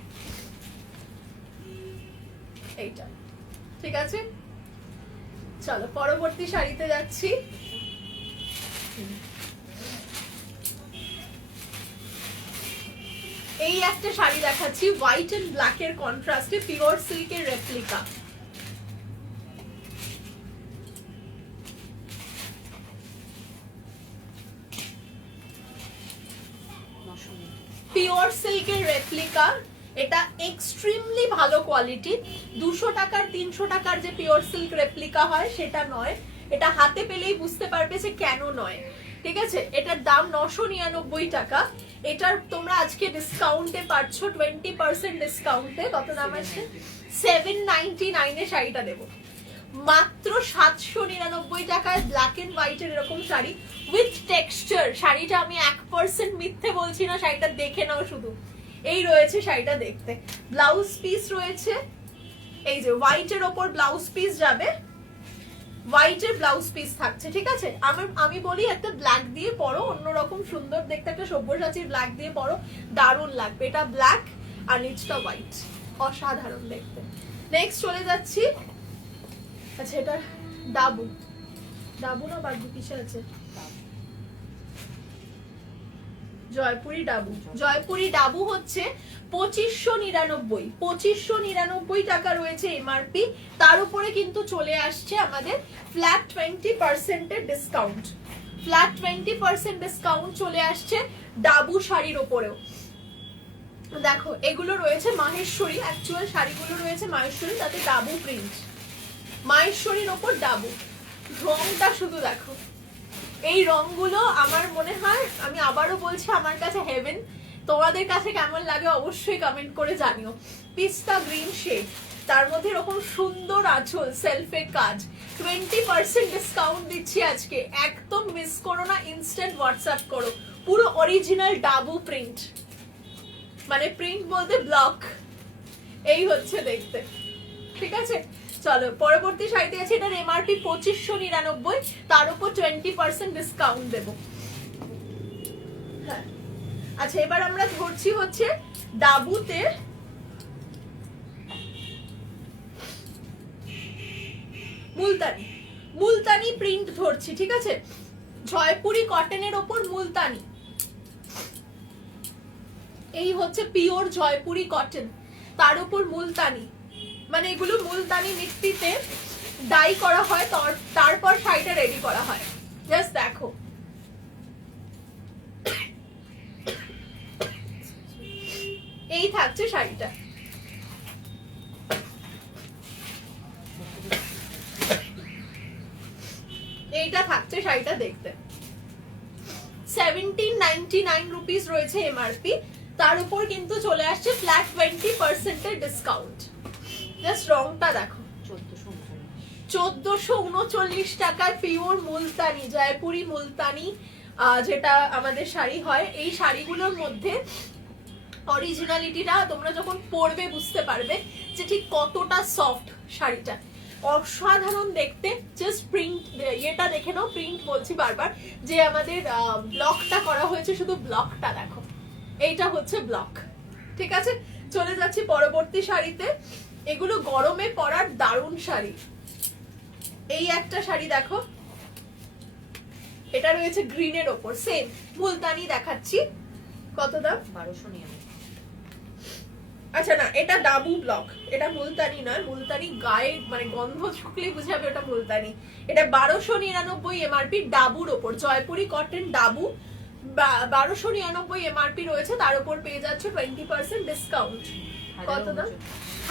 এইটা ঠিক আছে। চলো পরবর্তী শাড়িতে যাচ্ছি। এই একটা শাড়ি দেখাচ্ছি হোয়াইট এন্ড ব্ল্যাক এর কন্ট্রাস্টে, পিওর সিল্কের রেপ্লিকা। পিওর সিল্কের রেপ্লিকা, এটা এক্সট্রিমলি ভালো কোয়ালিটি। 200 টাকার 300 টাকার যে পিওর সিল্ক রেপ্লিকা হয় সেটা নয়, এটা হাতে পেলেই বুঝতে পারবে যে কেন নয়। ঠিক আছে, এটার দাম 999 টাকা। এটার তোমরা আজকে ডিসকাউন্টে পাচ্ছ 20% ডিসকাউন্টে। কত দাম আছে? 799 এ শাড়িটা দেবো মাত্র 799 টাকায়। ব্ল্যাক এন্ড হোয়াইট এর এরকম শাড়ি উইথ টেক্সচার। শাড়িটা আমি 1% মিথ্যে বলছি না, শাড়িটা দেখে নাও শুধু। এই রয়েছে শাড়িটা দেখতে। ব্লাউজ পিস রয়েছে এই যে হোয়াইট এর ওপর ব্লাউজ পিস যাবে, হোয়াইট এর ব্লাউজ পিস থাকছে। ঠিক আছে, আমি বলি একটা ব্ল্যাক দিয়ে পরো, অন্যরকম সুন্দর দেখতে একটা সব্যসাচীর ব্ল্যাক দিয়ে পরো, দারুণ লাগবে। এটা ব্ল্যাক আর নিচটা হোয়াইট, অসাধারণ দেখতে। নেক্সট চলে যাচ্ছি। আচ্ছা, এটা ডাবু, ডাবু না বাগদু কিসে আছে? জয়পুরি ডাবু। জয়পুরি ডাবু হচ্ছে 2599 টাকা রয়েছে এমআরপি। তার উপরে কিন্তু চলে আসছে আমাদের ফ্ল্যাট 20% এর ডিসকাউন্ট। ফ্ল্যাট 20% ডিসকাউন্ট চলে আসছে ডাবু শাড়ির উপরেও। দেখো এগুলো রয়েছে মাহেশ্বরী, অ্যাকচুয়াল শাড়িগুলো রয়েছে মাহেশ্বরী, তাতে ডাবু প্রিন্ট। মাহেশ্বরীর ওপর ডাবু, রংটা শুধু দেখো। এই রংগুলো আমার মনে হয়, আমি আবারও বলছি, আমার কাছে হেভেন। তোমাদের কাছে কেমন লাগে অবশ্যই কমেন্ট করে জানিও। পিস্তা গ্রিন শেড, তার মধ্যে এরকম সুন্দর আঁচল, সেলফের কাজ। 20% ডিসকাউন্ট দিচ্ছি আজকে, একদম মিস করো না। ইনস্ট্যান্ট হোয়াটসঅ্যাপ করো। পুরো অরিজিনাল ডাবু প্রিন্ট, মানে প্রিন্ট বলতে ব্লক। এই হচ্ছে দেখতে। ঠিক আছে, চলো পরবর্তী শাড়িতে আছে। এটার এমআরপি 2599, তার উপর 20% ডিসকাউন্ট দেব। হ্যাঁ, আচ্ছা এবার আমরা ধরছি হচ্ছে ডাবুতে মুলতানি, মুলতানি প্রিন্ট ধরছি। ঠিক আছে, জয়পুরি কটনের ওপর মুলতানি। এই হচ্ছে পিওর জয়পুরি কটন, তার উপর মুলতানি। মানে এগুলো মুলতানি মিট্টিতে ডাই করা হয়, তারপর শাড়িটা রেডি করা হয়। জাস্ট দেখো, এই থাকছে শাড়িটা। এইটা থাকছে শাড়িটা দেখতে। 1799 রুপিস রয়েছে এমআরপি, তার উপর কিন্তু চলে আসছে ফ্ল্যাট 20% এর ডিসকাউন্ট। জাস্ট রংটা দেখো, 1439 টাকায় পিওর মুলতানি, জয়পুরি মুলতানি যেটা আমাদের শাড়ি হয়। এই শাড়িগুলোর মধ্যে অরিজিনালিটিটা তোমরা যখন পরবে বুঝতে পারবে যে ঠিক কতটা সফট শাড়িটা, অসাধারণ দেখতে। জাস্ট প্রিন্ট, এটা দেখে নাও, প্রিন্ট বলছি বারবার, যে আমাদের ব্লকটা করা হয়েছে, শুধু ব্লকটা দেখো। এইটা হচ্ছে ব্লক। ঠিক আছে, চলে যাচ্ছি পরবর্তী শাড়িতে। এগুলো গরমে পরার দারুণ শাড়ি। এই একটা শাড়ি দেখো, এটা রয়েছে গ্রিনের ওপর, সেম মুলতানি দেখাচ্ছি। কত দাম? 1299। আচ্ছা না, এটা ডাবু ব্লক, এটা মুলতানি নয়। মুলতানি গায়ে মানে গন্ধ শুকলে বুঝে যাবে ওটা মুলতানি। এটা 1299 এমআরপি ডাবুর ওপর, জয়পুরি কটন ডাবু। 1299 এমআরপি রয়েছে, তার উপর পেয়ে যাচ্ছে 20% ডিসকাউন্ট। কত দাম?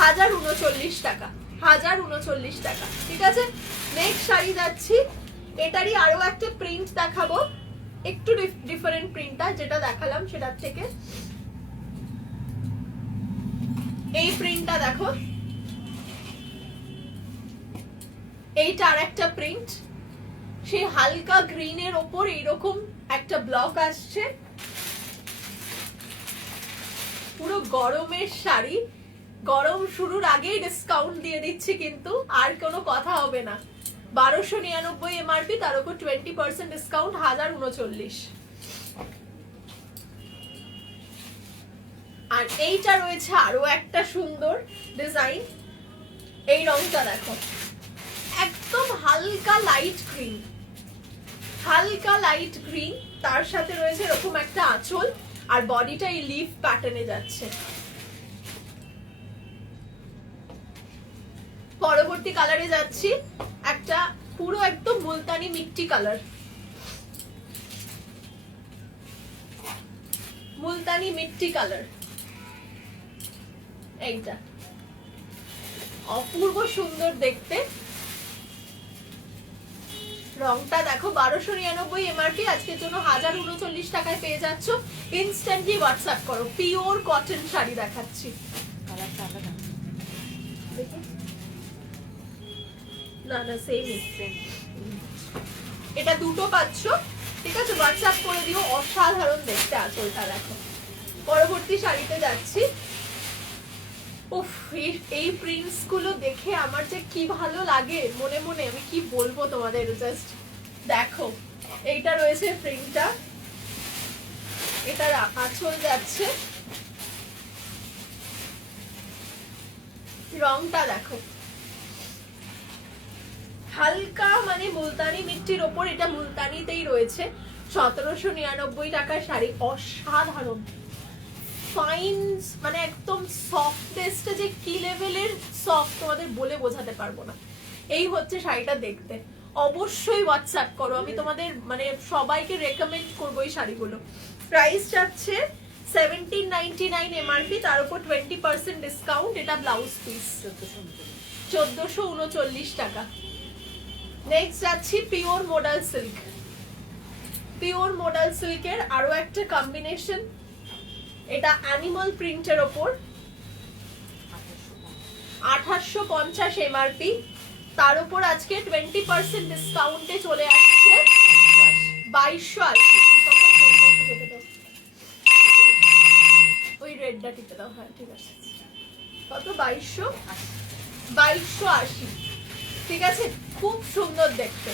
1039 টাকা, 1039 টাকা। ঠিক আছে, নেক্সট শাড়ি যাচ্ছি। এটারই আরো একটা প্রিন্ট দেখাবো, একটু ডিফারেন্ট প্রিন্টটা, যেটা দেখালাম সেটার থেকে। এই প্রিন্টটা দেখো, এইটা আর একটা প্রিন্ট। সেই হালকা গ্রিনের ওপর এইরকম একটা ব্লক আসছে। পুরো গরমের শাড়ি, গরম শুরুর আগেই ডিসকাউন্ট দিয়ে দিচ্ছি, কিন্তু আর কোনো কথা হবে না। 1299 এমআরপি, তার উপর 20% ডিসকাউন্ট, 1039। আর এইটা রয়েছে আরো একটা সুন্দর ডিজাইন। এই রংটা দেখো, একদম হালকা লাইট গ্রিন, হালকা লাইট গ্রিন, তার সাথে রয়েছে এরকম একটা আঁচল, আর বডিটা এই লিফ প্যাটার্নে যাচ্ছে। পরবর্তী কালারে যাচ্ছি, একটা পুরো একদম মুলতানি মিট্টি কালার, মুলতানি মিট্টি কালার। এইটা অপূর্ব সুন্দর দেখতে। রংটা দেখো, 1299 এমআরপি, আজকের জন্য 1039 টাকায় পেয়ে যাচ্ছ। ইনস্ট্যান্টলি হোয়াটসঅ্যাপ করো। পিওর কটন শাড়ি দেখাচ্ছি। কালারটা আলাদা দেখো, না না সেমই, এটা দুটো পাচ্ছ, ঠিক আছে? হোয়াটসঅ্যাপ করে দিও। অসাধারণ দেখতে আঁচলটা দেখো। পরবর্তী শাড়িতে যাচ্ছি। উফ, এই প্রিন্টস গুলো দেখে আমার যে কি ভালো লাগে মনে মনে, আমি কি বলবো তোমাদের, জাস্ট দেখো। এইটা রয়েছে প্রিন্টটা, এটার আঁচল যাচ্ছে, রংটা দেখো, হালকা মানে মুলতানি মিট্টির ওপর, এটা মুলতানিতেই রয়েছে। 1799 টাকার শাড়ি, অসাধারণ ফাইন, মানে একদম সফটেস্ট, যে কি লেভেলের সফট তোমাদের বলে বোঝাতে পারবো না। এই হচ্ছে শাড়িটা দেখতে। অবশ্যই হোয়াটসঅ্যাপ করো, আমি তোমাদের মানে সবাইকে রেকমেন্ড করবো এই শাড়িগুলো। প্রাইস যাচ্ছে 1799 এমআরপি, তার উপর 20% ডিসকাউন্ট। এটা ব্লাউজ পিস 1439 টাকা। নেক্সট যাচ্ছি pure modal silk. Pure modal সিল্কের আরো একটা কম্বিনেশন, এটা অ্যানিমাল প্রিন্টের ওপর, 2850 এমআরপি, তার উপর আজকে 20% ডিসকাউন্টে চলে আসছে 2280। ওই রেডটা টিপে দাও, হ্যাঁ ঠিক আছে। কত? 2280, ঠিক আছে? খুব সুন্দর দেখতে,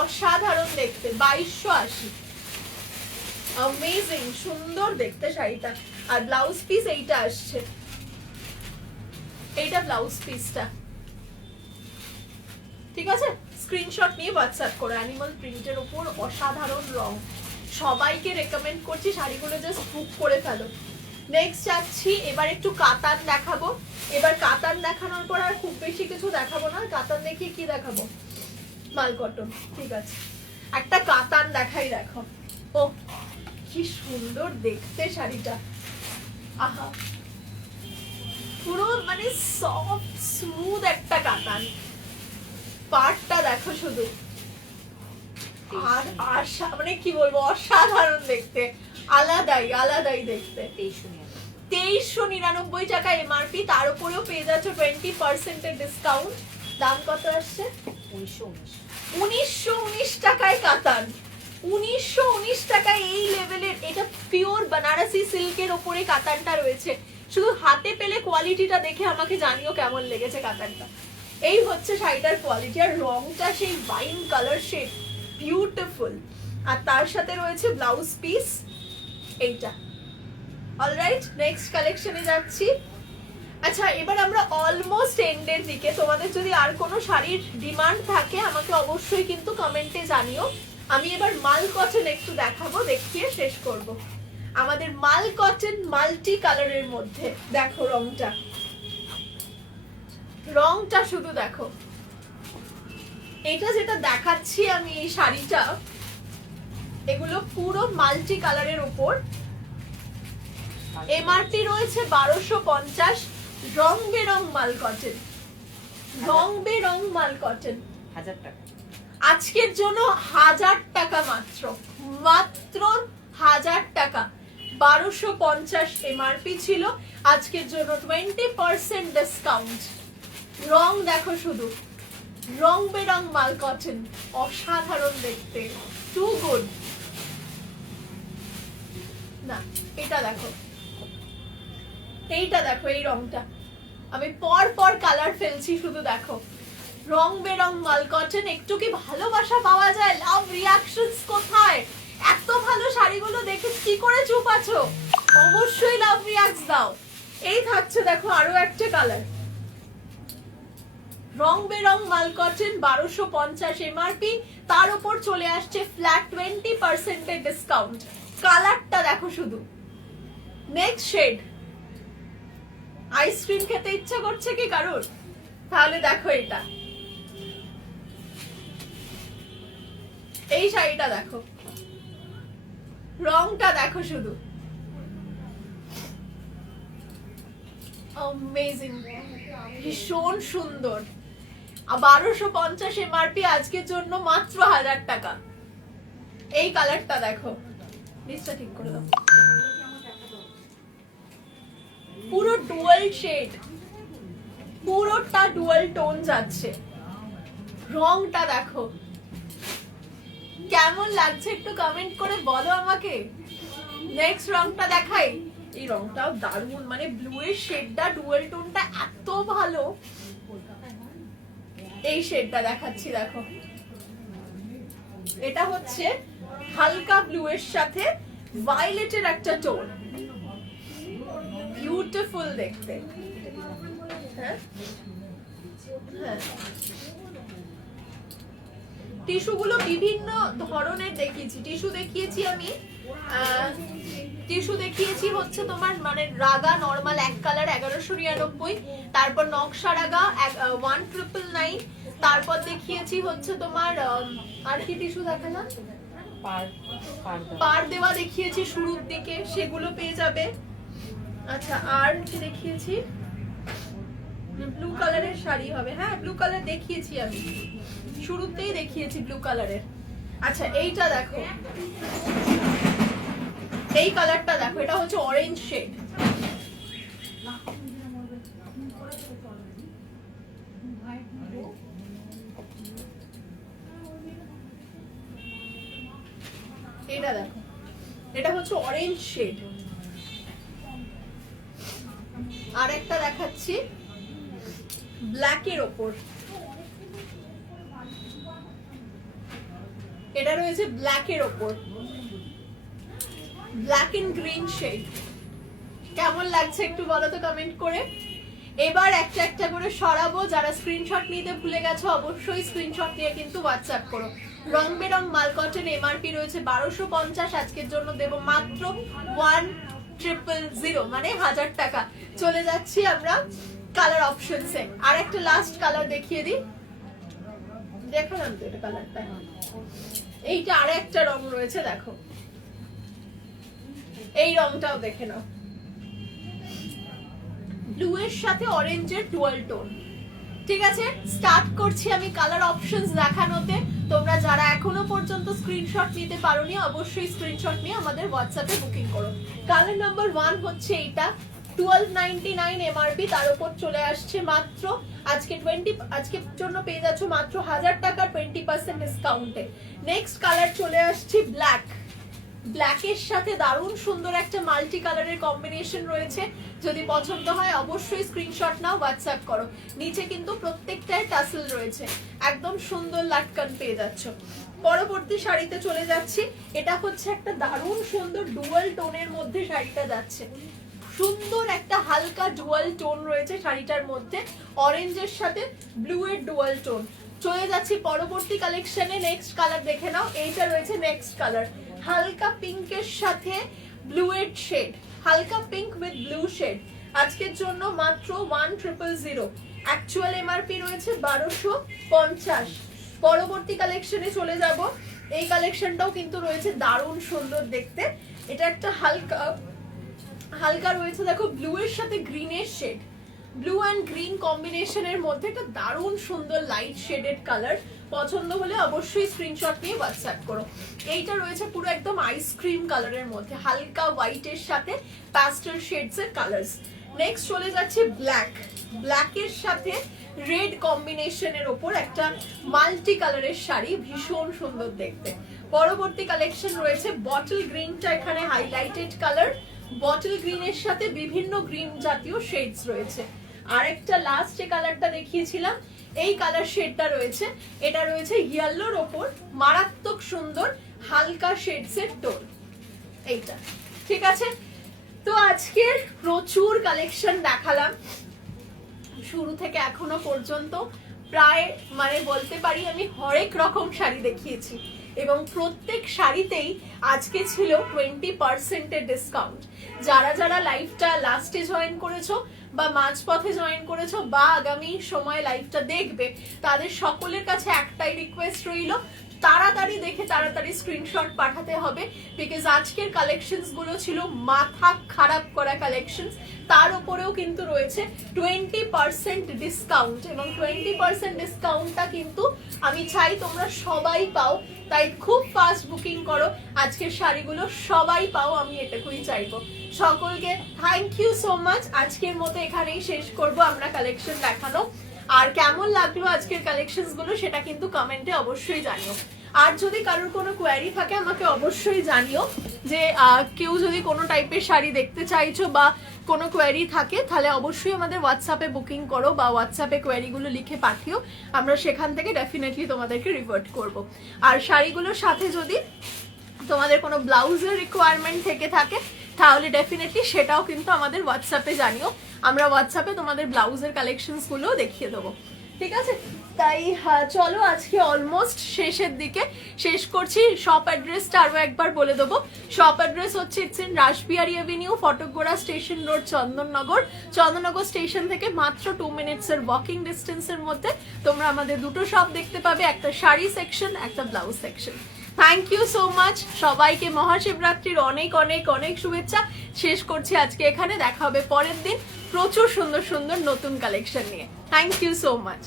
অসাধারণ দেখতে, 2280, অ্যামেজিং সুন্দর দেখতে শাড়িটা। আর ব্লাউজ পিস এইটা আসছে, এইটা ব্লাউজ পিসটা, ঠিক আছে? স্ক্রিনশট নিয়ে হোয়াটসঅ্যাপ করো। অ্যানিমাল প্রিন্টের উপর অসাধারণ রং, সবাইকে রেকমেন্ড করছি শাড়িগুলো জাস্ট বুক করে ফেলো। নেক্সট যাচ্ছি, এবার একটু কাতান দেখাবো। এবার কাতান দেখানোর পর আর খুব বেশি কিছু দেখাবো না। কাতান দেখিয়ে কি দেখাবো? মাল কটন, ঠিক আছে। একটা কাতান দেখাই, দেখো। ও কি সুন্দর দেখতে শাড়িটা, আহা, পুরো মানে সফট স্মুথ একটা কাতান। পাটটা দেখো শুধু, আর মানে কি বলবো, অসাধারণ দেখতে, আলাদাই আলাদাই দেখতে। 2399 টাকা এমআরপি, তার উপরেও পেয়ে যাচ্ছে 20% এর ডিসকাউন্ট। দাম কত আসছে? 1919 টাকায় কাতান, 1919 টাকায় এই লেভেলের। এটা পিওর বানারসি সিল্কের উপরে কাতানটা রয়েছে। শুধু হাতে পেলে কোয়ালিটিটা দেখে আমাকে জানিও কেমন লেগেছে কাতানটা। এই হচ্ছে শাড়িটার কোয়ালিটি, আর রংটা সেই ওয়াইন কালার শেড, বিউটিফুল। আর তার সাথে রয়েছে ব্লাউজ পিস এইটা। অলরাইট, নেক্সট কালেকশনে যাচ্ছি। আচ্ছা, এবার আমরা অলমোস্ট এন্ডের দিকে। তোমাদের যদি আর কোনো শাড়ির ডিমান্ড থাকে আমাকে অবশ্যই কিন্তু কমেন্টে জানিও। আমি এবার মাল কটন একটু দেখাবো, দেখিয়ে শেষ করব। আমাদের মাল কটন মাল্টি কালারের মধ্যে দেখো রংটা, রংটা শুধু দেখো। এটা যেটা দেখাচ্ছি আমি, এই শাড়িটা, এগুলো পুরো মাল্টি কালারের উপর। এমআরপি রয়েছে 1250। রং বেরং মাল কটন, রং বেরং মাল কটন, 1000 টাকা। আজকের জন্য 1000 টাকা মাত্র, মাত্র 1000 টাকা। 1250 এমআরপি ছিল, আজকের জন্য 20% ডিসকাউন্ট। রং দেখো শুধু, রং বেরং মাল কটন, অসাধারণ দেখতে, টু গুড। না, এটা দেখো, এইটা দেখো, এই রংটা আমি পর পর কালার ফেলছি, শুধু দেখো। রং বেরং মাল কটন, একটু কি ভালোবাসা পাওয়া যায়? লাভ রিয়াকশনস কোথায়? এত ভালো শাড়িগুলো দেখে কি করে চুপ আছো? অবশ্যই লাভ রিঅ্যাক্টস দাও। এই থাকছে দেখো আরো একটা কালার, রং বেরং মাল কটন, 1250 এমআরপি, তার উপর চলে আসছে ফ্ল্যাট 20% এর ডিসকাউন্ট। কালারটা দেখো শুধু। নেক্সট শেড, আইসক্রিম খেতে ইচ্ছা করছে কি কারোর? তাহলে দেখো এটা, এই শাড়িটা দেখো, রংটা দেখো শুধু, অ্যামেজিং, ভীষণ সুন্দর। 1250 এমআরপি, আজকের জন্য মাত্র 1000 টাকা। এই কালারটা দেখো, নিচটা ঠিক করে দাও, পুরো ডুয়াল শেড, পুরোটা ডুয়াল টোন যাচ্ছে। রংটা দেখো কেমন লাগছে একটু কমেন্ট করে বলো আমাকে। নেক্সট রংটা দেখাই, এই রংটাও দারুণ, মানে ব্লু এর শেডটা, ডুয়াল টোনটা এত ভালো। এই শেডটা দেখাচ্ছি দেখো, এটা হচ্ছে হালকা ব্লু এর সাথে ভায়োলেটের একটা টোন, বিউটিফুল দেখতে। হ্যাঁ হ্যাঁ, টিস্যু গুলো বিভিন্ন ধরনের দেখিয়েছি। টিস্যু দেখিয়েছি আমি, টিস্যু দেখিয়েছি হচ্ছে তোমার মানে রাগা নরমাল এক কালার 1199, তারপর নকশা রাগা 1999, তারপর দেখিয়েছি হচ্ছে তোমার আর কি টিস্যু দেখালাম, পার দেওয়া দেখিয়েছি শুরুর দিকে, সেগুলো পেয়ে যাবে। আচ্ছা আর কি দেখিয়েছি, ব্লু কালারের শাড়ি হবে, হ্যাঁ ব্লু কালার দেখিয়েছি আমি, শুরুতেই দেখিয়েছি ব্লু কালারের। আচ্ছা এইটা দেখো, এই কালারটা দেখো, এটা হচ্ছে অরেঞ্জ শেড, এটা দেখো, এটা হচ্ছে অরেঞ্জ শেড। আর একটা দেখাচ্ছি ব্ল্যাকের ওপর, এটা রয়েছে ব্ল্যাকের ওপর, ব্ল্যাক এন্ড গ্রিন শেড। কেমন লাগছে একটু বলো তো কমেন্ট করে। এবার একটা একটা করে সরাবো, যারা স্ক্রিনশট নিতে ভুলে গেছো অবশ্যই স্ক্রিনশট নিয়ে কিন্তু হোয়াটসঅ্যাপ করো। রং বেরং মাল কটন, এমআরপি রয়েছে 1250, আজকের জন্য দেব মাত্র 1000, মানে 1000 টাকা। চলে যাচ্ছি আমরা কালার অপশনসে, আর একটা লাস্ট কালার দেখিয়ে দিই, দেখালাম তো এটা কালারটা, এইটা আর একটা রং রয়েছে দেখো, এই রংটাও দেখে নাও, ব্লু এর সাথে অরেঞ্জের ডুয়াল টোন। ঠিক আছে, স্টার্ট করছি আমি কালার অপশনস দেখানোতে। তোমরা যারা এখনো পর্যন্ত স্ক্রিনশট নিতে পারোনি অবশ্যই স্ক্রিনশট নিয়ে আমাদের হোয়াটসঅ্যাপে বুকিং করো। কালার নাম্বার 1 হচ্ছে এইটা, 1299 এমআরপি, তার উপর চলে আসছে মাত্র আজকের জন্য পেয়ে যাচ্ছ মাত্র 1000 টাকা 20% ডিসকাউন্টে। নেক্সট কালার চলে আসছে ব্ল্যাক, ব্ল্যাকের সাথে দারুণ সুন্দর একটা মাল্টি কালারের কম্বিনেশন রয়েছে। যদি পছন্দ হয় অবশ্যই স্ক্রিনশট নাও, হোয়াটসঅ্যাপ করো। নিচে কিন্তু প্রত্যেকটায় টাসেল রয়েছে, একদম সুন্দর লাটকান পেয়ে যাচ্ছ। পরবর্তী শাড়িতে চলে যাচ্ছি, এটা হচ্ছে একটা দারুণ সুন্দর ডুয়াল টোনের মধ্যে শাড়িটা যাচ্ছে, সুন্দর একটা হালকা ডুয়াল টোন রয়েছে শাড়িটার মধ্যে, অরেঞ্জের সাথে ব্লু এর ডুয়াল টোন। চলে যাচ্ছি পরবর্তী কালেকশনে, নেক্সট কালার দেখে নাও, এইটা রয়েছে নেক্সট কালার, হালকা পিঙ্কের সাথে ব্লু এর শেড, হালকা পিঙ্ক উইথ ব্লু শেড। আজকের জন্য মাত্র 1000, অ্যাকচুয়াল এমআরপি রয়েছে 1250। পরবর্তী কালেকশনে চলে যাব, এই কালেকশনটাও কিন্তু রয়েছে দারুণ সুন্দর দেখতে। এটা একটা হালকা রয়েছে দেখো ব্লু এর সাথে গ্রিনের শেড, ব্লু অ্যান্ড গ্রিন কম্বিনেশনের মধ্যে একটা দারুণ সুন্দর লাইট শেডেড কালার। পছন্দ হলে অবশ্যই স্ক্রিনশট নিয়ে হোয়াটসঅ্যাপ করো। এইটা রয়েছে পুরো একদম আইসক্রিম কালারের মধ্যে, হালকা হোয়াইটের সাথে প্যাস্টেল শেডস এর কালার্স। নেক্সট চলে যাচ্ছে ব্ল্যাক, ব্ল্যাকের সাথে রেড কম্বিনেশনের ওপর একটা মাল্টি কালারের শাড়ি, ভীষণ সুন্দর দেখতে। পরবর্তী কালেকশন রয়েছে বটল গ্রিনটা, এখানে হাইলাইটেড কালার, বটল গ্রিনের সাথে বিভিন্ন গ্রিন জাতীয় শেডস রয়েছে। আরেকটা লাস্ট যে কালারটা দেখিয়েছিলাম, এই কালার শেডটা রয়েছে, এটা রয়েছে ইয়েলোর ওপর মারাত্মক সুন্দর হালকা শেডস এর টোন, এইটা। ঠিক আছে, তো আজকের প্রচুর কালেকশন দেখালাম শুরু থেকে এখনো পর্যন্ত, প্রায় মানে বলতে পারি আমি হরেক রকম শাড়ি দেখিয়েছি এবং প্রত্যেক শাড়িতেই আজকে ছিল 20% ডিসকাউন্ট। যারা যারা লাইভটা লাস্টে জয়েন করেছো বা মাঝপথে জয়েন করেছো বা আগামী সময় লাইভটা দেখবে, তাদের সকলের কাছে একটাই রিকোয়েস্ট রইল, তাড়াতাড়ি দেখে তাড়াতাড়ি স্ক্রিনশট পাঠাতে হবে, বিকজ আজকের কালেকশনস গুলো ছিল মাথা খারাপ করা কালেকশনস। তার উপরেও কিন্তু রয়েছে 20% ডিসকাউন্ট এবং 20% ডিসকাউন্টটা কিন্তু আমি চাই তোমরা সবাই পাও, তাই খুব ফাস্ট বুকিং করো, আজকের শাড়িগুলো সবাই পাও, আমি এটুকুই চাইবো। সকলকে থ্যাংক ইউ সো মাচ। আজকের মতো এখানেই শেষ করব আমরা কালেকশন দেখানো। আর কেমন লাগলো আজকের কালেকশনস গুলো সেটা কিন্তু কমেন্টে অবশ্যই জানিও। আর যদি কারোর কোনো কোয়ারি থাকে আমাকে অবশ্যই জানিও, যে কেউ যদি কোনো টাইপের শাড়ি দেখতে চাইছো বা কোনো কোয়ারি থাকে তাহলে অবশ্যই আমাদের হোয়াটসঅ্যাপে বুকিং করো বা হোয়াটসঅ্যাপে কোয়ারিগুলো লিখে পাঠিও, আমরা সেখান থেকে ডেফিনেটলি তোমাদেরকে রিভার্ট করব। আর শাড়িগুলোর সাথে যদি তোমাদের কোনো ব্লাউজের রিকোয়ারমেন্ট থেকে থাকে তাহলে ডেফিনেটলি সেটাও কিন্তু আমাদের হোয়াটসঅ্যাপে জানিও, আমরা হোয়াটসঅ্যাপে তোমাদের ব্লাউজের কালেকশনস গুলো দেখিয়ে দেবো, ঠিক আছে? তাই চলো আজকে অলমোস্ট শেষের দিকে শেষ করছি। শপ অ্যাড্রেসটা আরো একবার বলে দেবো। শপ অ্যাড্রেস হচ্ছে it's in Rashbehari Avenue, Fatakgora Station Road, Chandannagar. Chandannagar station থেকে মাত্র 2 মিনিটসের ওয়াকিং ডিস্টেন্সের মধ্যে তোমরা আমাদের দুটো শপ দেখতে পাবে, একটা শাড়ি সেকশন, একটা blouse section. Thank you so much সবাইকে, মহাশিবরাত্রির অনেক অনেক অনেক শুভেচ্ছা। শেষ করছি আজকে এখানে, দেখা হবে পরের দিন প্রচুর সুন্দর সুন্দর নতুন কালেকশন নিয়ে। Thank you so much.